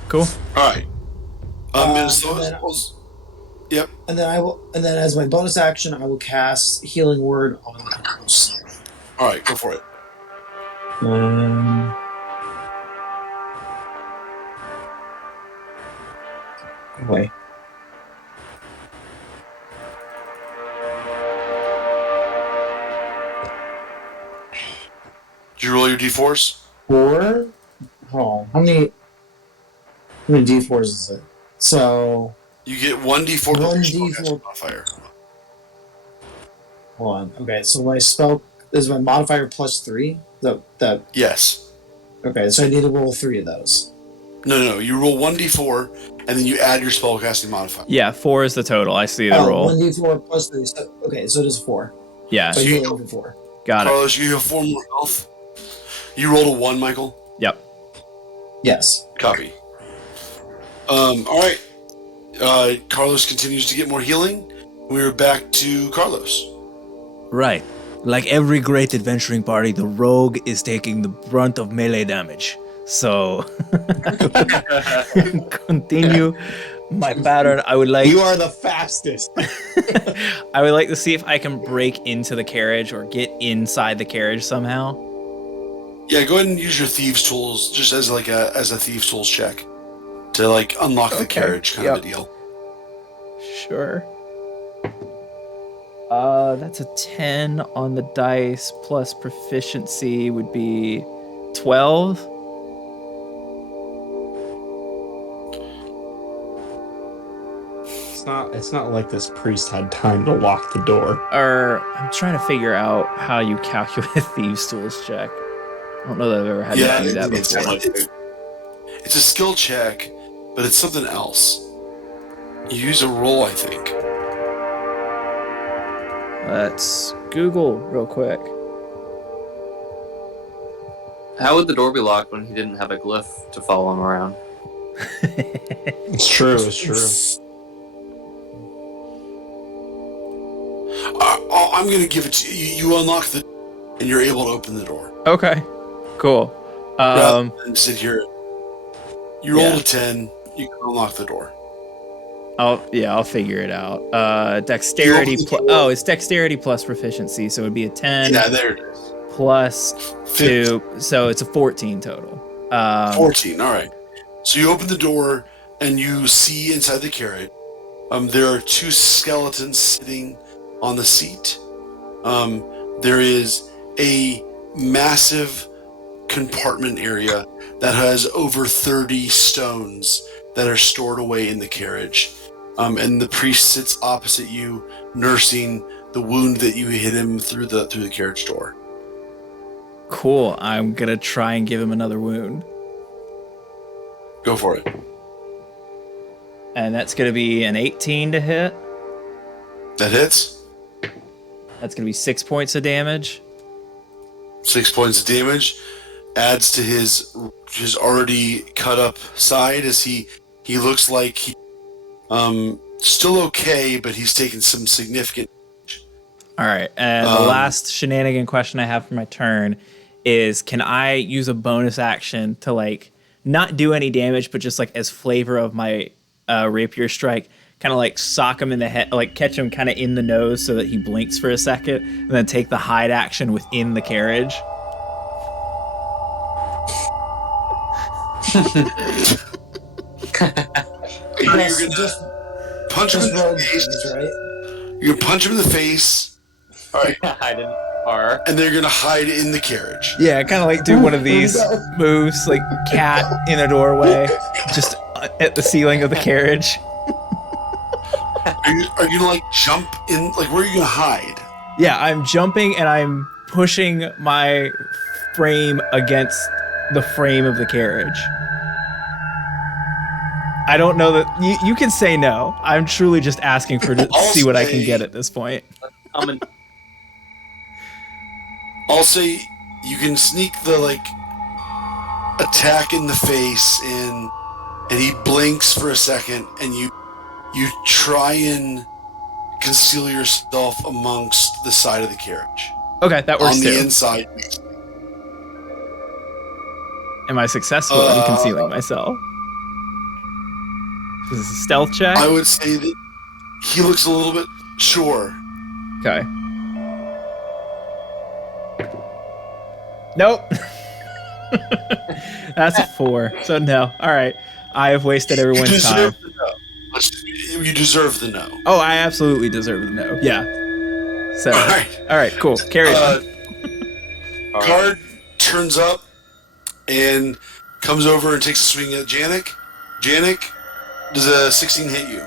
Cool. All right. And then I will. And then as my bonus action, I will cast Healing Word on Carlos. All right, go for it. Wait. Did you roll your d4s? 4. Hold on. How many d4s is it? So You get 1d4 1 plus your d4. spellcasting modifier. Hold on. Okay, so my spell is my modifier plus 3. That. Yes. Okay, so I need to roll 3 of those. No. You roll 1d4, and then you add your spellcasting modifier. Yeah, 4 is the total. I see the roll. 1d4 plus 3. So, okay, so it is 4. Yeah, So you- healing for 4. got it. Carlos, you have 4 more health. You rolled a 1, Michael. Yep. Yes. Copy. All right. Carlos continues to get more healing. We're back to Carlos. Right. Like every great adventuring party, the rogue is taking the brunt of melee damage. So continue my pattern. I would like You are the fastest. I would like to see if I can break into the carriage or get inside the carriage somehow. Yeah, go ahead and use your thieves tools just as a thieves tools check to like unlock the Okay. carriage kind of a deal. Sure. That's a 10 on the dice plus proficiency would be 12. It's not like this priest had time to lock the door. Or I'm trying to figure out how you calculate a thieves tools check. I don't know that I've ever had Yeah, to do that it's, before. it's a skill check, but it's something else. You use a roll, I think. Let's Google real quick. How would the door be locked when he didn't have a glyph to follow him around? It's true. I'm going to give it to you. You unlock the and you're able to open the door. Okay, cool. Rather than sit here. You roll yeah. a 10, you can unlock the door. I'll figure it out. Dexterity it's dexterity plus proficiency, so it would be a 10 Yeah, there it is. plus 2, so it's a 14 total. 14, all right. So you open the door and you see inside the carriage. There are 2 skeletons sitting on the seat. There is a massive compartment area that has over 30 stones that are stored away in the carriage. And the priest sits opposite you, nursing the wound that you hit him through the carriage door. Cool. I'm gonna try and give him another wound. Go for it. And that's gonna be an 18 to hit. That hits. That's gonna be 6 points of damage. 6 points of damage. Adds to his already cut up side as he looks like he still okay, but he's taken some significant. All right, and the last shenanigan question I have for my turn is: can I use a bonus action to like not do any damage, but just like as flavor of my rapier strike, kind of like sock him in the head, like catch him kind of in the nose so that he blinks for a second, and then take the hide action within the carriage? You're gonna punch him in the face, right? You're gonna punch him in the face. All right, Hide in the car. and they're gonna hide in the carriage. Yeah, kind of like do one of these moves, like cat in a doorway, just at the ceiling of the carriage. Are you gonna like jump in? Like, where are you gonna hide? Yeah, I'm jumping and I'm pushing my frame against the frame of the carriage. I don't know that you can say no. I'm truly just asking for to I'll see what I can say- get at this point. I'll say you can sneak the like attack in the face in and he blinks for a second, and you try and conceal yourself amongst the side of the carriage. Okay, that works On too. the inside. Am I successful in concealing myself? This is a stealth check? I would say that he looks a little bit sure. Okay. Nope. That's a 4. So no. All right. I have wasted everyone's time. You deserve the no. Oh, I absolutely deserve the no. Yeah. So. All right. Cool. Carry on. Guard turns up and comes over and takes a swing at Janik. Janik, does a 16 hit you?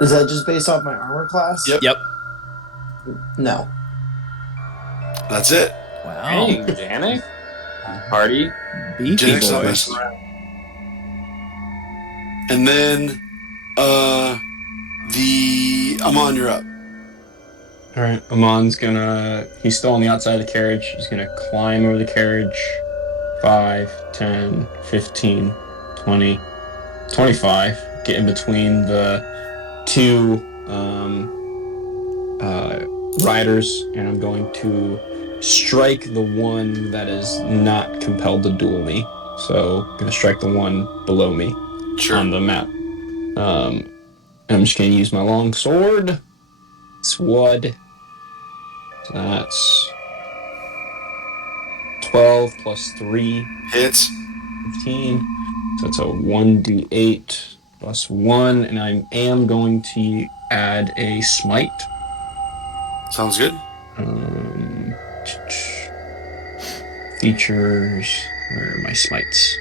Is that just based off my armor class? Yep. No. That's it. Wow. Dang, Janik. Party. Beefy Janik's not boy. messing around. And then, Amon, you're up. All right, Amon's he's still on the outside of the carriage. He's gonna climb over the carriage. 5, 10, 15, 20, 25. Get in between the two riders, and I'm going to strike the one that is not compelled to duel me. So I'm gonna strike the one below me on the map. And I'm just gonna use my long sword. It's wood. So that's 12 plus 3. Hits. 15. So it's a 1d8 plus 1. And I am going to add a smite. Sounds good. Features. Where are my smites?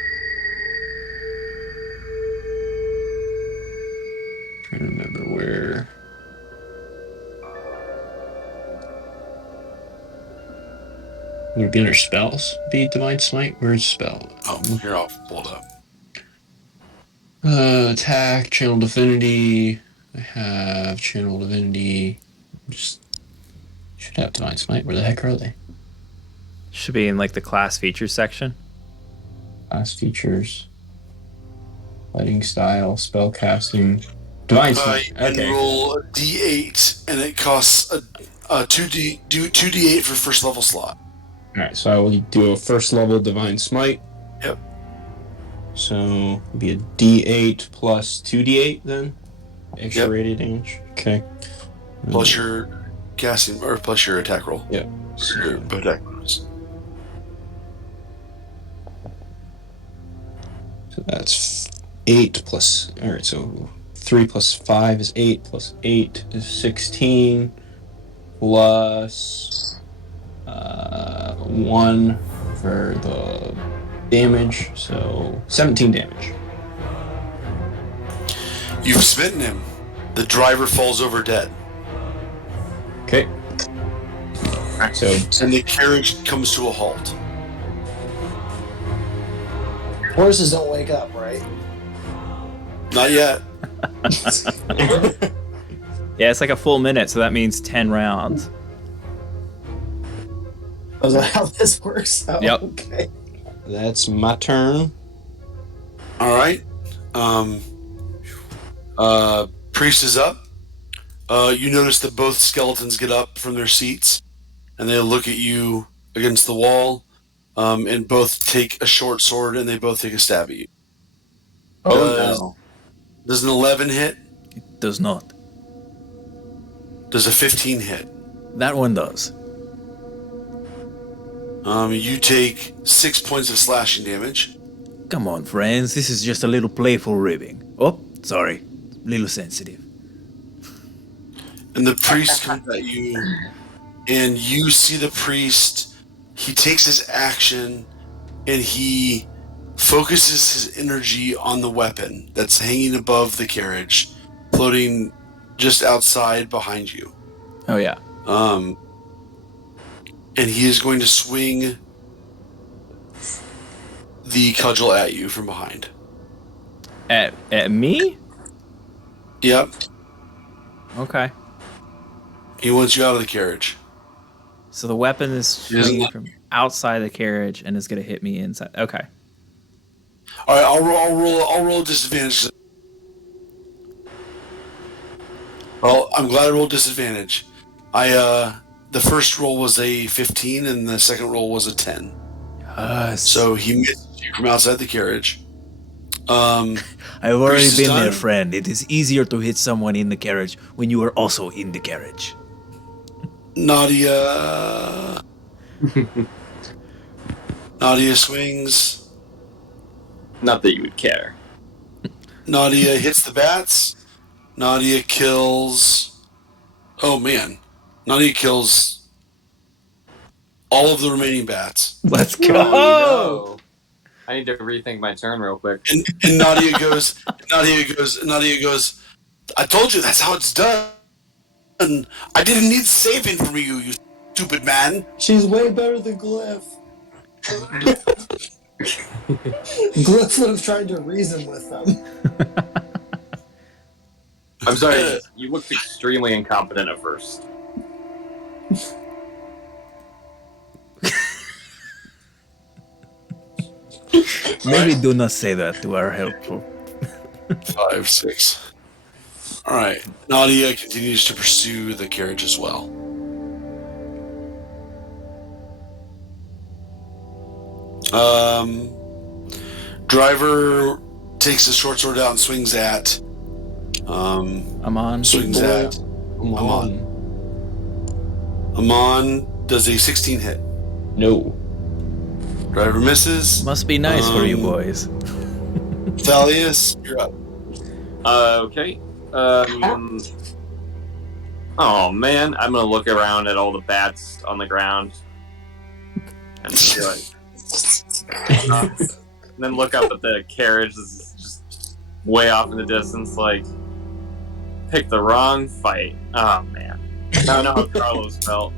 Trying to remember where. Would it be under spells? Be Divine Smite? Where's spell? Oh, here, I'll pull it up. Attack, Channel Divinity. I have Channel Divinity. Just should have Divine Smite. Where the heck are they? Should be in like the class features section. Class features. Fighting style, spell casting. Divine Smite. You can roll a d8, and it costs a 2d8 for first level slot. Alright, so I will do a first level Divine Smite. Yep. So it'll be a d8 plus 2d8 then? Extra radiant damage. Okay. Plus your casting, or plus your attack roll. Yep. Your attack bonus. So that's 8 plus. Alright, so 3 plus 5 is 8, plus 8 is 16, plus 1 for the damage, so 17 damage. You've smitten him. The driver falls over dead. Okay. So And the carriage comes to a halt. Horses don't wake up, right? Not yet. Yeah, it's like a full minute, so that means 10 rounds. Is that how this works? Oh, Yep. Okay. that's my turn. All right. Priest is up. You notice that both skeletons get up from their seats, and they look at you against the wall, and both take a short sword, and they both take a stab at you. No. Does an 11 hit? It does not. Does a 15 hit? That one does. You take 6 points of slashing damage. Come on, friends. This is just a little playful ribbing. Oh, sorry. Little sensitive. And the priest comes at you, and you see the priest. He takes his action, and he focuses his energy on the weapon that's hanging above the carriage, floating just outside behind you. Oh, yeah. And he is going to swing the cudgel at you from behind. At me? Yep. Okay. He wants you out of the carriage. So the weapon is swinging from outside the carriage and is going to hit me inside. Okay. All right, I'll roll disadvantage. Well, I'm glad I rolled disadvantage. The first roll was a 15, and the second roll was a 10. Yes. So he missed you from outside the carriage. I've already Grease is been there, done? friend. It is easier to hit someone in the carriage when you are also in the carriage. Nadia. Nadia swings. Not that you would care. Nadia hits the bats. Nadia kills. Oh man. Nadia kills all of the remaining bats. Let's go. Oh, no. I need to rethink my turn real quick. And Nadia goes, Nadia goes, I told you that's how it's done. I didn't need saving from you, you stupid man. She's way better than Glyph. Glyph would have tried to reason with them. I'm sorry, you looked extremely incompetent at first. Maybe do not say that to our helpful. 5, 6. All right. Nadia continues to pursue the carriage as well. Driver takes the short sword out and swings at. I'm on. Swings at. Come on. Amon does a 16 hit. No. Driver misses. Must be nice for you boys. Thalius, you're up. Okay. Oh man, I'm gonna look around at all the bats on the ground and be like, and then look up at the carriage that's just way off in the distance, like, pick the wrong fight. Oh man, I don't know how Carlos felt.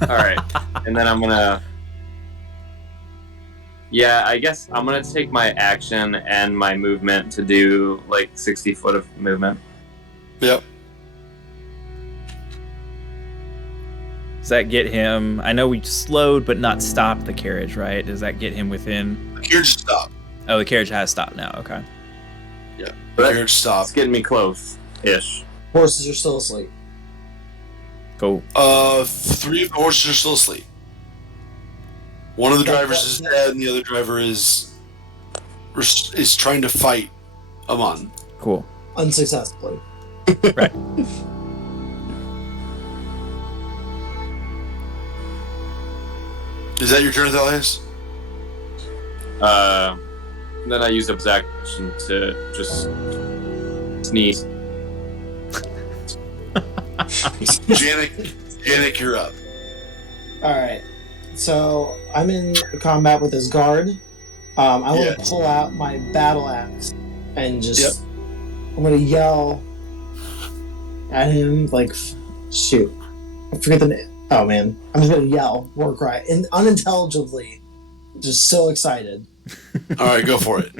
All right, and then I'm gonna. Yeah, I guess I'm gonna take my action and my movement to do like 60 foot of movement. Yep. Does that get him? I know we slowed but not stopped the carriage, right? Does that get him within? The carriage stopped. Oh, the carriage has stopped now. Okay. Yeah. The carriage It's stopped. getting me close-ish. Horses are still asleep. Cool. 3 of the horses are still asleep. One of the drivers is dead, and the other driver is trying to fight Amon. Cool. Unsuccessfully. Right. Is that your turn, Thalius? Then I use up Zach action to just sneeze. Janik, you're up. Alright. So, I'm in combat with his guard. I want to pull out my battle axe and just... I'm going to yell at him, like... Shoot. I forget the name. Oh, man. I'm just going to yell, war cry, and unintelligibly. Just so excited. All right, go for it.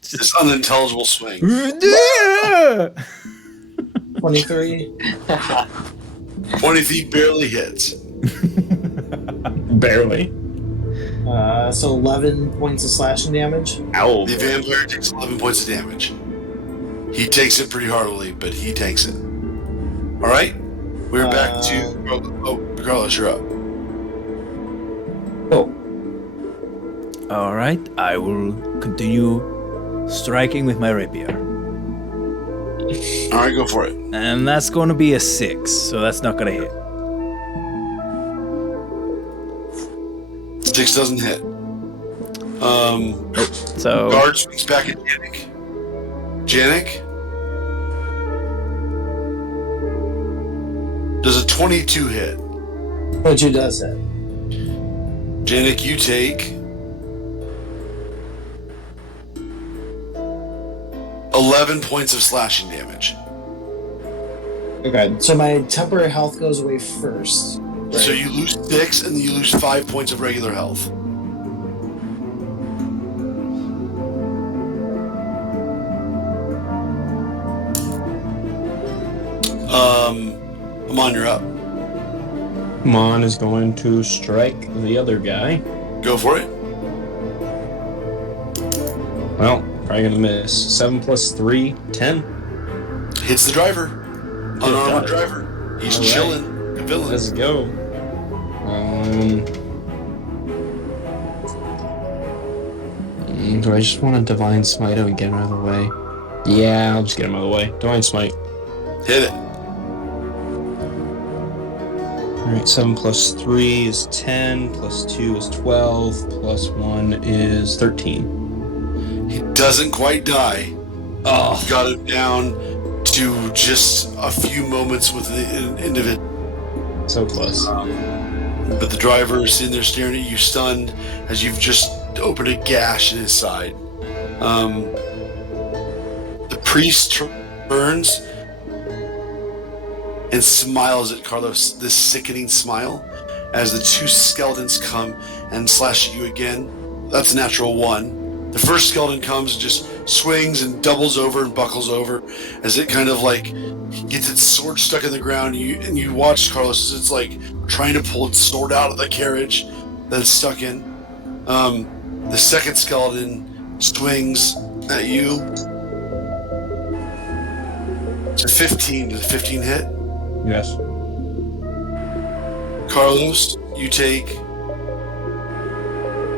This unintelligible swing. 23. 23 barely hits. Barely. So 11 points of slashing damage. Ow. The vampire takes 11 points of damage. He takes it pretty heartily, but he takes it. All right, we're back to Carlos. You're up. Oh. All right. I will continue striking with my rapier, All right, go for it. and that's going to be a 6. So that's not going to hit. 6 doesn't hit. So Guard swings back at Janik. Janik does a 22 hit. 22 does hit. Janik, you take 11 points of slashing damage. Okay, so my temporary health goes away first. Right? So you lose 6, and then you lose 5 points of regular health. Amon, you're up. Mon is going to strike the other guy. Go for it. Well, probably gonna miss. 7 plus 3, 10. Hits the driver. Unarmored does. driver. He's All right. chilling. The villain. Let's go. Do I just want to Divine Smite him and get him out of the way? Yeah, I'll just get him out of the way. Divine Smite. Hit it. Alright, 7 plus 3 is 10, plus 2 is 12, plus 1 is 13. He doesn't quite die. Oh. Got it down to just a few moments with the individual. So close. But the driver is sitting there staring at you, stunned, as you've just opened a gash in his side. The priest turns and smiles at Carlos, this sickening smile, as the two skeletons come and slash at you again. That's a natural 1. The first skeleton comes and just swings and doubles over and buckles over as it kind of like gets its sword stuck in the ground. And you watch Carlos as it's like trying to pull its sword out of the carriage that it's stuck in. The second skeleton swings at you. It's a 15. Does a 15 hit? Yes. Carlos, you take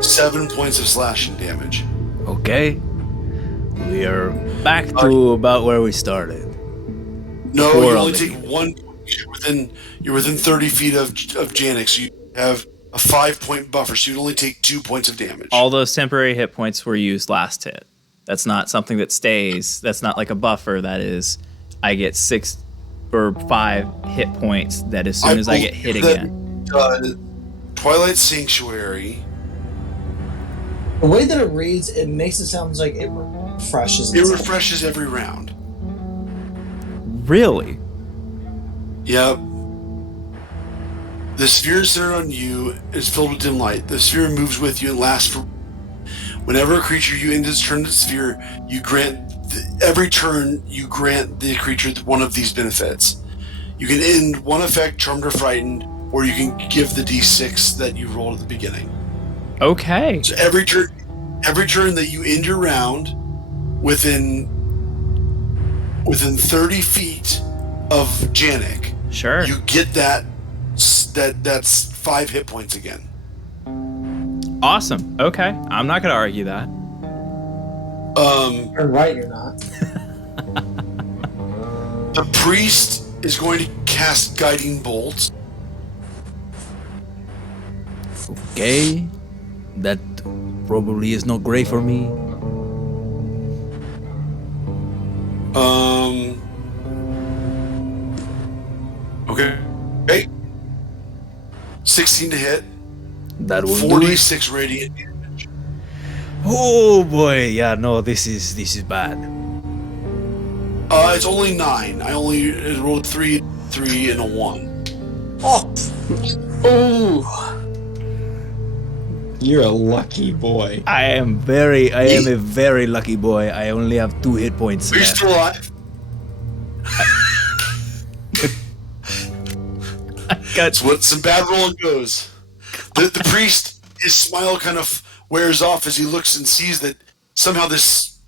7 points of slashing damage. Okay. We are back to about where we started. No, Before you all only the- take 1. You're within 30 feet of Janik, so you have a 5-point buffer, so you only take 2 points of damage. All those temporary hit points were used last hit. That's not something that stays. That's not like a buffer. That is, I get 6 or 5 hit points that as soon as I get hit believe again. that, Twilight Sanctuary. The way that it reads, it makes it sound like it refreshes. It itself. refreshes every round. Really? Yep. The sphere centered on you is filled with dim light. The sphere moves with you and lasts for. Whenever a creature you end its turn to the sphere, you grant every turn you grant the creature one of these benefits. You can end one effect, charmed or frightened, or you can give the d6 that you rolled at the beginning. Okay. So every turn that you end your round within 30 feet of Janik, Sure. you get that's 5 hit points again. Awesome. Okay. I'm not going to argue that. You're right, you're not. The priest is going to cast guiding bolts. Okay. That probably is not great for me. Okay. Okay. 16 to hit. That will do it. 46 radiant damage. Oh boy. Yeah, no, this is bad. It's only 9. I rolled 3, and a 1. Oh, You're a lucky boy. I am a very lucky boy. I only have 2 hit points Are you left. still alive? That's what some bad rolling goes. The priest, his smile kind of wears off as he looks and sees that somehow this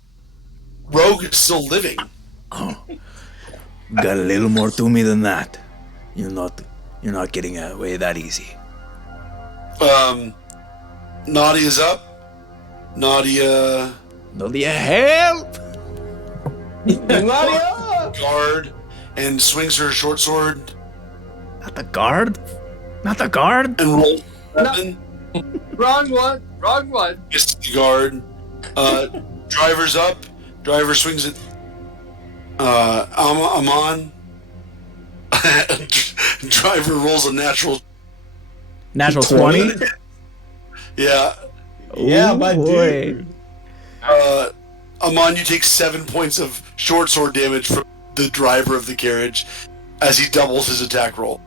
rogue is still living. Got a little more to me than that. You're not getting away that easy. Nadia's up. Nadia Help! guard and swings her short sword Not the guard? Not the guard? and rolls 7. Wrong one. Gets the guard. Driver's up. Driver swings at Amon. Driver rolls a natural. Natural 20? Yeah. Yeah, my boy. dude. Amon, you take 7 points of short sword damage from the driver of the carriage as he doubles his attack roll.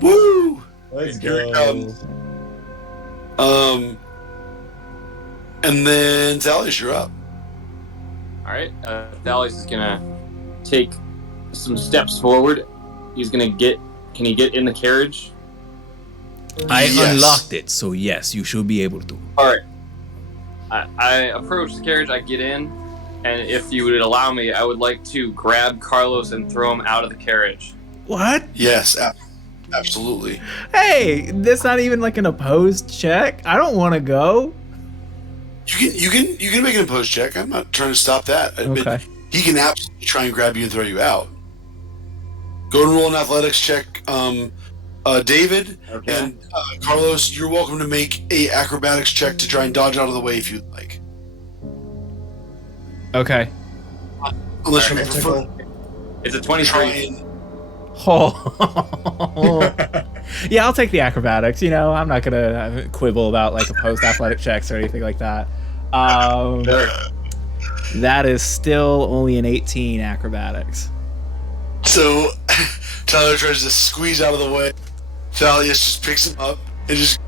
Woo! Let's Here it go. comes. And then Thalius, you're up. All right. Thales is gonna take some steps forward. He's gonna get. Can he get in the carriage? I Yes. unlocked it, so yes, you should be able to. All right. I approach the carriage. I get in, and if you would allow me, I would like to grab Carlos and throw him out of the carriage. What? Yes, absolutely. Hey, that's not even like an opposed check. I don't want to go. You can make an opposed check. I'm not trying to stop that. Okay. But he can absolutely try and grab you and throw you out. Go and roll an athletics check, David. Okay. And Carlos, you're welcome to make a acrobatics check to try and dodge out of the way if you'd like. Okay. Unless you Alright. prefer It's a try 23. and Oh. Yeah, I'll take the acrobatics. You know, I'm not gonna quibble about like opposed athletic checks or anything like that. That is still only an 18 acrobatics. So Tyler tries to squeeze out of the way. Thalius just picks him up and just.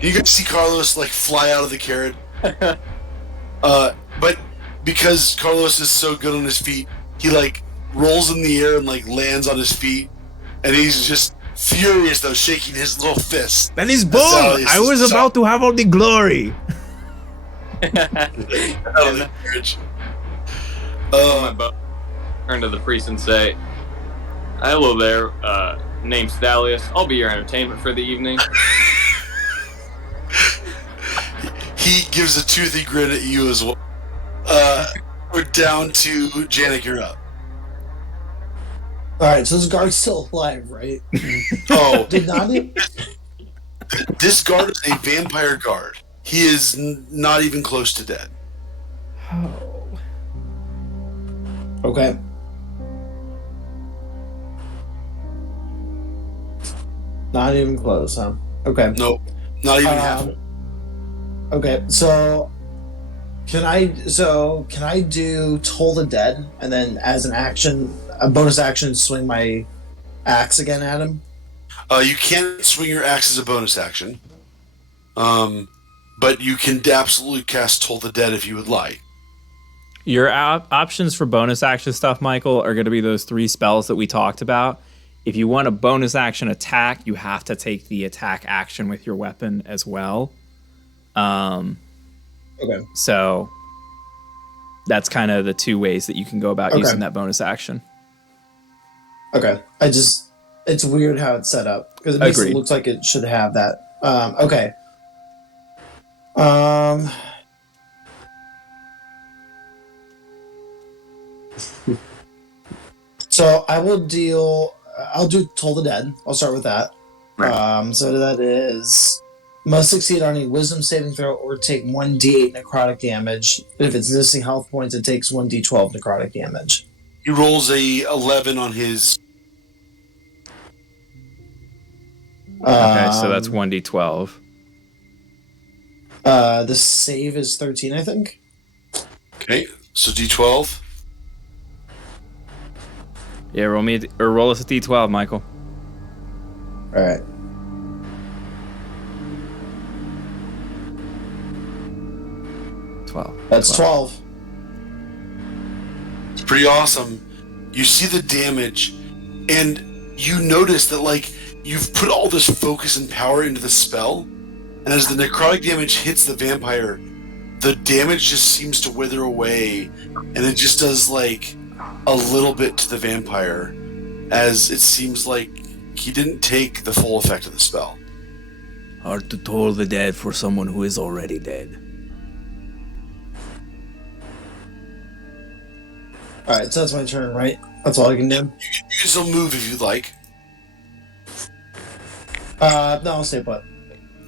You can see Carlos like fly out of the carriage. But because Carlos is so good on his feet, he like rolls in the air and like lands on his feet, and he's just furious though, shaking his little fist. That is That's bull! Thalius' I was about to have all the glory. out of the carriage. My bow. Turn to the priest and say, "Hello there. Name's Thalius. I'll be your entertainment for the evening." He gives a toothy grin at you as well. We're down to Janik, you're up. All right, so this guard's still alive, right? Oh, Did not he? this guard is a vampire guard. He is not even close to dead. Oh. Okay. Not even close, huh? Okay. Nope, not even half. Okay, so can I do Toll the Dead and then as an action, a bonus action, swing my axe again at him? You can't swing your axe as a bonus action, but you can absolutely cast Toll the Dead if you would like. Your options for bonus action stuff, Michael, are going to be those 3 spells that we talked about. If you want a bonus action attack, you have to take the attack action with your weapon as well. Okay. So that's kind of the 2 ways that you can go about using that bonus action. Okay. It's weird how it's set up because it makes it look like it should have that. Okay. So I'll do Toll the Dead. I'll start with that. So that is must succeed on a wisdom saving throw or take 1d8 necrotic damage. If it's missing health points, it takes 1d12 necrotic damage. He rolls a 11 on his. Okay, so that's 1d12. The save is 13, I think. Okay, so D12. Yeah, roll us a d12, Michael. All right. That's 12. It's pretty awesome. You see the damage, and you notice that, like, you've put all this focus and power into the spell, and as the necrotic damage hits the vampire, the damage just seems to wither away, and it just does, like, a little bit to the vampire, as it seems like he didn't take the full effect of the spell. Hard to toll the dead for someone who is already dead. Alright, so that's my turn, right? That's all I can do? You can still move if you'd like. No, I'll stay put.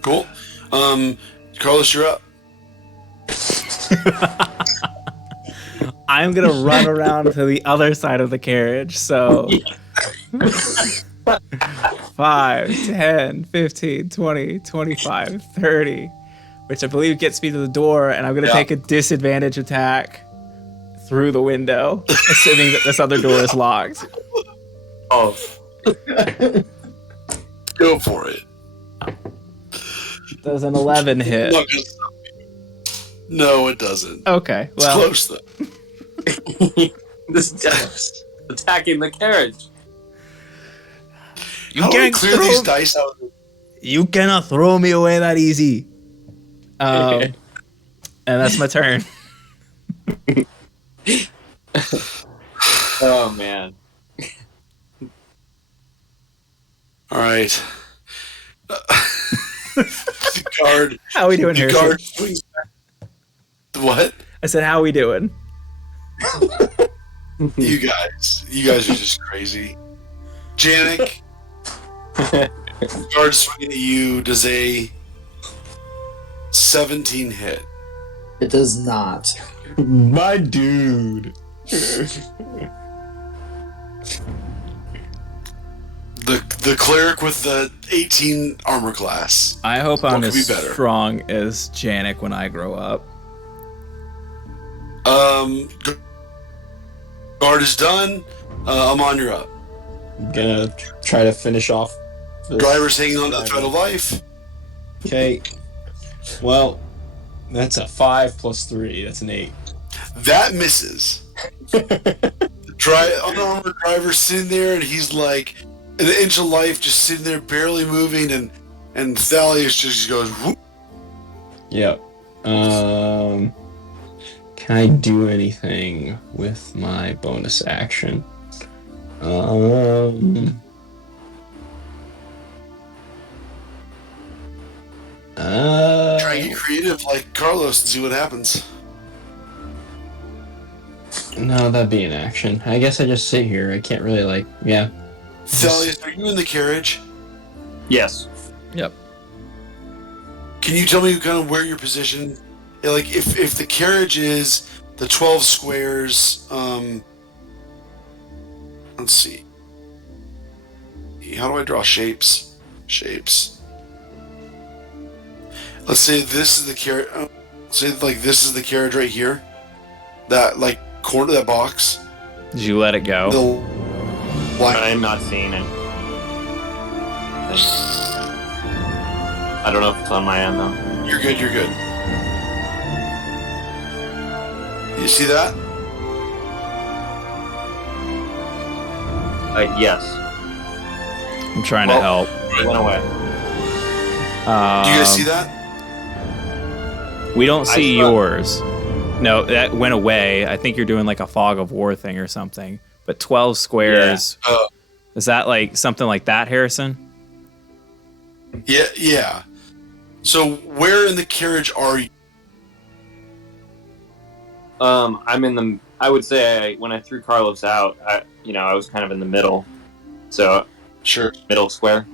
Cool. Carlos, you're up. I'm going to run around to the other side of the carriage, so... 5, 10, 15, 20, 25, 30, which I believe gets me to the door, and I'm going to take a disadvantage attack through the window, assuming that this other door is locked. Oh, Go for it. Does an 11 hit? I'm not gonna stop you. No, it doesn't. Okay, It's well, close, though. This guy's attacking the carriage. you How do we can't clear these dice out? You cannot throw me away that easy. And that's my turn. Oh man. All right. The guard. How we doing, The Harrison? guard swings back. What? I said, how we doing? You guys are just crazy. Janik, guard swinging at you. Does a 17 hit? It does not. My dude. The cleric with the 18 armor class. I hope I'm What could as be better? strong as Janik when I grow up. Guard is done. Amon, you're up. I'm gonna try to finish off this. Driver's hanging on to the thread of life. Okay. Well, that's a 5 plus 3. That's an 8. That misses. Unarmored driver sitting there, and he's like an inch of life, just sitting there, barely moving, and Thalius just goes, whoop. Yep. Can I do anything with my bonus action? Try and get creative like Carlos and see what happens. No, that'd be an action. I guess I just sit here. I can't really yeah. Thalius, are you in the carriage? Yes. Yep. Can you tell me kind of where your position? Yeah, like if the carriage is the 12 squares, let's see. How do I draw shapes? Shapes. Let's say this is the carriage. Say like this is the carriage right here. That like corner of that box. Did you let it go? The line. I'm not seeing it. I don't know if it's on my end though. You're good. You're good. You see that? Yes. I'm trying to help. It went away. Do you guys see that? We don't see saw- yours. No, that went away. I think you're doing like a fog of war thing or something. But 12 squares. Yeah. Is that like something like that, Harrison? Yeah. Yeah. So where in the carriage are you? I'm in the. I would say when I threw Carlos out, I was kind of in the middle, so Sure. middle square,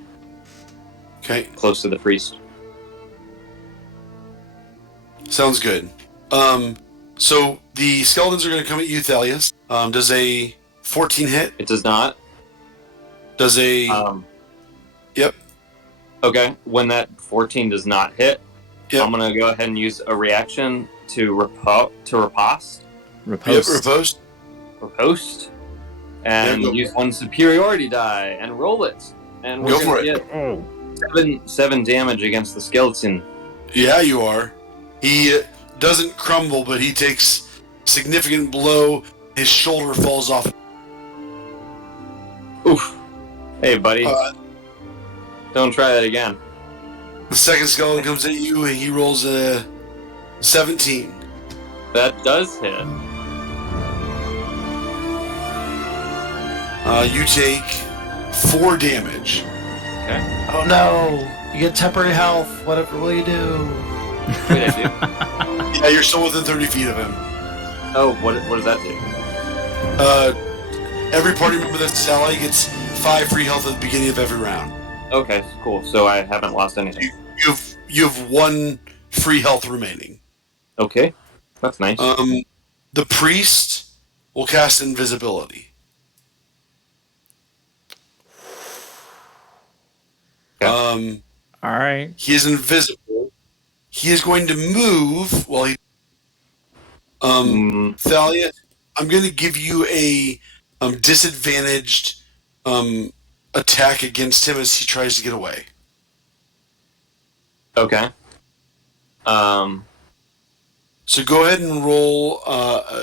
Okay. close to the priest. Sounds good. So the skeletons are going to come at you, Thalius. Does a 14 hit? It does not. Does a Yep. Okay, when that 14 does not hit, Yep. I'm gonna go ahead and use a reaction to riposte, Riposte. Riposte? and Yeah, go use for it. one superiority die and roll it. And we're Go gonna for it. get seven damage against the skeleton. Yeah, you are. He doesn't crumble, but he takes significant blow. His shoulder falls off. Oof. Hey, buddy. Don't try that again. The second skeleton comes at you, and he rolls a 17. That does hit. You take 4 damage. Okay. Oh no! You get temporary health. Whatever will you do? Wait, I do. Yeah, you're still within 30 feet of him. Oh, what does that do? Every party member that's ally gets 5 free health at the beginning of every round. Okay, cool. So I haven't lost anything. You have 1 free health remaining. Okay, that's nice. The priest will cast invisibility. Okay. All right. He is invisible. He is going to move while he. Thalia, I'm going to give you a disadvantaged attack against him as he tries to get away. Okay. So go ahead and roll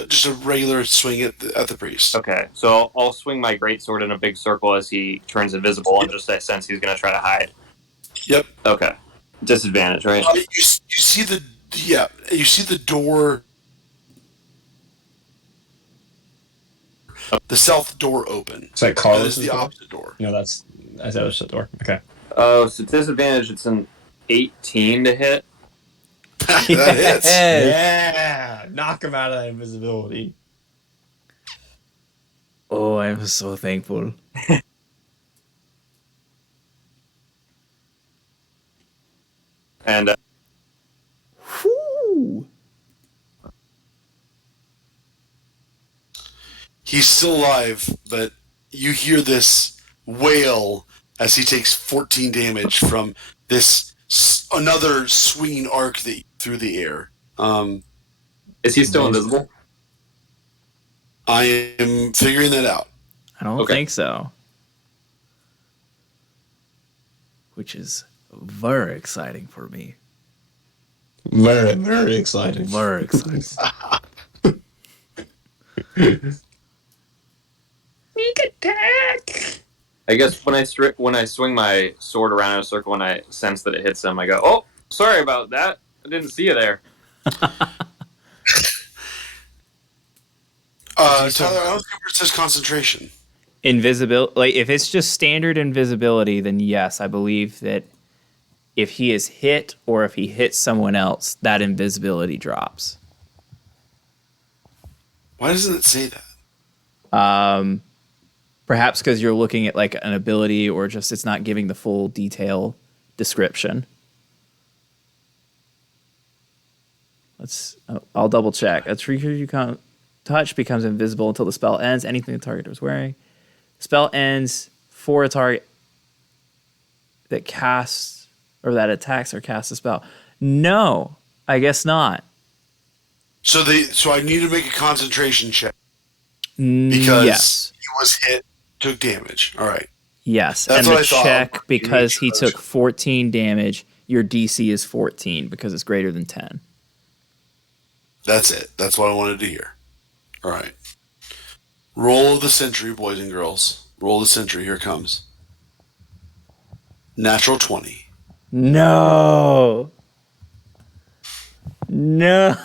just a regular swing at the priest. Okay, so I'll swing my greatsword in a big circle as he turns invisible, and just I sense he's going to try to hide. Yep. Okay. Disadvantage, right? You see Yeah, you see the door, the south door open. Is that That is Carlos's the door? opposite door. No, that's the other door. Okay. Oh, so disadvantage. It's an 18 to hit. That hits. Yeah, knock him out of that invisibility. Oh, I'm so thankful. And Whew. He's still alive, but you hear this wail as he takes 14 damage from this another swinging arc that through the air. is he still Amazing. invisible? I am figuring that out. I don't Okay. think so. Which is very exciting for me. Very, very exciting. Very exciting. Sneak attack. I guess when I swing my sword around in a circle and I sense that it hits him, I go, "Oh, sorry about that. I didn't see you there." Tyler, I don't think it says concentration. Invisibility, like if it's just standard invisibility, then yes, I believe that if he is hit or if he hits someone else, that invisibility drops. Why doesn't it say that? Perhaps because you're looking at like an ability or just it's not giving the full detail description. I'll double check. A creature you can't touch becomes invisible until the spell ends. Anything the target was wearing. Spell ends for a target that casts or that attacks or casts a spell. No, I guess not. So I need to make a concentration check because Yes. he was hit, took damage. All right. Yes. That's and what the I thought. check, because Make he sure. took 14 damage, your DC is 14 because it's greater than 10. That's it. That's what I wanted to hear. All right. Roll of the century, boys and girls. Roll of the century. Here it comes. Natural 20. No. No.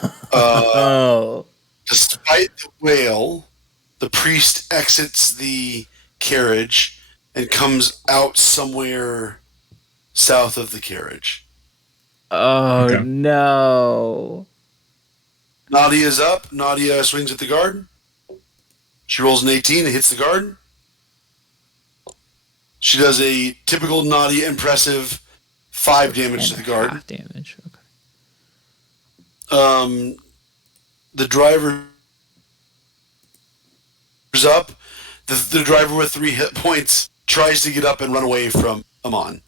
Despite the wail, the priest exits the carriage and comes out somewhere south of the carriage. Oh, Okay. no. Nadia's up. Nadia swings at the guard. She rolls an 18 and hits the guard. She does a typical Nadia impressive 5 damage to the guard. Half damage. Okay. The driver's up. The driver with 3 hit points tries to get up and run away from Amon.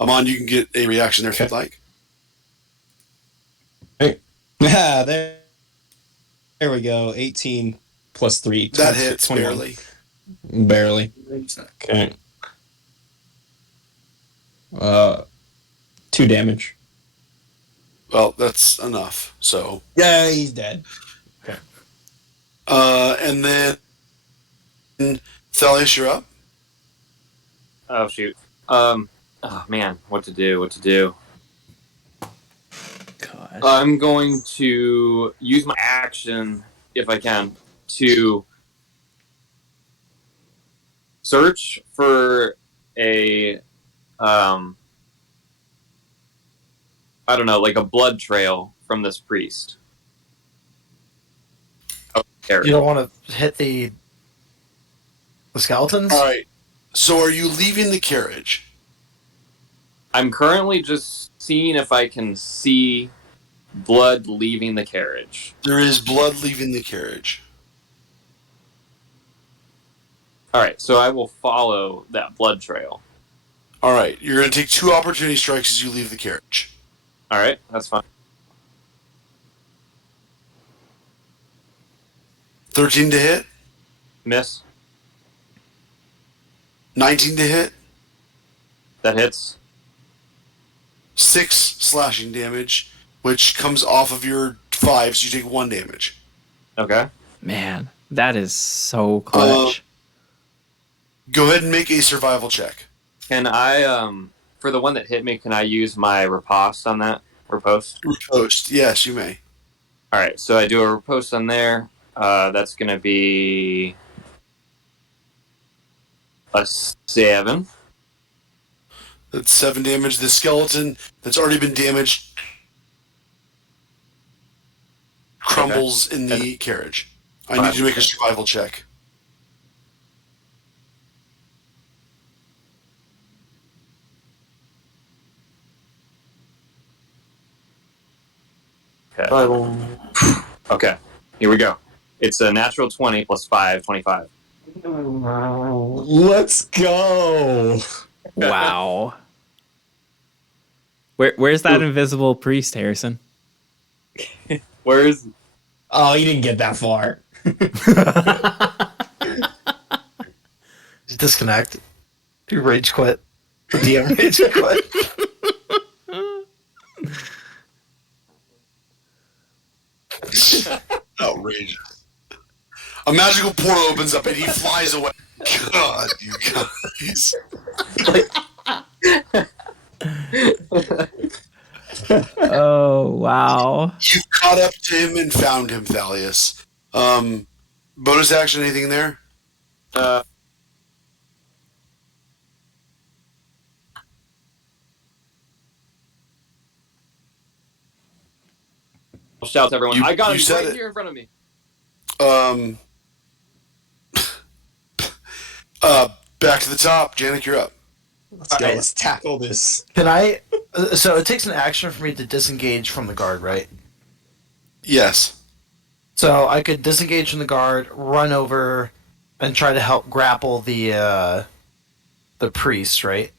Amon, you can get a reaction there if you'd like. Hey. Yeah, there we go. 18 plus 3. That hits 21. barely. Barely. Okay. 2 damage. Well, that's enough. So, Yeah, he's dead. and then Thalius, you're up. Oh shoot. Oh man, what to do? Gosh. I'm going to use my action, if I can, to search for a, I don't know, like a blood trail from this priest. You don't want to hit the skeletons? All right. So, are you leaving the carriage? I'm currently just seeing if I can see blood leaving the carriage. There is blood leaving the carriage. All right, so I will follow that blood trail. All right. You're going to take 2 opportunity strikes as you leave the carriage. All right, that's fine. 13 to hit. Miss. 19 to hit. That hits. 6 slashing damage, which comes off of your 5, so you take 1 damage. Okay. Man, that is so clutch. Go ahead and make a survival check. Can I, for the one that hit me, can I use my riposte on that? Riposte. Riposte. Yes, you may. All right, so I do a riposte on there. That's going to be a 7. That's 7 damage. The skeleton that's already been damaged crumbles in the carriage. I need you to make a survival check. Okay, here we go. It's a natural 20 plus 5, 25. Let's go. Wow. Where's that invisible priest, Harrison? Where is... Oh, you didn't get that far. Disconnect. You rage quit. The DM rage quit. Outrageous. A magical portal opens up and he flies away. God, you guys. Oh, wow. You've caught up to him and found him, Thalius. Bonus action, anything there? I'll shout to everyone. I got him right it. here in front of me. Back to the top. Janik, you're up. Let's go. Let's tackle this. Can I? So it takes an action for me to disengage from the guard, right? Yes. So I could disengage from the guard, run over, and try to help grapple the priest, right?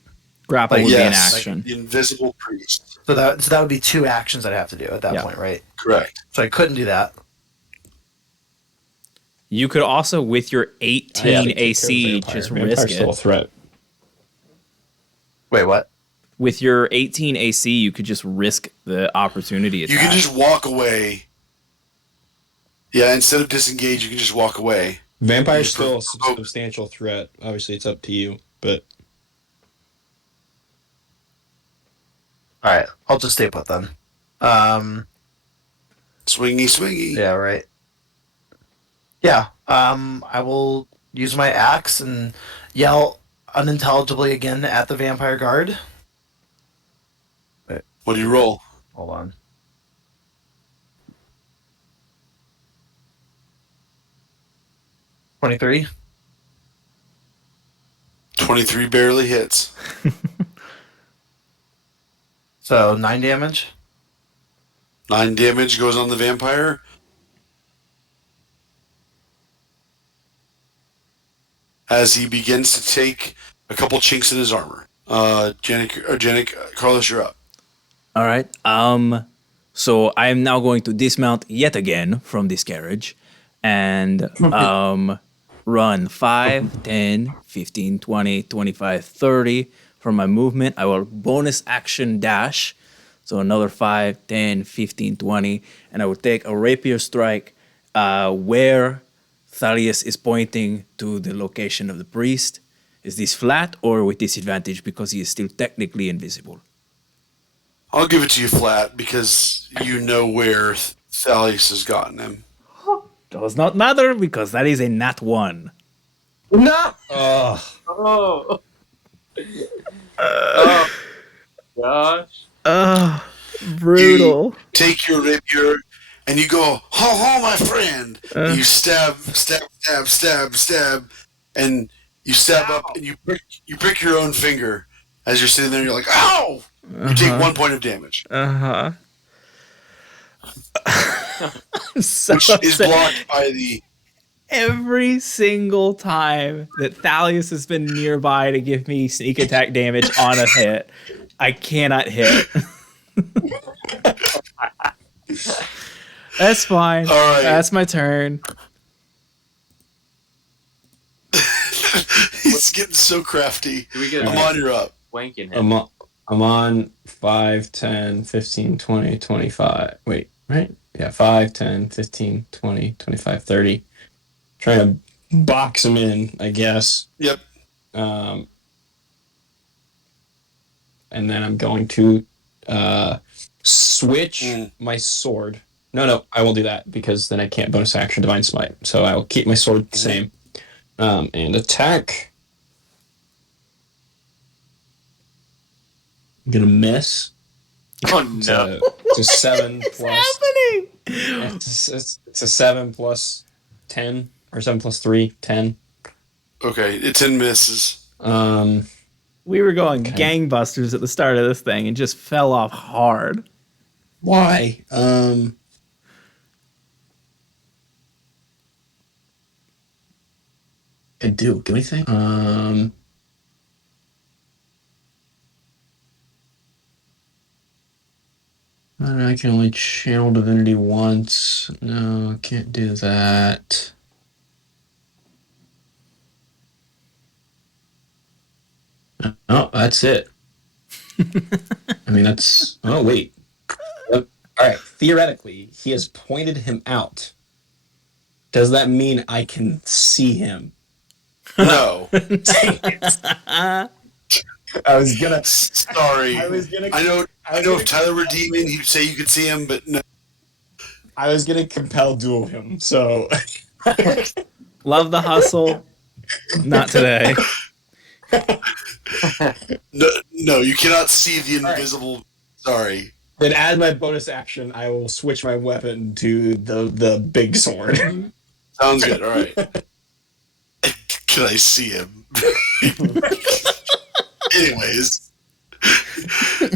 Grapple would be an yes, action. Like the invisible priest. So that would be 2 actions I'd have to do at that point, right? Correct. So I couldn't do that. You could also, with your 18 AC, just risk still a it. threat. Wait, what? With your 18 AC, you could just risk the opportunity attack. You can just walk away. Yeah, instead of disengage, you can just walk away. Vampire's still a substantial threat. Obviously, it's up to you, but... Alright, I'll just stay put then. Swingy, swingy. Yeah, right. Yeah, I will use my axe and yell unintelligibly again at the vampire guard. Wait, what do you roll? Hold on. $23. 23 barely hits. So 9 damage. 9 damage goes on the vampire. As he begins to take a couple chinks in his armor. Janik, Carlos, you're up. All right. So I am now going to dismount yet again from this carriage and run 5, 10, 15, 20, 25, 30. For my movement, I will bonus action dash. So another 5, 10, 15, 20. And I will take a rapier strike where Thalius is pointing to the location of the priest. Is this flat or with disadvantage because he is still technically invisible? I'll give it to you flat because you know where Thalius has gotten him. Does not matter because that is a nat 1. No! Oh, gosh. Brutal. You take your rapier and you go, ho ho, my friend. You stab, and you stab up and you prick your own finger as you're sitting there. And you're like, ow! You take 1 point of damage, So which is blocked by the. every single time that Thalius has been nearby to give me sneak attack damage on a hit, I cannot hit. That's fine. All right. That's my turn. He's getting so crafty. Do we get I'm on, you're up. wanking him? I'm on 5, 10, 15, 20, 25. Wait, right? Yeah, 5, 10, 15, 20, 25, 30. Trying to box him in, I guess. Yep. And then I'm going to switch my sword. No, I won't do that because then I can't bonus action Divine Smite. So I will keep my sword the same. And attack. I'm gonna miss. Oh no! It's a 7 plus. happening? It's a 7 plus 10 or 7 plus 3, 10. Okay, it's in misses. We were going Okay. gangbusters at the start of this thing and just fell off hard. Why? Could do anything. I can only channel divinity once. No, I can't do that. Oh, that's it. I mean, that's. Oh, wait. All right. Theoretically, he has pointed him out. Does that mean I can see him? No. Dang it. I was gonna. Sorry. I was gonna. I know if Tyler were demon, he'd say you could see him, but no. I was gonna compel duel him. So. Love the hustle. Not today. No, you cannot see the invisible. Right. Sorry. Then, as my bonus action, I will switch my weapon to the big sword. Sounds good. All right. Can I see him? Anyways,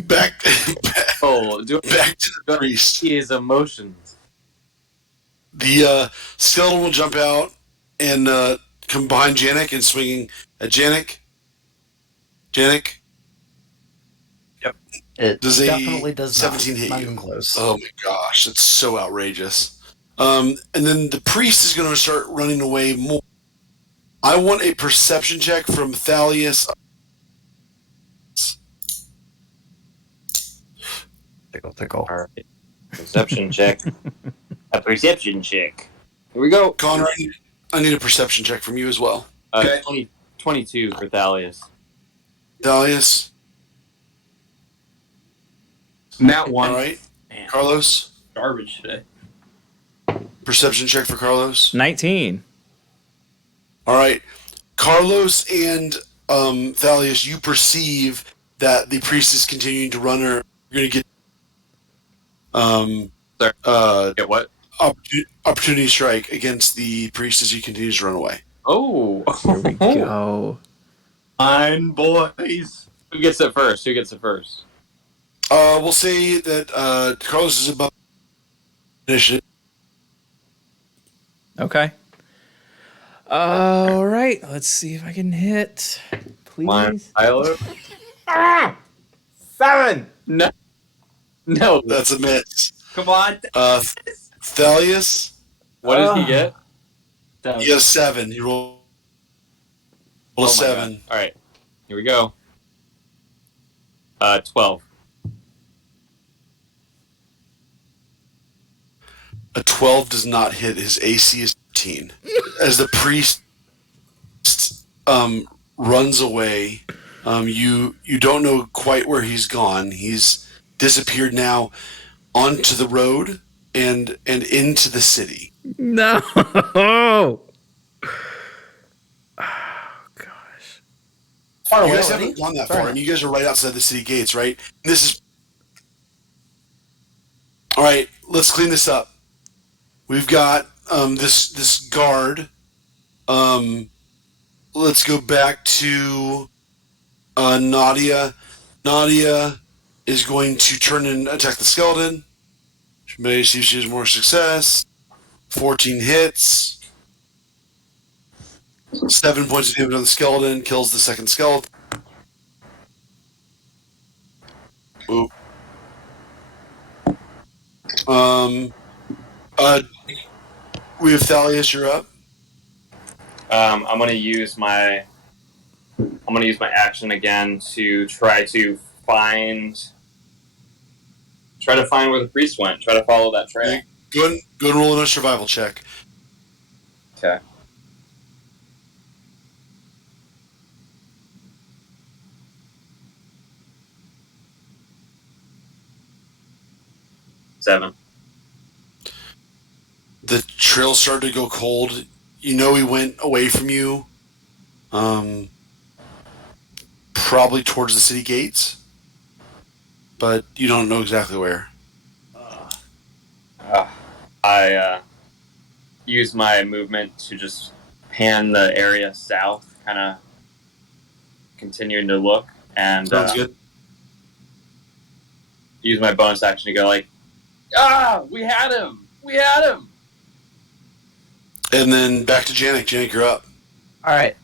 back to the priest. His emotions. The skeleton will jump out and come behind Janik and swinging at Janik. Janik. Yep. It definitely does 17 hit not you. even close. Oh my gosh, that's so outrageous. And then the priest is going to start running away more. I want a perception check from Thalius. Tickle. All right. Perception check. A perception check. Here we go. Connor, I need a perception check from you as well. Okay. 22 for Thalius. Thalius. Nat 1. All right. Man. Carlos. Garbage today. Perception check for Carlos. 19. All right. Carlos and Thalius, you perceive that the priest is continuing to run. You're going to get what? Opportunity strike against the priest as he continues to run away. Oh, here we go. Fine, boys. Who gets it first? We'll say that Carlos is above initiative. Okay. All right. Let's see if I can hit. Please. Mine, Tyler. 7. No. That's a miss. Come on. Thalius. What did he get? He has 7. He rolled a 7. God. All right. Here we go. 12. A 12 does not hit. His AC is 13. As the priest runs away, you don't know quite where he's gone. He's disappeared now onto the road and into the city. No. Oh gosh. You guys haven't gone that far, and you guys are right outside the city gates, right? And this is all right. Let's clean this up. We've got this guard. Let's go back to Nadia. Nadia is going to turn and attack the skeleton. Maybe see if she has more success. 14 hits. 7 points of damage on the skeleton. Kills the second skeleton. Oop. We have Thalius, you're up. I'm gonna use my action again to try to find where the priest went. Try to follow that trail. Go ahead and roll another survival check. Okay. 7. The trail started to go cold. You know he went away from you, probably towards the city gates, but you don't know exactly where. I use my movement to just pan the area south, kind of continuing to look, and Sounds good. use my bonus action to go like, "Ah, we had him! We had him!" And then back to Janik. Janik, you're up. All right.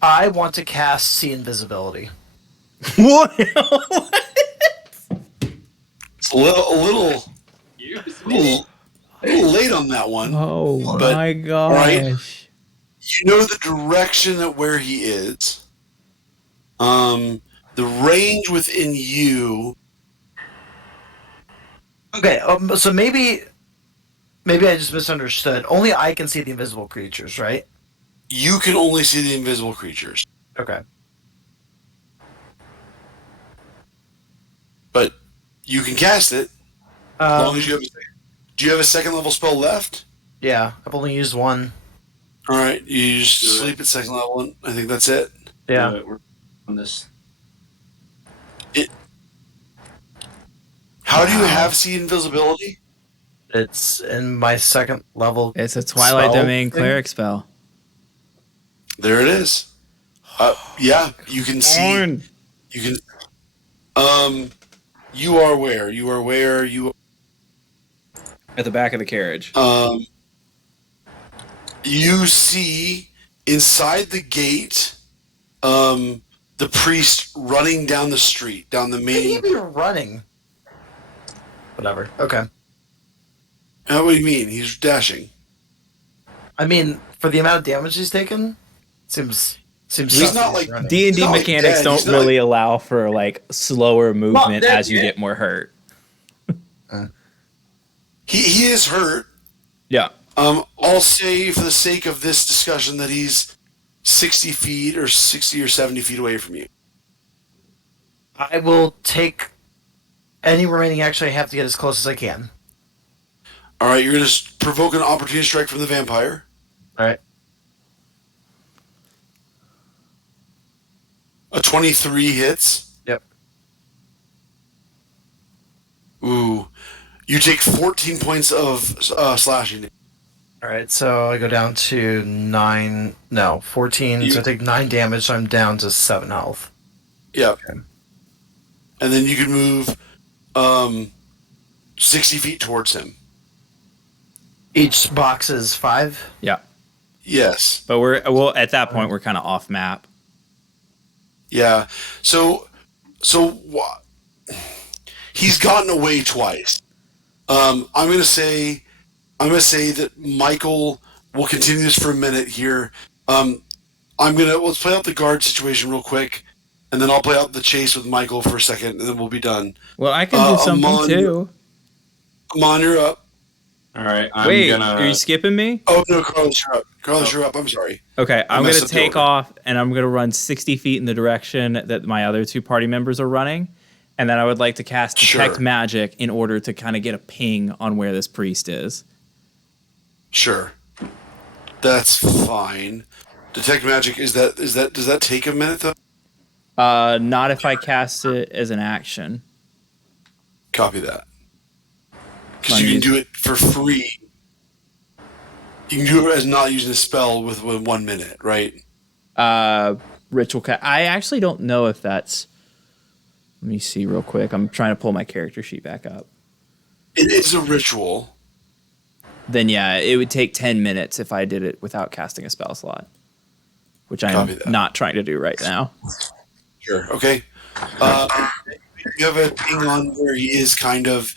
I want to cast See Invisibility. What? It's a little late on that one. Oh but, my gosh. Right, you know the direction of where he is. The range within you. Okay, so maybe I just misunderstood. Only I can see the invisible creatures, right? You can only see the invisible creatures. Okay. But you can cast it as long as you have. Do you have a second level spell left? Yeah, I've only used one. All right, you just sleep at second level, and I think that's it. Yeah. We're on this. How do you have see invisibility? It's in my second level. It's a Twilight spell Domain thing. cleric spell. There it is. Yeah, you can see. You can. You are where? You are where? You. At the back of the carriage. You see inside the gate, the priest running down the street, down the main. He be running. Whatever. Okay. What do you mean? He's dashing. I mean, for the amount of damage he's taken, seems. He's not like running. D&D not like mechanics dead, don't he's not really allow for like slower movement dead as you yet. get more hurt. He is hurt. Yeah. I'll say for the sake of this discussion that he's 60 feet or 60 or 70 feet away from you. I will take any remaining action I have to get as close as I can. All right, you're going to provoke an opportunity strike from the vampire. All right. A 23 hits. Yep. Ooh. You take 14 points of slashing. All right, so I go down to 14. So I take 9 damage, so I'm down to 7 health. Yep. Okay. And then you can move 60 feet towards him. Each box is 5? Yeah. Yes. But at that point we're kind of off map. Yeah. So he's gotten away twice. I'm gonna say that Michael will continue this for a minute here. Let's play out the guard situation real quick, and then I'll play out the chase with Michael for a second, and then we'll be done. Well, I can do something Amon, too. Amon, you're up. All right, Are you skipping me? Oh no, Carlos, you're up. Carlos, you're up. I'm sorry. Okay, I'm going to take order. off, and I'm going to run 60 feet in the direction that my other 2 party members are running. And then I would like to cast Detect Magic in order to kind of get a ping on where this priest is. Sure. That's fine. Detect Magic, does that take a minute though? Not if I cast it as an action. Copy that. Because you can do it for free. You can do it as not using a spell with 1 minute, right? Ritual cast. I actually don't know if that's... Let me see real quick. I'm trying to pull my character sheet back up. It is a ritual. Then yeah, it would take 10 minutes if I did it without casting a spell slot. Which I'm not trying to do right now. Sure, okay. You have a ping on where he is kind of...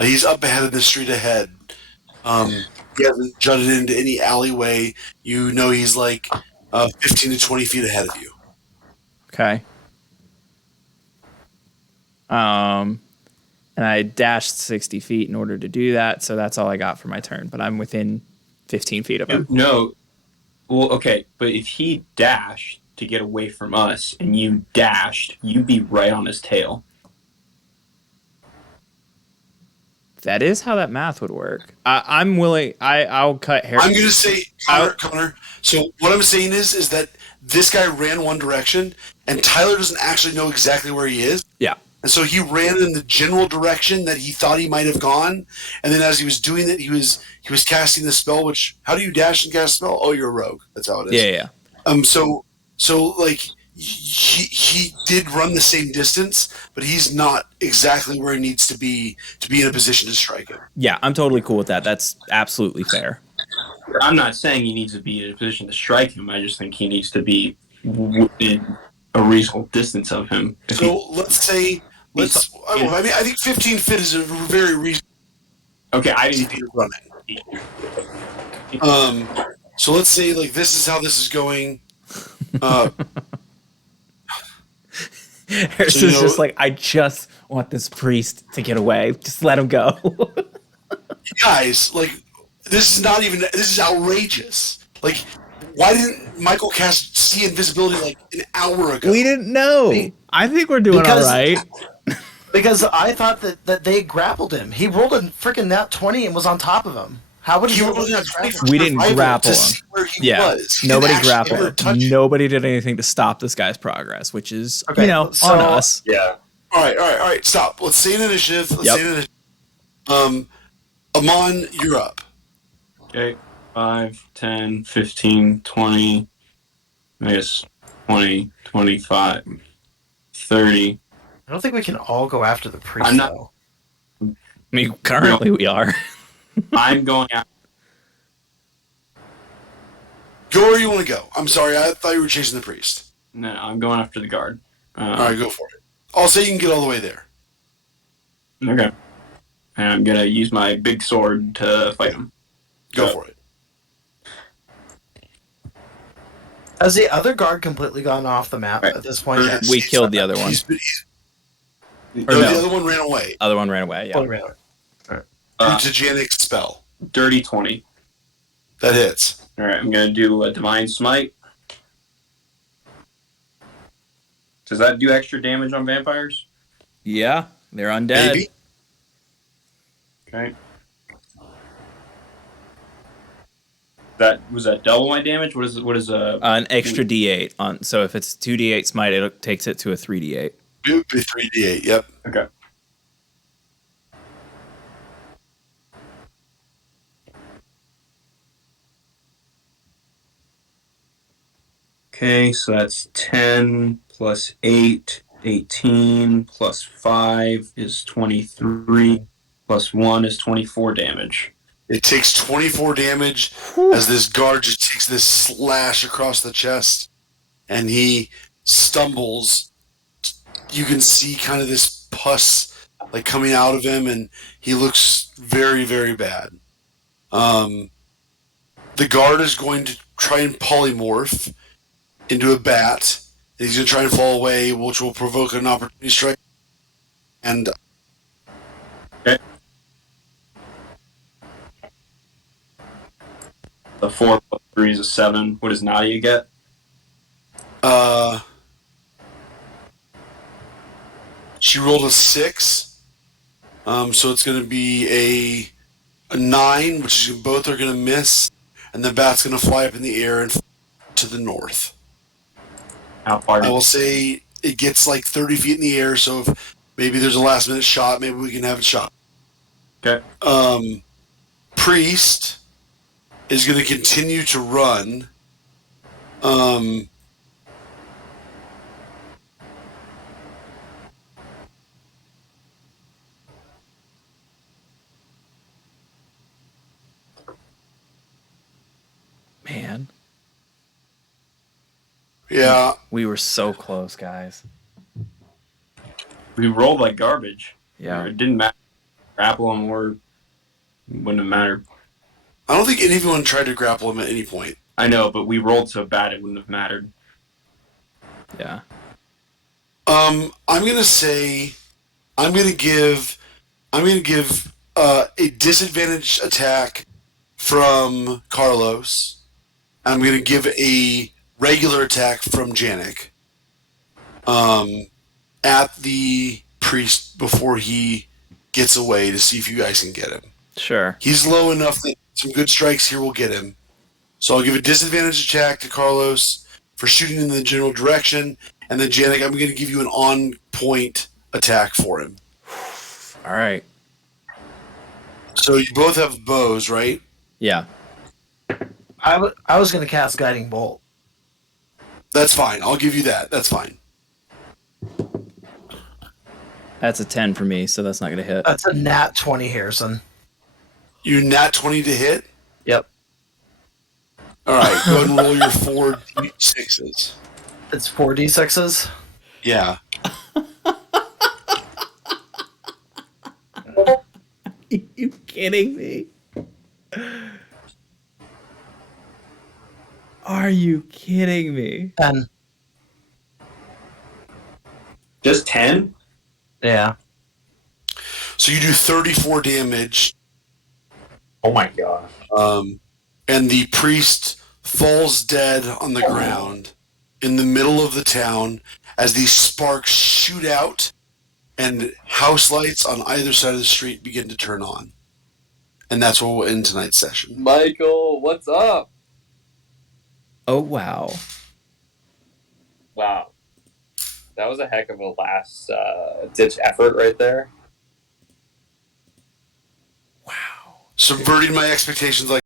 he's up ahead of the street ahead. He hasn't jutted into any alleyway. You know he's like 15 to 20 feet ahead of you. Okay. And I dashed 60 feet in order to do that, so that's all I got for my turn. But I'm within 15 feet of him. No. Well, okay, but if he dashed to get away from us and you dashed, you'd be right on his tail. That is how that math would work. I'm willing. I'll cut hair. I'm going to say, Connor. So what I'm saying is that this guy ran one direction, and Tyler doesn't actually know exactly where he is. Yeah. And so he ran in the general direction that he thought he might have gone, and then as he was doing it, he was casting the spell. Which, how do you dash and cast a spell? Oh, you're a rogue. That's how it is. Yeah. So like he did run the same distance, but he's not exactly where he needs to be in a position to strike him. Yeah, I'm totally cool with that. That's absolutely fair. I'm not saying he needs to be in a position to strike him. I just think he needs to be within a reasonable distance of him. So I think 15 feet is a very reasonable. Okay, I didn't think running. So let's say like this is how this is going. Harrison's just like, I just want this priest to get away. Just let him go. Guys, like this is outrageous. Like, why didn't Michael cast see invisibility like an hour ago? We didn't know. I think we're doing all right. Because I thought that they grappled him. He rolled a freaking nat 20 and was on top of him. How would he roll that 20? We didn't grapple him. Nobody grappled him. Nobody did anything to stop this guy's progress, which is, on us. Yeah. All right. Stop. Let's say an initiative. Amon, you're up. Okay. 5, 10, 15, 20, I guess 20, 25, 30. I don't think we can all go after the priest, though. I mean, currently we are. I'm going after. Go where you want to go. I'm sorry, I thought you were chasing the priest. No, I'm going after the guard. All right, go for it. I'll say you can get all the way there. Okay. And I'm going to use my big sword to fight him. Go for it. Has the other guard completely gone off the map at this point? We killed the other one. The other one ran away. Other one ran away, yeah. Oh, ran away. To Janik's spell. Dirty 20. That hits. Alright, I'm going to do a Divine Smite. Does that do extra damage on vampires? Yeah, they're undead. Maybe. Okay. Was that double my damage? What is an extra D8 on? So if it's 2D8 smite, it takes it to a 3D8. It would be 3D8. Yep. Okay. Okay, so that's 10 plus 8, 18, plus 5 is 23, plus 1 is 24 damage. It takes 24 damage as this guard just takes this slash across the chest, and he stumbles. You can see kind of this pus like coming out of him, and he looks very, very bad. The guard is going to try and polymorph into a bat, and he's going to try and fall away, which will provoke an opportunity strike. And okay. The 4 plus 3 is a 7. What does Nadia get? She rolled a 6. So it's going to be a 9, which is, both are going to miss, and the bat's going to fly up in the air and to the north. How far? I will say it gets like 30 feet in the air, so if maybe there's a last minute shot, maybe we can have it shot. Okay. Priest is going to continue to run. Man. Yeah. We were so close, guys. We rolled like garbage. Yeah. It didn't matter. Grapple him or wouldn't have mattered. I don't think anyone tried to grapple him at any point. I know, but we rolled so bad it wouldn't have mattered. Yeah. I'm gonna give a disadvantaged attack from Carlos. I'm gonna give a regular attack from Janik. At the priest before he gets away to see if you guys can get him. Sure. He's low enough that some good strikes here will get him. So I'll give a disadvantage attack to Carlos for shooting in the general direction, and then Janik, I'm going to give you an on-point attack for him. All right. So you both have bows, right? Yeah. I was going to cast Guiding Bolt. That's fine. I'll give you that. That's fine. That's a 10 for me, so that's not going to hit. That's a nat 20, Harrison. You nat 20 to hit? Yep. All right, go ahead and roll your 4 d6s. It's 4d6s? Yeah. Are you kidding me? Are you kidding me? 10. Just 10? Yeah. So you do 34 damage, Oh my gosh. and the priest falls dead on the ground in the middle of the town as these sparks shoot out and house lights on either side of the street begin to turn on. And that's where we'll end tonight's session. Michael, what's up? Oh, wow. Wow. That was a heck of a last ditch effort right there. Subverting my expectations like